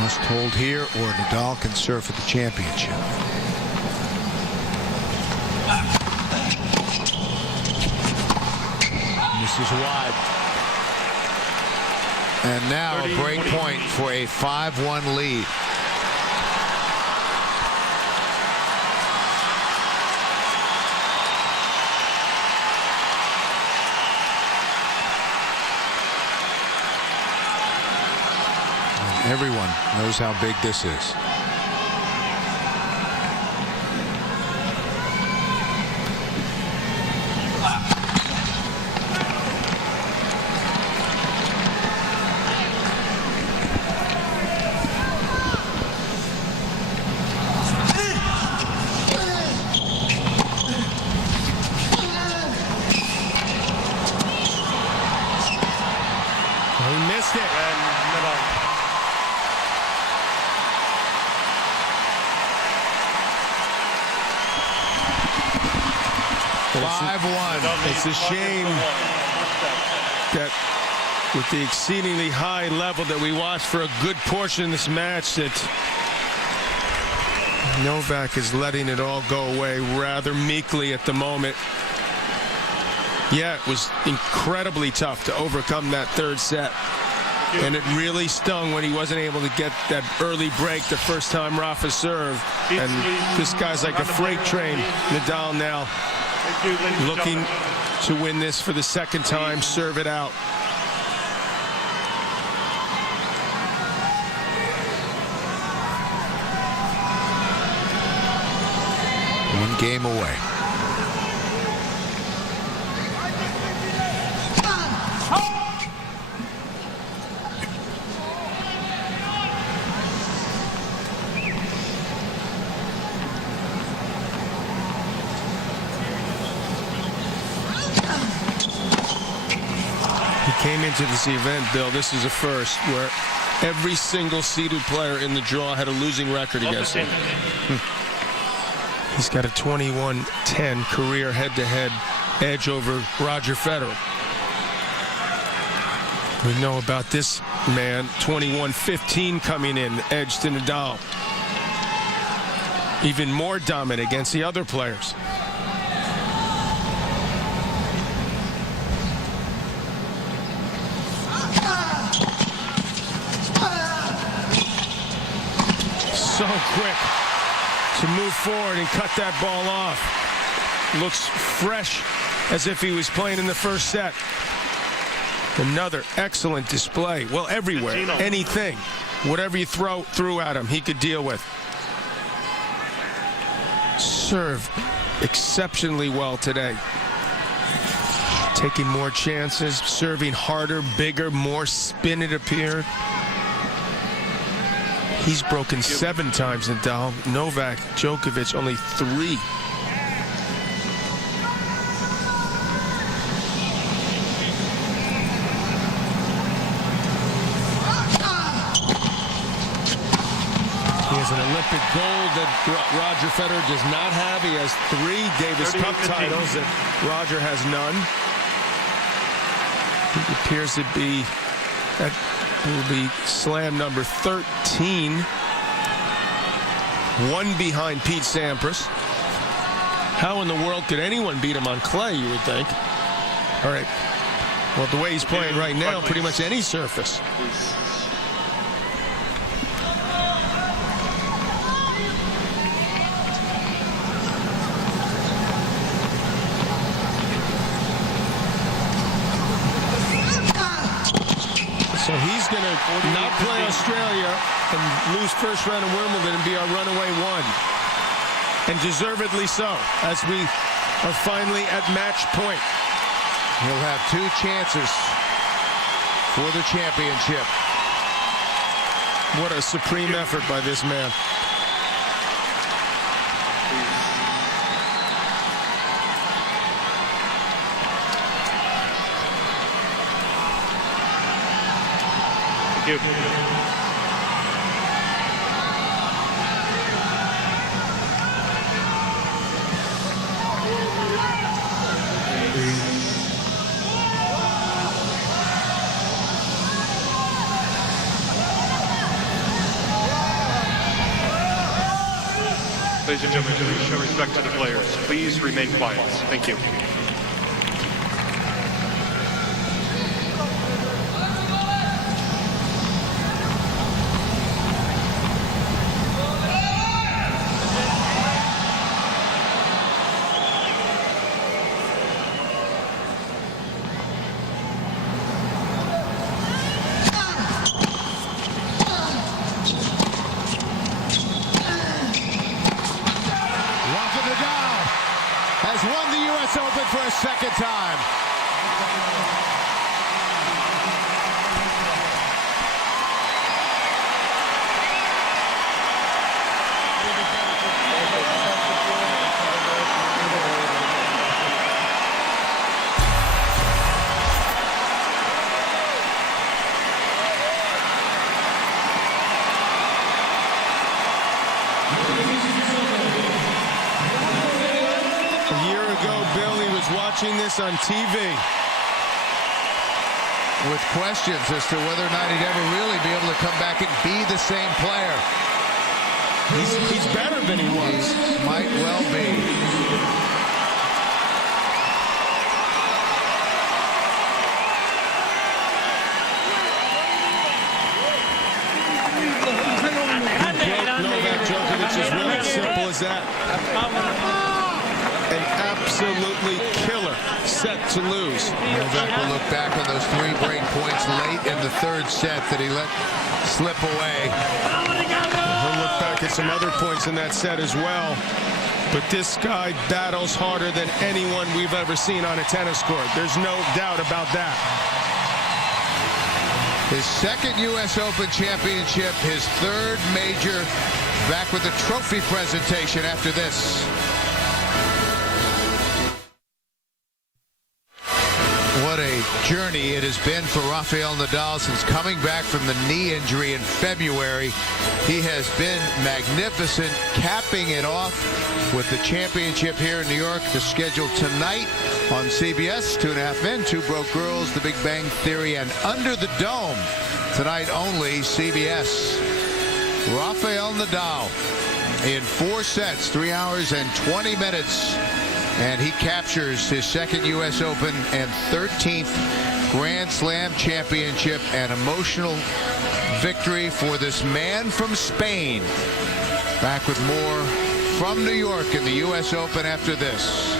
Must hold here, or Nadal can serve for the championship. is wide. And now a break point for a 5-1 lead. And everyone knows how big this is. He missed it. And Nadal. It's a shame that with the exceedingly high level that we watched for a good portion of this match, that Novak is letting it all go away rather meekly at the moment. Yeah, it was incredibly tough to overcome that third set. And it really stung when he wasn't able to get that early break the first time Rafa served. And this guy's like a freight train. Nadal now looking to win this for the second time, serve it out. One game away. Came into this event, Bill, this is a first, where every single seeded player in the draw had a losing record against him. He's got a 21-10 career head-to-head edge over Roger Federer. We know about this man, 21-15 coming in, edge to Nadal. Even more dominant against the other players. So quick to move forward and cut that ball off. Looks fresh, as if he was playing in the first set. Another excellent display. Well, everywhere, anything, whatever you threw at him, he could deal with. Served exceptionally well today. Taking more chances, serving harder, bigger, more spin, it appeared. He's broken 7 times, Nadal. Novak, Djokovic, only 3. He has an Olympic gold that Roger Federer does not have. He has 3 Davis Cup titles that Roger has none. He appears to be at will be slam number 13. 1 behind Pete Sampras. How in the world could anyone beat him on clay, you would think? All right. Well, the way he's playing right now, pretty much any surface. So he's going to not play Australia and lose first round of Wimbledon and be our runaway 1. And deservedly so, as we are finally at match point. He'll have 2 chances for the championship. What a supreme effort by this man. Thank you. Ladies and gentlemen, please show respect to the players. Please remain quiet. Thank you. has won the U.S. Open for a second time. Watching this on TV with questions as to whether or not he'd ever really be able to come back and be the same player. He's better than he was. He might well be. Novak Djokovic is really as simple as that. An absolutely killer set to lose. Novak will look back on those 3 break points late in the 3rd set that he let slip away. He'll look back at some other points in that set as well. But this guy battles harder than anyone we've ever seen on a tennis court. There's no doubt about that. His 2nd U.S. Open championship, his 3rd major, back with the trophy presentation after this. What a journey it has been for Rafael Nadal since coming back from the knee injury in February. He has been magnificent, capping it off with the championship here in New York. The schedule tonight on CBS, 2.5 Men, 2 Broke Girls, The Big Bang Theory, and Under the Dome. Tonight only, CBS. Rafael Nadal in 4 sets, 3 hours and 20 minutes. And he captures his 2nd U.S. Open and 13th Grand Slam championship. An emotional victory for this man from Spain. Back with more from New York in the U.S. Open after this.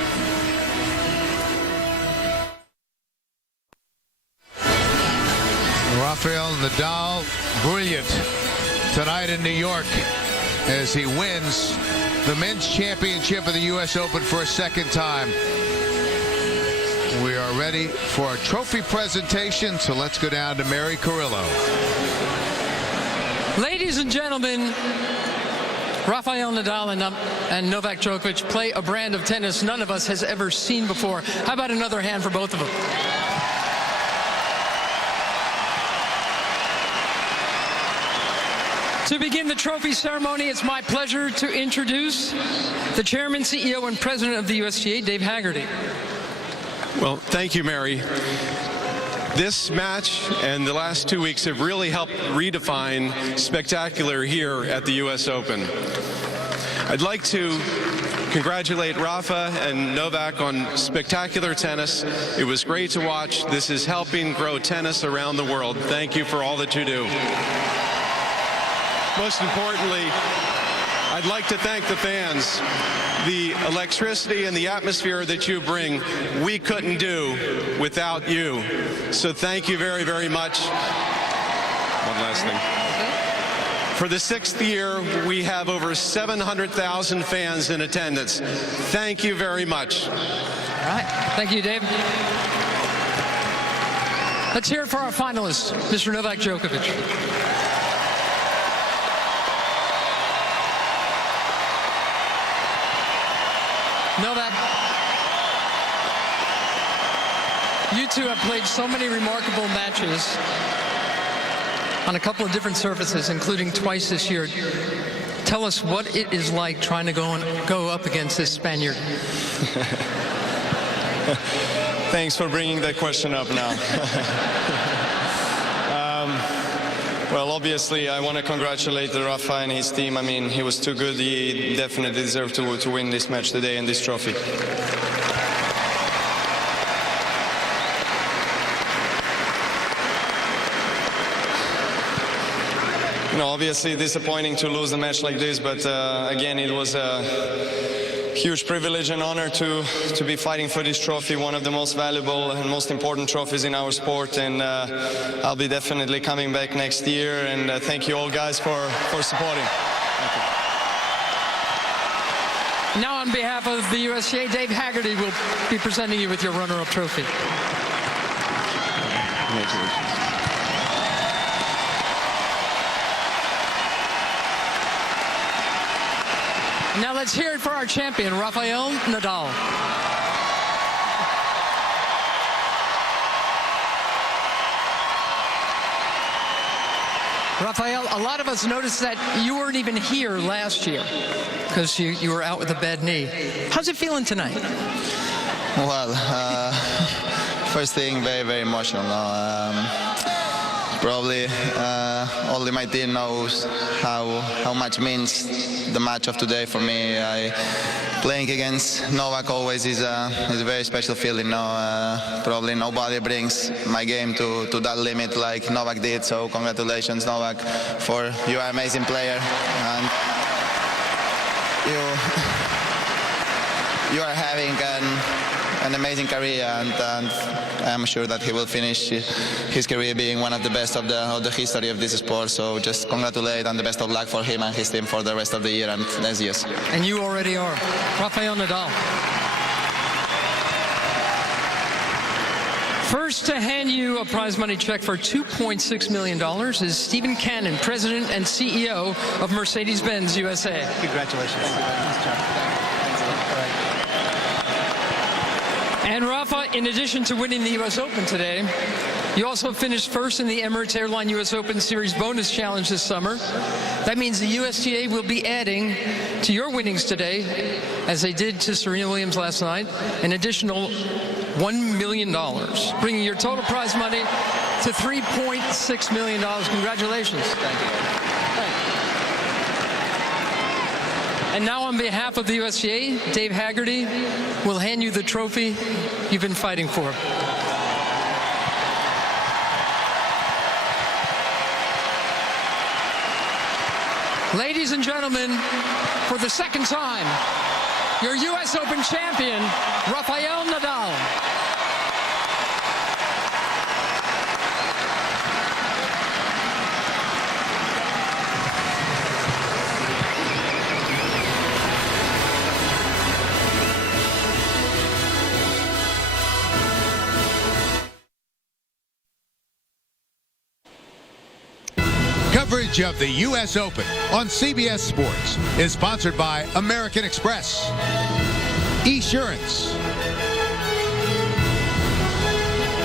Rafael Nadal, brilliant tonight in New York as he wins the men's championship of the U.S. Open for a 2nd time. We are ready for our trophy presentation, so let's go down to Mary Carrillo. Ladies and gentlemen, Rafael Nadal and Novak Djokovic play a brand of tennis none of us has ever seen before. How about another hand for both of them? To begin the trophy ceremony, it's my pleasure to introduce the Chairman, CEO, and President of the USTA, Dave Haggerty. Well, thank you, Mary. This match and the last 2 weeks have really helped redefine spectacular here at the U.S. Open. I'd like to congratulate Rafa and Novak on spectacular tennis. It was great to watch. This is helping grow tennis around the world. Thank you for all that you do. Most importantly, I'd like to thank the fans. The electricity and the atmosphere that you bring, we couldn't do without you. So thank you very, very much. One last thing. For the 6th year, we have over 700,000 fans in attendance. Thank you very much. All right. Thank you, Dave. Let's hear it for our finalists, Mr. Novak Djokovic. Novak, you two have played so many remarkable matches on a couple of different surfaces, including twice this year. Tell us what it is like trying to go up against this Spaniard. Thanks for bringing that question up now. Well, obviously, I want to congratulate Rafa and his team. I mean, he was too good. He definitely deserved to win this match today and this trophy. You know, obviously disappointing to lose a match like this, but again, it was a huge privilege and honor to be fighting for this trophy, one of the most valuable and most important trophies in our sport, and I'll be definitely coming back next year, and thank you all guys for supporting. Thank you. Now on behalf of the USGA, Dave Haggerty will be presenting you with your runner-up trophy. Now let's hear it for our champion, Rafael Nadal. Rafael, a lot of us noticed that you weren't even here last year because you were out with a bad knee. How's it feeling tonight? Well, first thing, very, very emotional. Probably only my team knows how much means the match of today for me. Playing against Novak always is a very special feeling. Probably nobody brings my game to that limit like Novak did. So congratulations, Novak, for you are an amazing player, and you are having an amazing career, and I'm sure that he will finish his career being one of the best of the history of this sport. So just congratulate and the best of luck for him and his team for the rest of the year and next years. And you already are. Rafael Nadal. First to hand you a prize money check for $2.6 million is Stephen Cannon, President and CEO of Mercedes-Benz USA. Congratulations. Nice job. And Rafa, in addition to winning the U.S. Open today, you also finished first in the Emirates Airline U.S. Open Series Bonus Challenge this summer. That means the USGA will be adding to your winnings today, as they did to Serena Williams last night, an additional $1 million, bringing your total prize money to $3.6 million. Congratulations. Thank you. And now on behalf of the USGA, Dave Haggerty will hand you the trophy you've been fighting for. Ladies and gentlemen, for the second time, your U.S. Open champion, Rafael Nadal. Coverage of the U.S. Open on CBS Sports is sponsored by American Express, Esurance,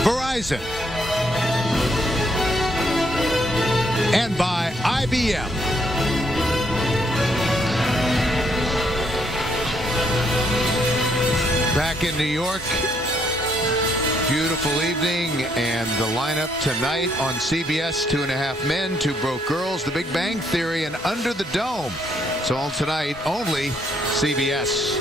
Verizon, and by IBM. Back in New York. Beautiful evening, and the lineup tonight on CBS, 2.5 Men, 2 Broke Girls, The Big Bang Theory, and Under the Dome. It's all tonight, only CBS.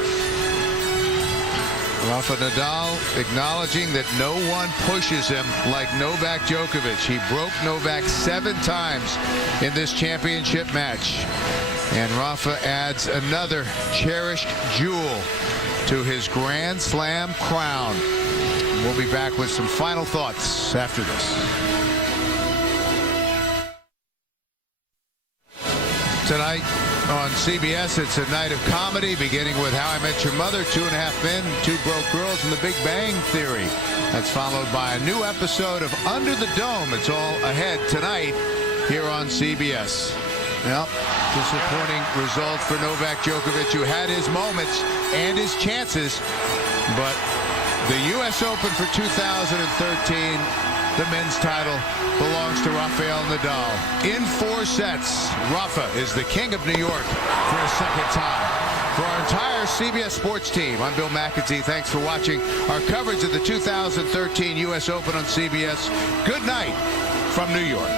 Rafa Nadal acknowledging that no one pushes him like Novak Djokovic. He broke Novak 7 times in this championship match. And Rafa adds another cherished jewel to his Grand Slam crown. We'll be back with some final thoughts after this. Tonight on CBS, it's a night of comedy, beginning with How I Met Your Mother, 2.5 Men, 2 Broke Girls, and The Big Bang Theory. That's followed by a new episode of Under the Dome. It's all ahead tonight here on CBS. Well, disappointing result for Novak Djokovic, who had his moments and his chances, but the U.S. Open for 2013, the men's title belongs to Rafael Nadal. In 4 sets, Rafa is the king of New York for a second time. For our entire CBS Sports team, I'm Bill McAtee. Thanks for watching our coverage of the 2013 U.S. Open on CBS. Good night from New York.